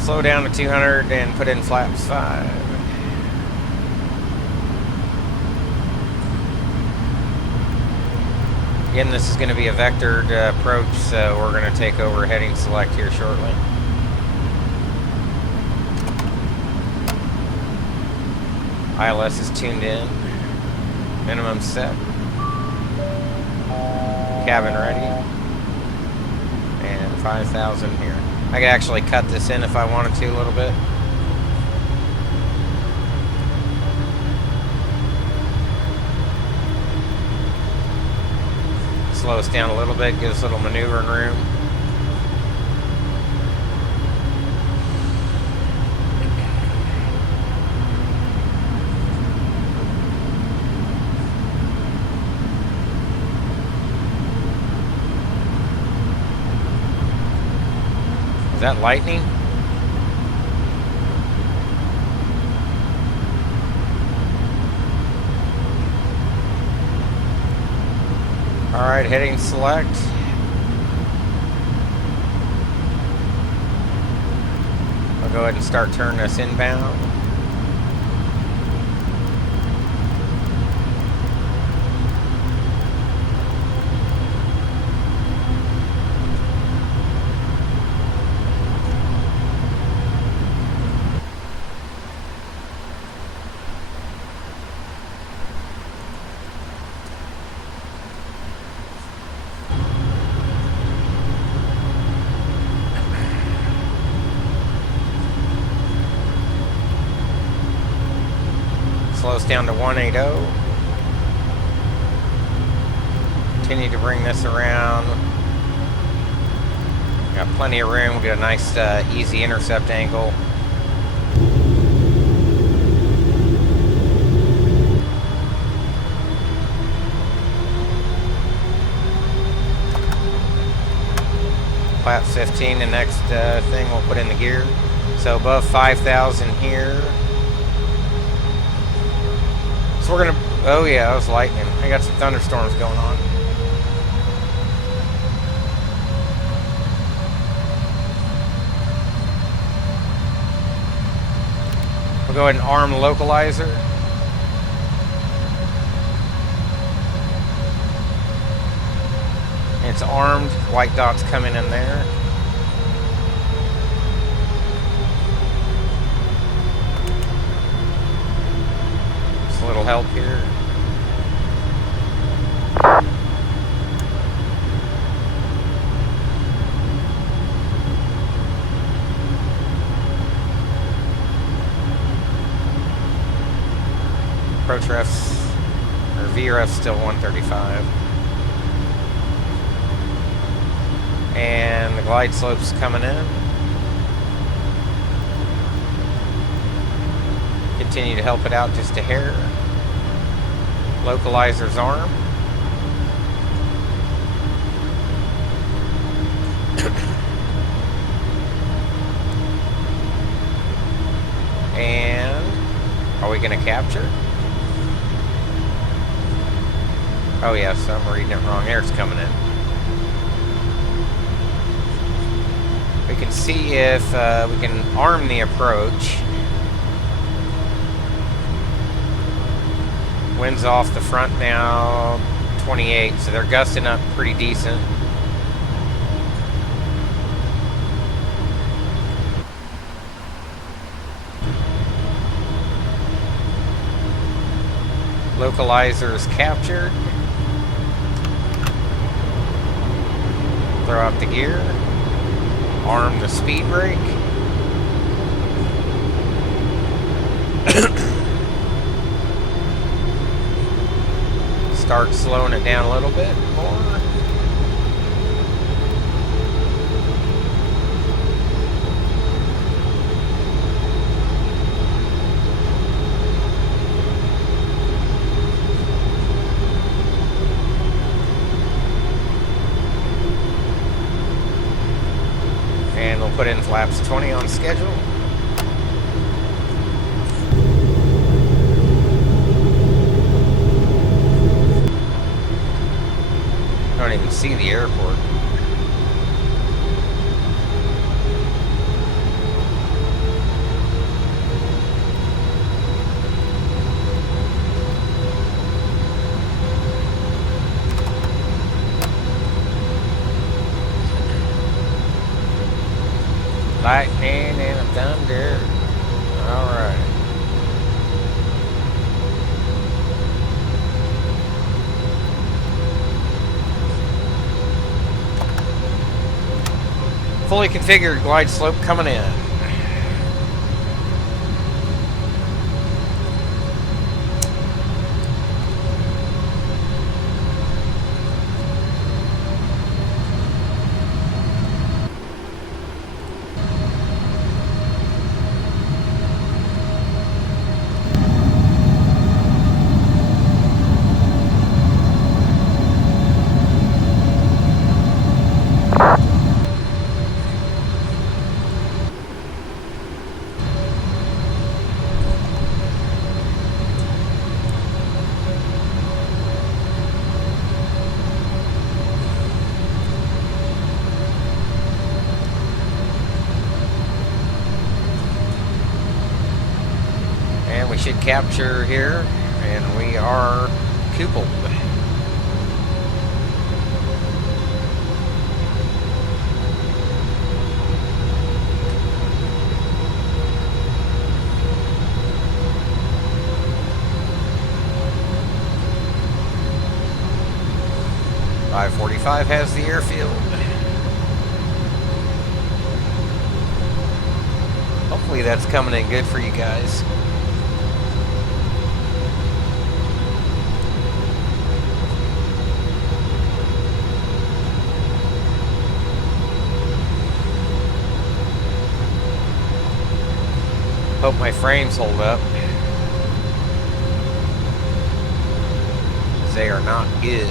Slow down to 200 and put in flaps 5. Again, this is going to be a vectored approach, so we're going to take over heading select here shortly. ILS is tuned in. Minimum set. Cabin ready. And 5,000 here. I could actually cut this in if I wanted to a little bit. Slow us down a little bit, give us a little maneuvering room. Is that lightning? Alright, heading select. I'll go ahead and start turning us inbound. Slow us down to 180. Continue to bring this around. Got plenty of room. We got a nice, easy intercept angle. Flaps 15. The next thing we'll put in the gear. So above 5,000 here. So we're gonna, oh yeah, that was lightning. I got some thunderstorms going on. We'll go ahead and arm the localizer. It's armed, white dots coming in there. Just a little help here. approach ref's, or VREF's still 135. And the glide slope's coming in. Continue to help it out just a hair. Localizer's arm. And are we going to capture? Oh yes, I'm reading it wrong. Air's coming in. We can see if we can arm the approach. Wind's off the front now, 28, so they're gusting up pretty decent. Localizer is captured. Throw out the gear. Arm the speed brake. Start slowing it down a little bit more. And we'll put in flaps 20 on schedule. I don't even see the airport. Lightning and thunder. All right. Fully configured glide slope coming in. And we should capture here, and we are coupled. AAL545 has the airfield. Hopefully that's coming in good for you guys. Hope my frames hold up. They are not good.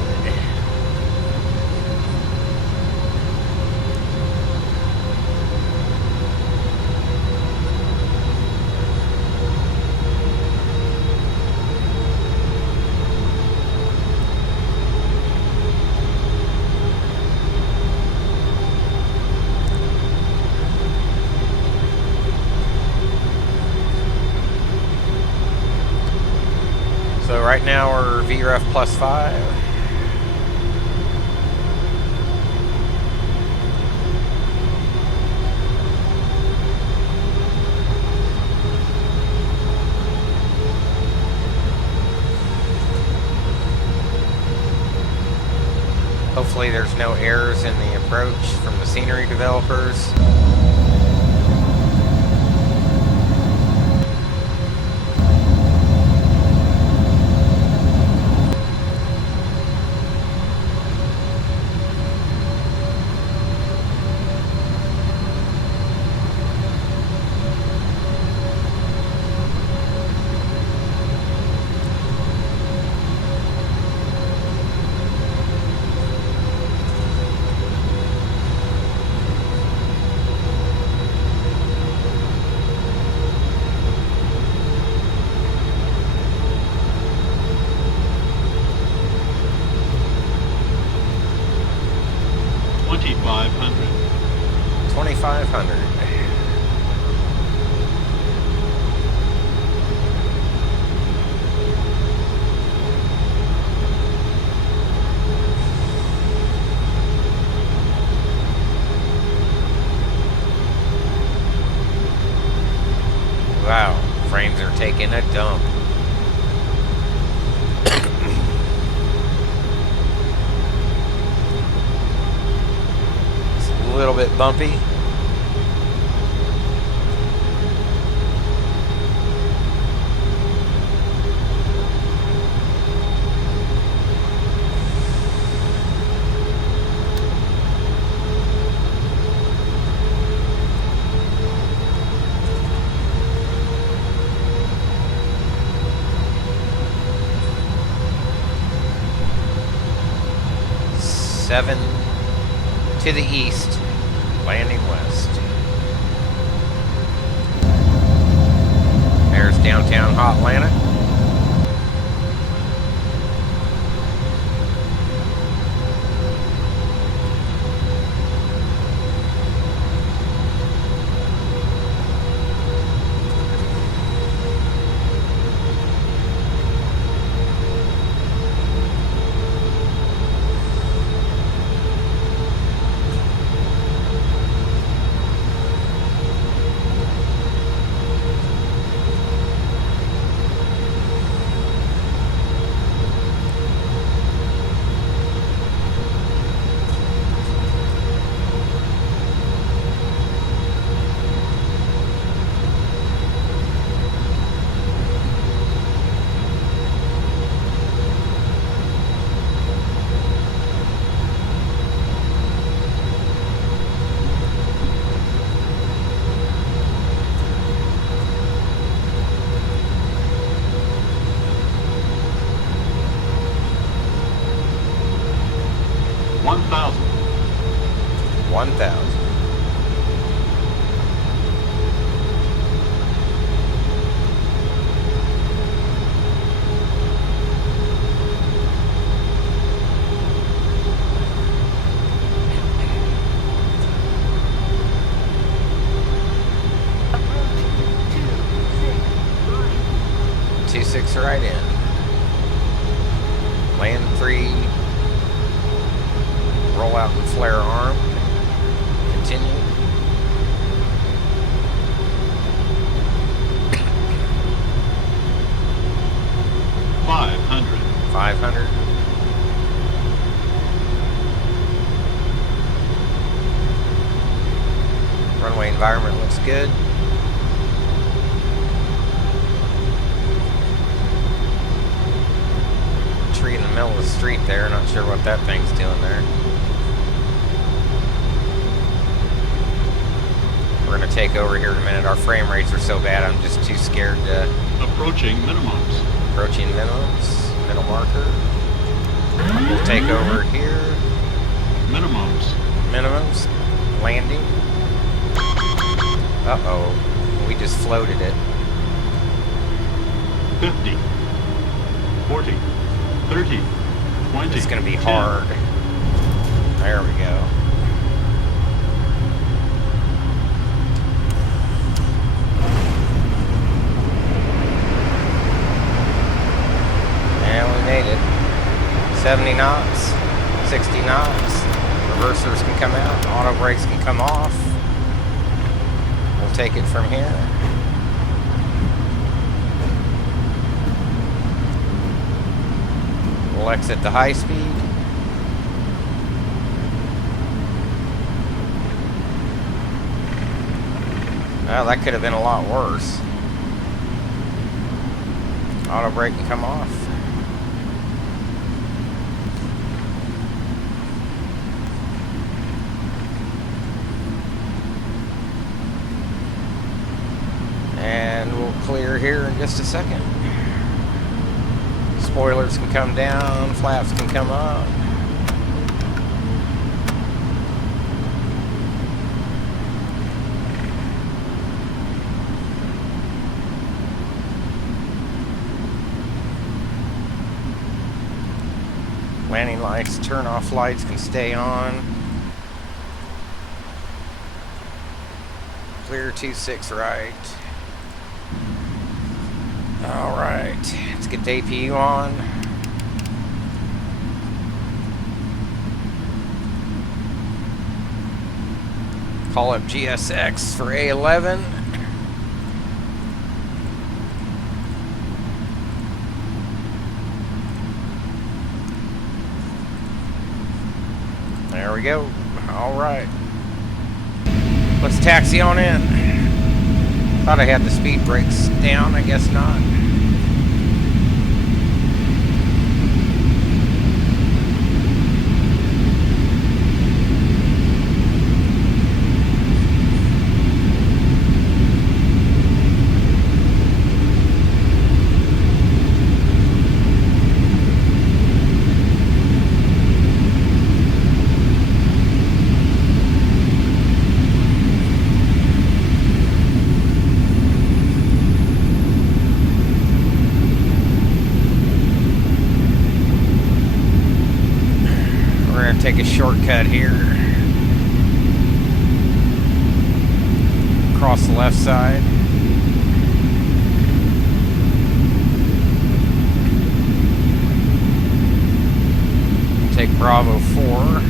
So right now we're VREF +5. Hopefully there's no errors in the approach from the scenery developers. Wow, frames are taking a dump. It's a little bit bumpy. Seven to the east, landing west. There's downtown Hotlanta. Right in. Land 3. Roll out and flare arm. Continue. Five hundred. Runway environment looks good. Tree in the middle of the street there. Not sure what that thing's doing there. We're going to take over here in a minute. Our frame rates are so bad, I'm just too scared to... Approaching minimums. Approaching minimums. Middle marker. We'll take over here. Minimums. Minimums. Landing. Uh-oh. We just floated it. 50. 40. 30, 20. It's going to be 10. hard. There we go. And we made it. 70 knots, 60 knots. Reversers can come out. Auto brakes can come off. We'll take it from here. We'll exit the high speed. Well, that could have been a lot worse. Auto brake can come off. And we'll clear here in just a second. Spoilers can come down, flaps can come up. Landing lights, turn off lights can stay on. Clear 26 right. Alright, let's get the APU on. Call up GSX for A11. we go. All right. Let's taxi on in. Thought I had the speed brakes down. I guess not. Take a shortcut here. Across the left side. Take Bravo 4.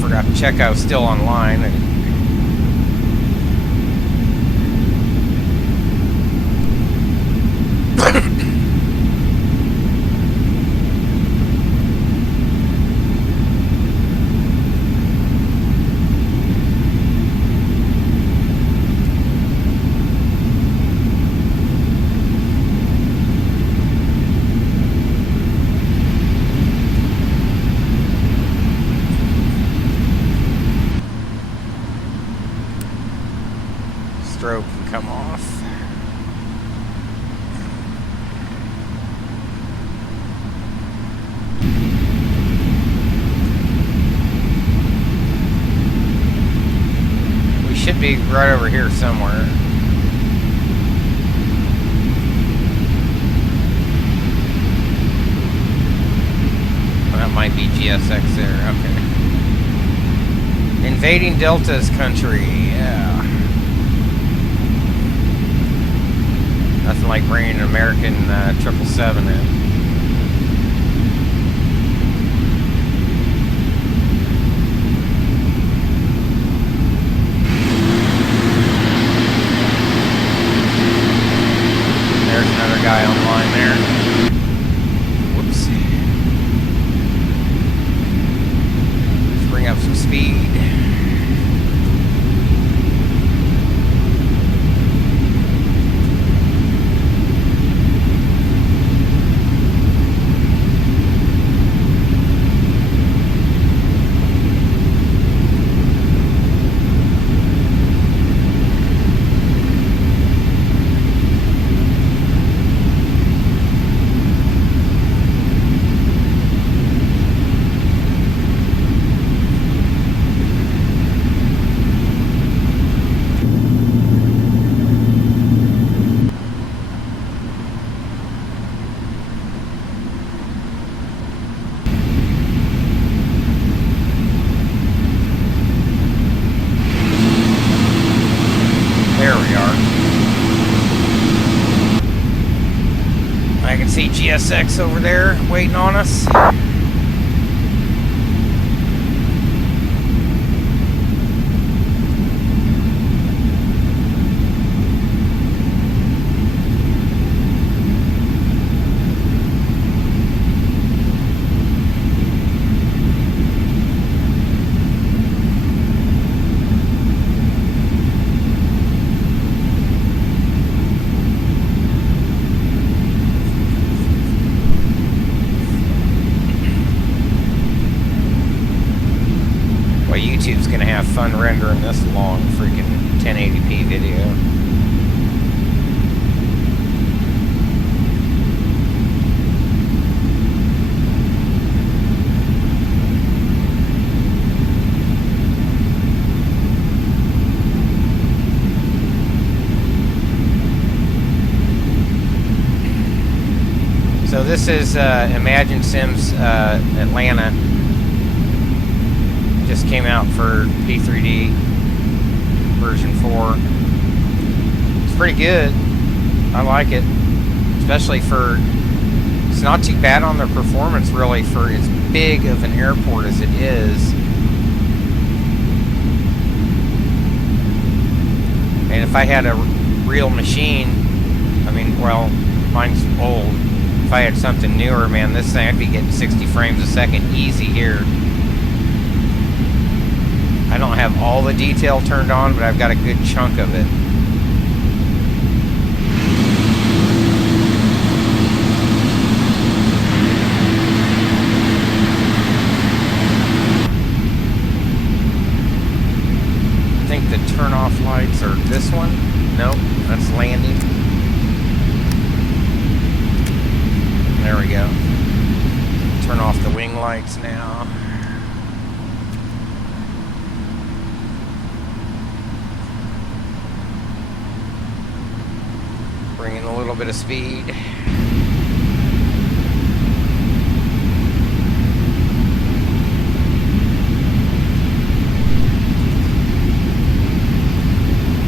Forgot to check I was still online. Strobe can come off. We should be right over here somewhere. That might be GSX there. Okay. Invading Delta's country. Yeah. Nothing like bringing an American 777 in. There's another guy online there. Whoops. Let's bring up some speed. See GSX over there waiting on us. YouTube's gonna have fun rendering this long freaking 1080p video. So this is Imagine Sims Atlanta. Just came out for P3D version 4. It's pretty good. I like it, especially for, it's not too bad on their performance really for as big of an airport as it is. And if I had a real machine, I mean, well, mine's old. If I had something newer, man, this thing, I'd be getting 60 frames a second easy here. I don't have all the detail turned on, but I've got a good chunk of it. I think the turn-off lights are this one. Nope, that's landing. There we go. Turn off the wing lights now. Bring in a little bit of speed.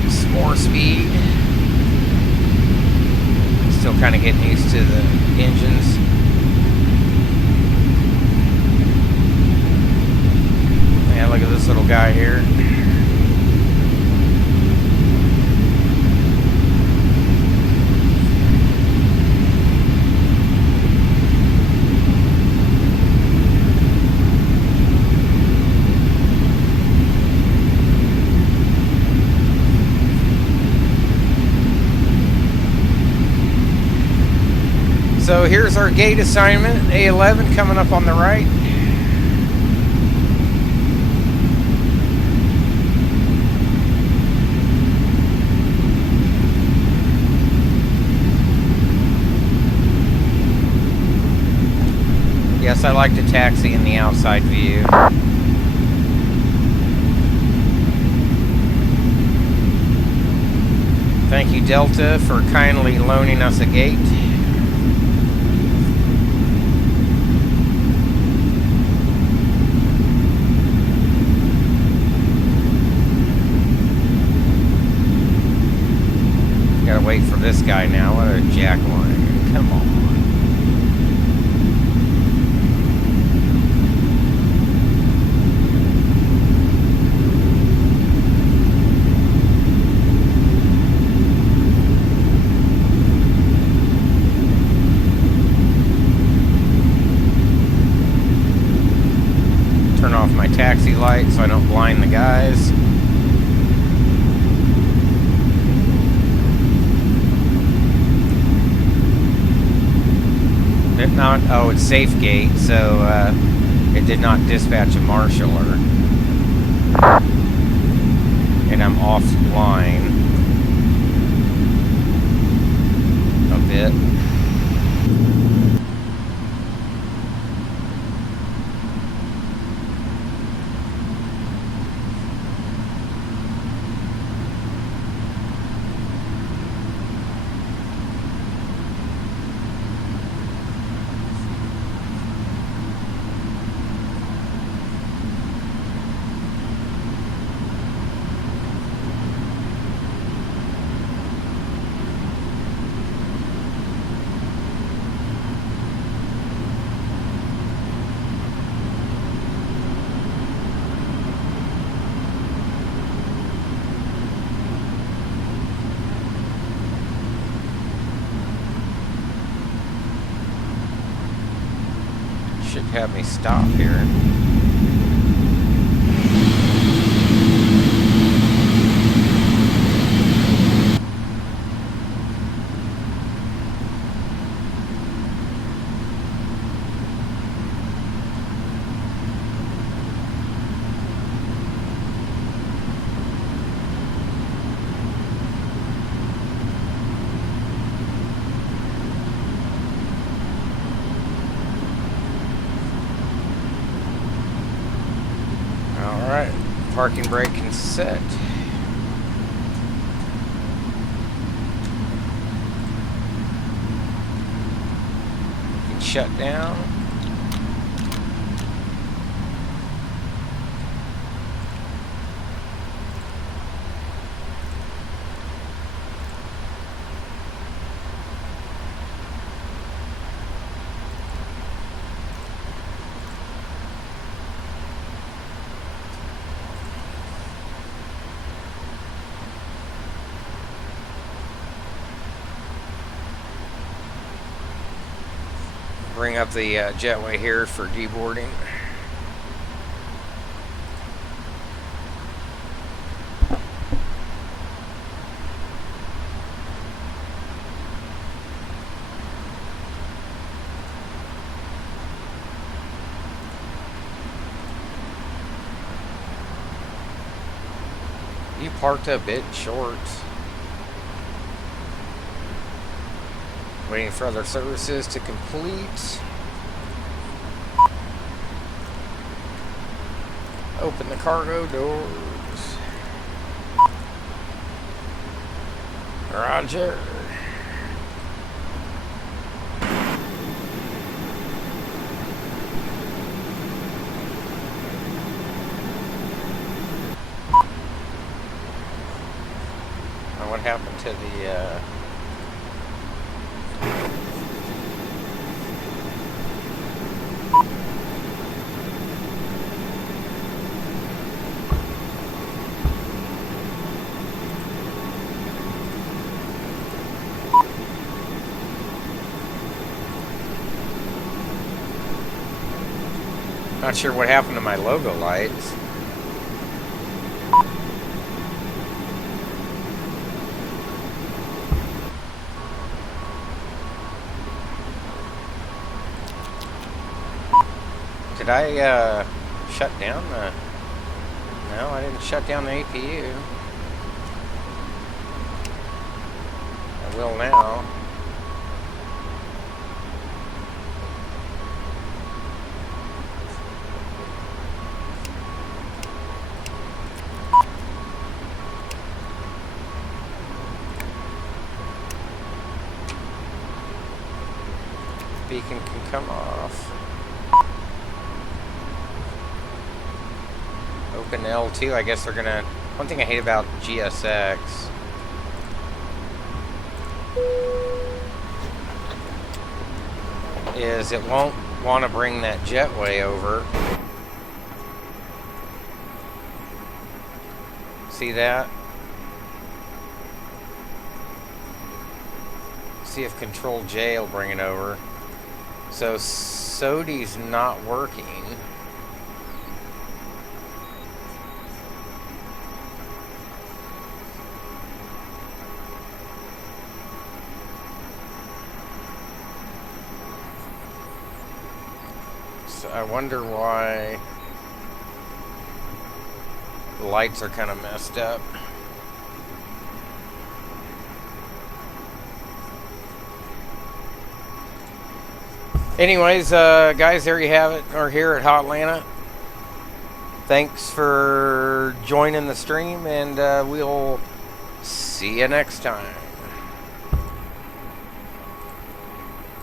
Some more speed. Still kind of getting used to the engines. Yeah, look at this little guy here. So here's our gate assignment, A11 coming up on the right. Yes, I like to taxi in the outside view. Thank you, Delta, for kindly loaning us a gate. Gotta wait for this guy now. What a jackline. Come on. Turn off my taxi light so I don't blind the guys. If not, oh, it's safe gate, so it did not dispatch a marshaller. And I'm offline a bit. Should have me stop here. Alright, parking brake and set. You can shut down. bring up the jetway here for deboarding. You parked a bit short. Waiting for other services to complete. Open the cargo doors. Roger. What happened to the not sure what happened to my logo lights. Did I shut down the... No, I didn't shut down the APU. I will now. Beacon can come off. Open L2, I guess they're gonna... One thing I hate about GSX is it won't want to bring that jetway over. See that? See if Control J will bring it over. So SODI's not working. I wonder why the lights are kind of messed up. Anyways, guys, there you have it. We're here at Hotlanta. Thanks for joining the stream, and we'll see you next time.